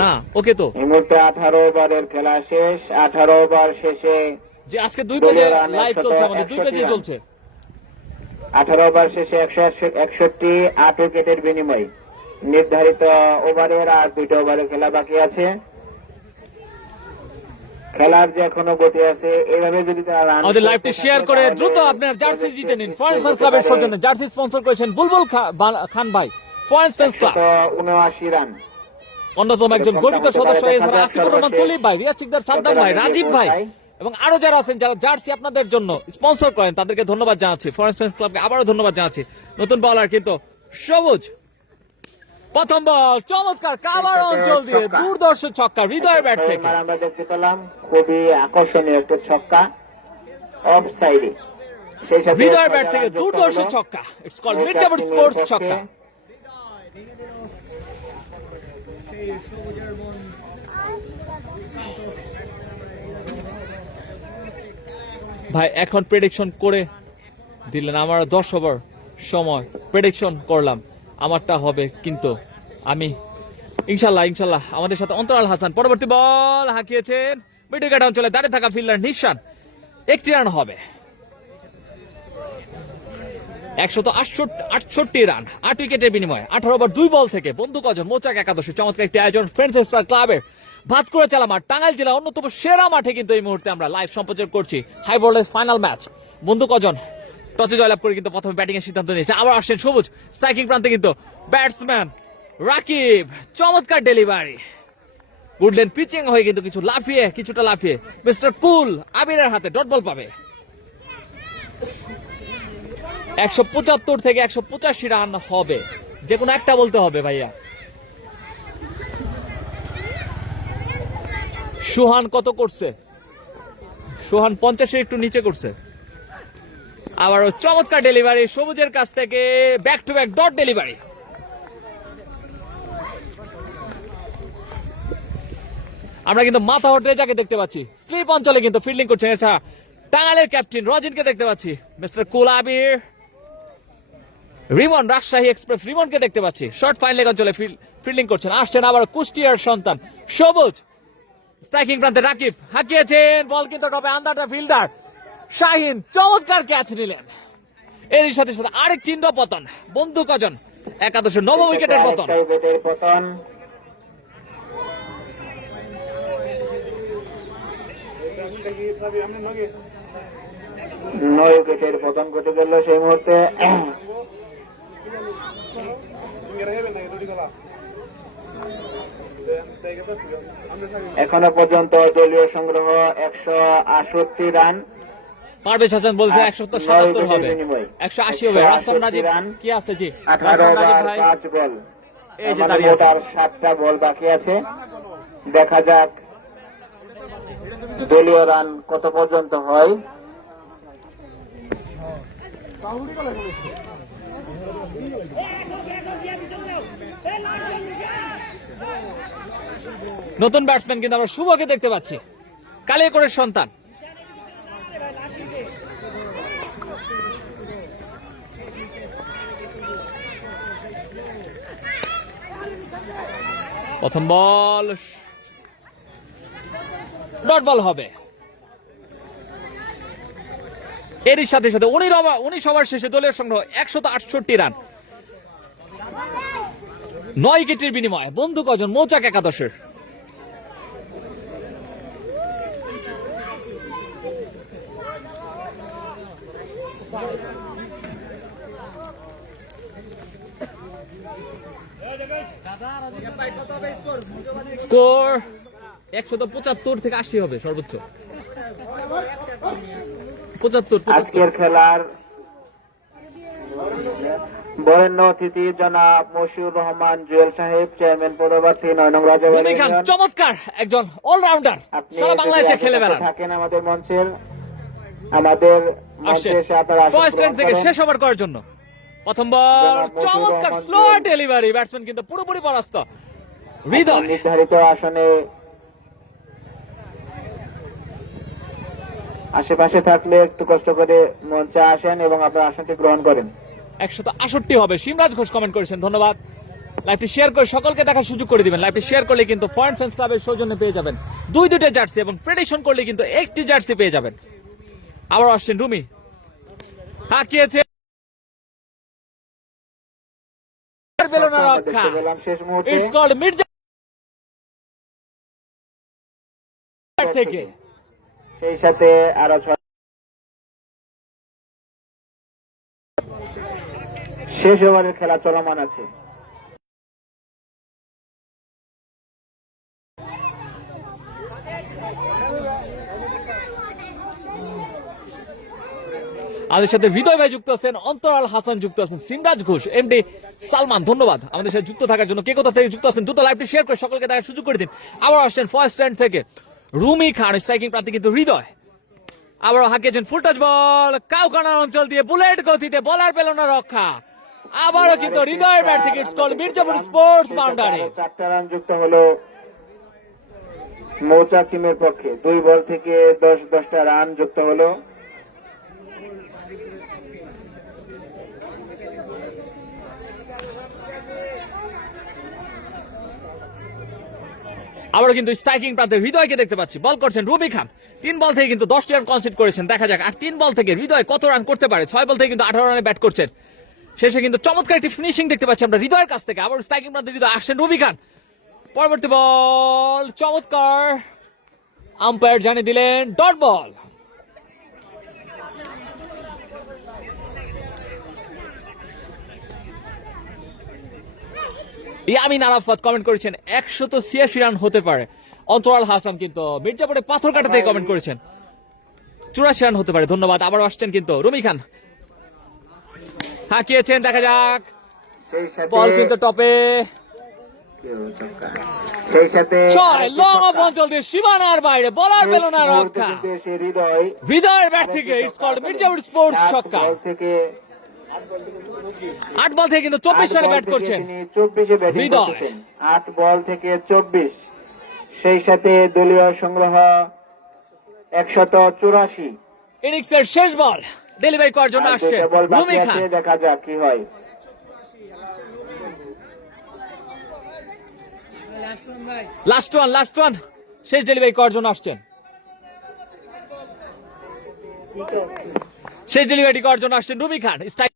না ওকে তো এই মুহূর্তে 18 ওভারের খেলা শেষ। 18 ওভার শেষে যে আজকে 2 পেজে লাইভ চলছে, আমাদের 2 পেজে চলছে। 18 ওভার শেষে 161, 8 উইকেটের বিনিময়। নির্ধারিত ওভারের আর 2টা ওভারের খেলা বাকি আছে। খেলার যে এখনো গতি আছে, এইভাবে যদি তারা রান আমাদের লাইভটি শেয়ার করে দ্রুত আপনার জার্সি জিতে নিন। ফরেন ফ্যান্স ক্লাবের সৌজন্যে জার্সি স্পন্সর করেছেন বুলবুল খান ভাই, ফরেন ফ্যান্স ক্লাব। 179 রান। অন্যতম একজন গঠিত সদস্য এছাড়া আসিফুর রহমান তুলিপ ভাই, রিয়াজ সিকদার, সাদ্দাম ভাই, রাজীব ভাই এবং আরো যারা আছেন যারা জার্সি আপনাদের জন্য স্পন্সর করেন তাদেরকে ধন্যবাদ জানাচ্ছি। ফরেন ফ্যান্স ক্লাবকে আবারও ধন্যবাদ জানাচ্ছি। নতুন বলার কিন্তু সবুজ, প্রথম বল চমৎকার কাভার অঞ্চল দিয়ে দুর্দর্শ ছক্কা হৃদয়ের ব্যাট থেকে। আমরা দেখতে পেলাম খুবই আকর্ষণীয় একটা ছক্কা অফ সাইডে, সেই সাথে হৃদয়ের ব্যাট থেকে দুর্দর্শ ছক্কা। ইটস কল্ড মিডটাউন স্পোর্টস ছক্কা। ভাই এখন প্রেডিকশন করে দিলেন, আমার 10 ওভার সময় প্রেডিকশন করলাম, আমারটা হবে কিন্তু আমি ইনশাল্লাহ আমাদের সাথে অন্তরাল হাসান পরবর্তী বল হাঁকিয়েছেন মিডউইকেট অঞ্চলে দাঁড়িয়ে থাকা ফিল্ডার নিশান, 1 রান হবে। 168 রান 8 উইকেটের বিনিময়ে 18 ওভার 2 বল থেকে বন্ধু কজন মৌচাক একাদশী চমৎকার একটি আয়োজন ফ্রেন্ডস স্টার ক্লাবের ভাতকুড়া চালা মাঠ টাঙ্গাইল জেলা অন্যতম সেরা মাঠে কিন্তু এই মুহূর্তে আমরা লাইভ সম্প্রচার করছি হাই ভোল্টেজ ফাইনাল ম্যাচ। বন্ধু কজন টসে জয়লাভ করে কিন্তু প্রথমে ব্যাটিং এর সিদ্ধান্ত নিয়েছে। আবার আসছেন সবুজ, স্ট্রাইকিং প্রান্তে কিন্তু ব্যাটসম্যান রাকিব, চমৎকার ডেলিভারি, উঠলেন পিচিং হয়ে কিন্তু কিছুটা লাফিয়ে মিস্টার কুল আবিরের হাতে ডট বল পাবে। 175 থেকে 185 রান হবে, যে কোনো একটা বলতে হবে ভাইয়া। সুহান কত করছে? সুহান 50-এর একটু নিচে করছে। আবারও চমৎকার ডেলিভারি সবুজের কাছ থেকে, back to back dot delivery. আমরা কিন্তু মাথা হট রেজাকে দেখতে পাচ্ছি, স্লিপ অঞ্চলে কিন্তু ফিল্ডিং করছেন। এছাড়া টাঙ্গাইলের ক্যাপ্টেন রজিনকে দেখতে পাচ্ছি, মিস্টার কুল আবির, রিমন রাজশাহী এক্সপ্রেস রিমনকে দেখতে পাচ্ছি শর্ট ফাইন লেগ অঞ্চলে ফিল্ডিং করছেন। আসছেন আবার কুষ্টিয়ার সন্তান সবুজ, স্ট্রাইকিং প্রান্তে রাকিব হাঁকিয়েছেন, বল কিন্তু টপে আন্দারটা ফিল্ডার শাহিন চমৎকার ক্যাচ নিলেন। এরই সাথে সাথে আরেক চিহ্ন পতন, বন্ধু কজন একাদশের 9 উইকেটের পতন। 9 উইকেটের পতন ঘটে গেল সেই মুহূর্তে। এখনো পর্যন্ত দলীয় সংগ্রহ 168 রান। পারভেজ হাসান বলছে 177 হবে, 180 হবে। রাসম রাজীব কি আছে জি? 18 ওভার 5 বল, এই যে দাঁড়িয়ে আছে। আর 7টা বল বাকি আছে। দেখা যাক দলীয় রান কত পর্যন্ত হয়। নতুন ব্যাটসম্যান কিন্তু আমরা শুভকে দেখতে পাচ্ছি, কালিয়াকৈরের সন্তান। প্রথম বল ডট বল হবে। এরই সাথে সাথে 19 ওভার শেষে দলীয় সংগ্রহ 168 রান, 9 উইকেটের বিনিময়ে বন্ধু কজন মৌচাক একাদশের। স্কোর 175 থেকে 80 হবে সর্বোচ্চ। 75। আজকের খেলার বরেণ্য অতিথি জনাব মশিউর রহমান জুয়েল সাহেব, চেয়ারম্যান পদপ্রার্থী 9 নং রাজাবাড়ী ইউনিয়ন। চমৎকার একজন অলরাউন্ডার, সারা বাংলাদেশে খেলে বেড়ান। থাকেন আমাদের মঞ্চে এসে আপনারা ফার্স্ট রাউন্ড থেকে শেষ ওভার করার জন্য। প্রথম বল চমৎকার স্লো ডেলিভারি, ব্যাটসম্যান কিন্তু পুরোপুরি পরাস্ত। হৃদয় নির্ধারিত আসনে আশেপাশে থাকলে একটু কষ্ট করে মঞ্চে আসেন এবং আপনার আসনটি গ্রহণ করেন। 168 হবে। শিমরাজ ঘোষ কমেন্ট করেছেন, ধন্যবাদ। লাইভটি শেয়ার করে সকলকে দেখার সুযোগ করে দিবেন। লাইভটি শেয়ার করলে কিন্তু ফরেন ফ্যান্স ক্লাবের সৌজন্যে পেয়ে যাবেন 2-2 জার্সি এবং প্রেডিকশন করলে কিন্তু 1টি জার্সি পেয়ে যাবেন। আবার আসছেন রুমি, হাঁকিয়েছে রক্ষা। শেষ মুহূর্তে ইটস কল্ড মিড থেকে। সেই সাথে আরো শেষ ওভারের খেলা চলমান আছে। আমাদের সাথে হৃদয় ভাই যুক্ত আছেন, অন্তরাল হাসান যুক্ত আছেন, সিমরাজ ঘোষ, এমডি সালমান, ধন্যবাদ আমাদের সাথে যুক্ত থাকার জন্য। কে কোথা থেকে যুক্ত আছেন দ্রুত লাইভটি শেয়ার করে সকলকে দেখার সুযোগ করে দিন। আবার আসছেন ফার্স্ট স্ট্যান্ড থেকে রুমি খান, স্ট্রাইকিং প্রার্থী কিন্তু হৃদয়। আবারও হাঁকিয়েছেন ফুল টাচ বল, কাউকানার অঞ্চল দিয়ে বুলেট গতিতে, বলার পেল না রক্ষা। আবারও কিন্তু হৃদয়ের ব্যাট থেকে it's call Mirzapur sports boundary. 4টা রান যুক্ত হলো মৌচাক টিমের পক্ষে। 2 বল থেকে 10টা রান যুক্ত হলো। আবারও কিন্তু স্ট্রাইকিং প্রান্তে হৃদয়কে দেখতে পাচ্ছি, বল করছেন রুমি খান। 3 বল থেকে কিন্তু 10টি রান কনসিড করেছেন, দেখা যাক আর 3 বল থেকে হৃদয় কত রান করতে পারে। 6 বল থেকে কিন্তু 18 রানে ব্যাট করছেন। শেষে কিন্তু চমৎকার একটি ফিনিশিং দেখতে পাচ্ছি আমরা হৃদয়ের কাছ থেকে। আবার স্ট্রাইকিং প্রান্তে হৃদয়, আসছেন রুমি খান, পরবর্তী বল চমৎকার, আম্পায়ার জানিয়ে দিলেন dot ball. Yamin Arafat comment করেছেন 186 রান হতে পারে। অন্তরাল হাসান কিন্তু মির্জাপুরে পাথর কাটা থেকে কমেন্ট করেছেন 84 রান হতে পারে, ধন্যবাদ। আবার আসছেন কিন্তু রুমি খান, হাঁকিয়েছেন, দেখা যাক সেই সাথে বল কিন্তু টপে, সেই সাথে ছয় লং অফ অঞ্চল দিয়ে সীমানার বাইরে, বলার পেল না রক্ষা। হৃদয়ের ব্যাট থেকে ইটস কল্ড মির্জাপুর স্পোর্টস ছক্কা। 8 বল থেকে কিন্তু 24 রানে ব্যাট করছেন 24-এ ব্যাটিং হৃদয়। করছেন। 8 বল থেকে 24, সেই সাথে দলীয় সংগ্রহ 184। ইনিংসের শেষ বল ডেলিভারি করার জন্য আসছে বল রুমি বাকি খান। আছে, দেখা যাক কি হয়। লাস্ট ওয়ান শেষ ডেলিভারি করার জন্য আসছেন, শেষ ডেলিভারি করার জন্য আসছেন রুমি খান। স্ট্রাইক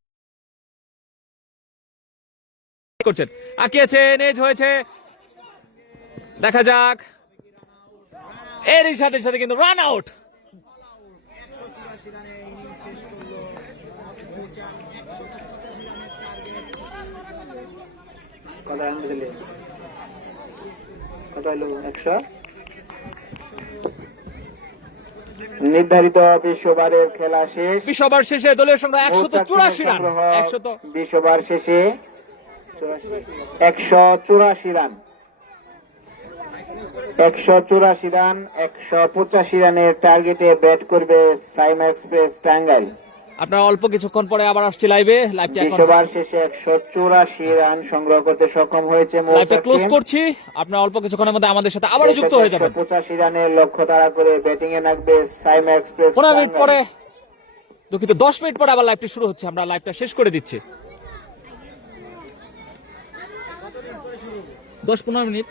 করছেন, আঁকিয়েছেন, এজ হয়েছে, দেখা যাক। এরই সাথে সাথে কিন্তু রান আউট। কত রান দিলে? কত হলো? 100। নির্ধারিত 20 ওভারের খেলা শেষ। 20 ওভার শেষে দলীয় সংগ্রহ 184 রান। 20 ওভার শেষে 184 রান। 184 রান, 185 রানের টার্গেটে ব্যাট করবে সাইমা এক্সপ্রেস টাঙ্গাইল। আপনারা অল্প কিছুক্ষণ পরে আবার আসছি লাইভে। লাইভটা 20 ওভার শেষে 184 রান সংগ্রহ করতে সক্ষম হয়েছে লাইভটা ক্লোজ করছি। আপনারা অল্প কিছুক্ষণের মধ্যে আমাদের সাথে আবারও যুক্ত হয়ে যাবেন। 185 রানের লক্ষ্য তাড়া করে ব্যাটিং এ নামবে সাইমা এক্সপ্রেস। 15 মিনিট পরে, দুঃখিত 10 মিনিট পরে আবার লাইভটি শুরু হচ্ছে। আমরা লাইভটা শেষ করে দিচ্ছি। 10-15 মিনিট।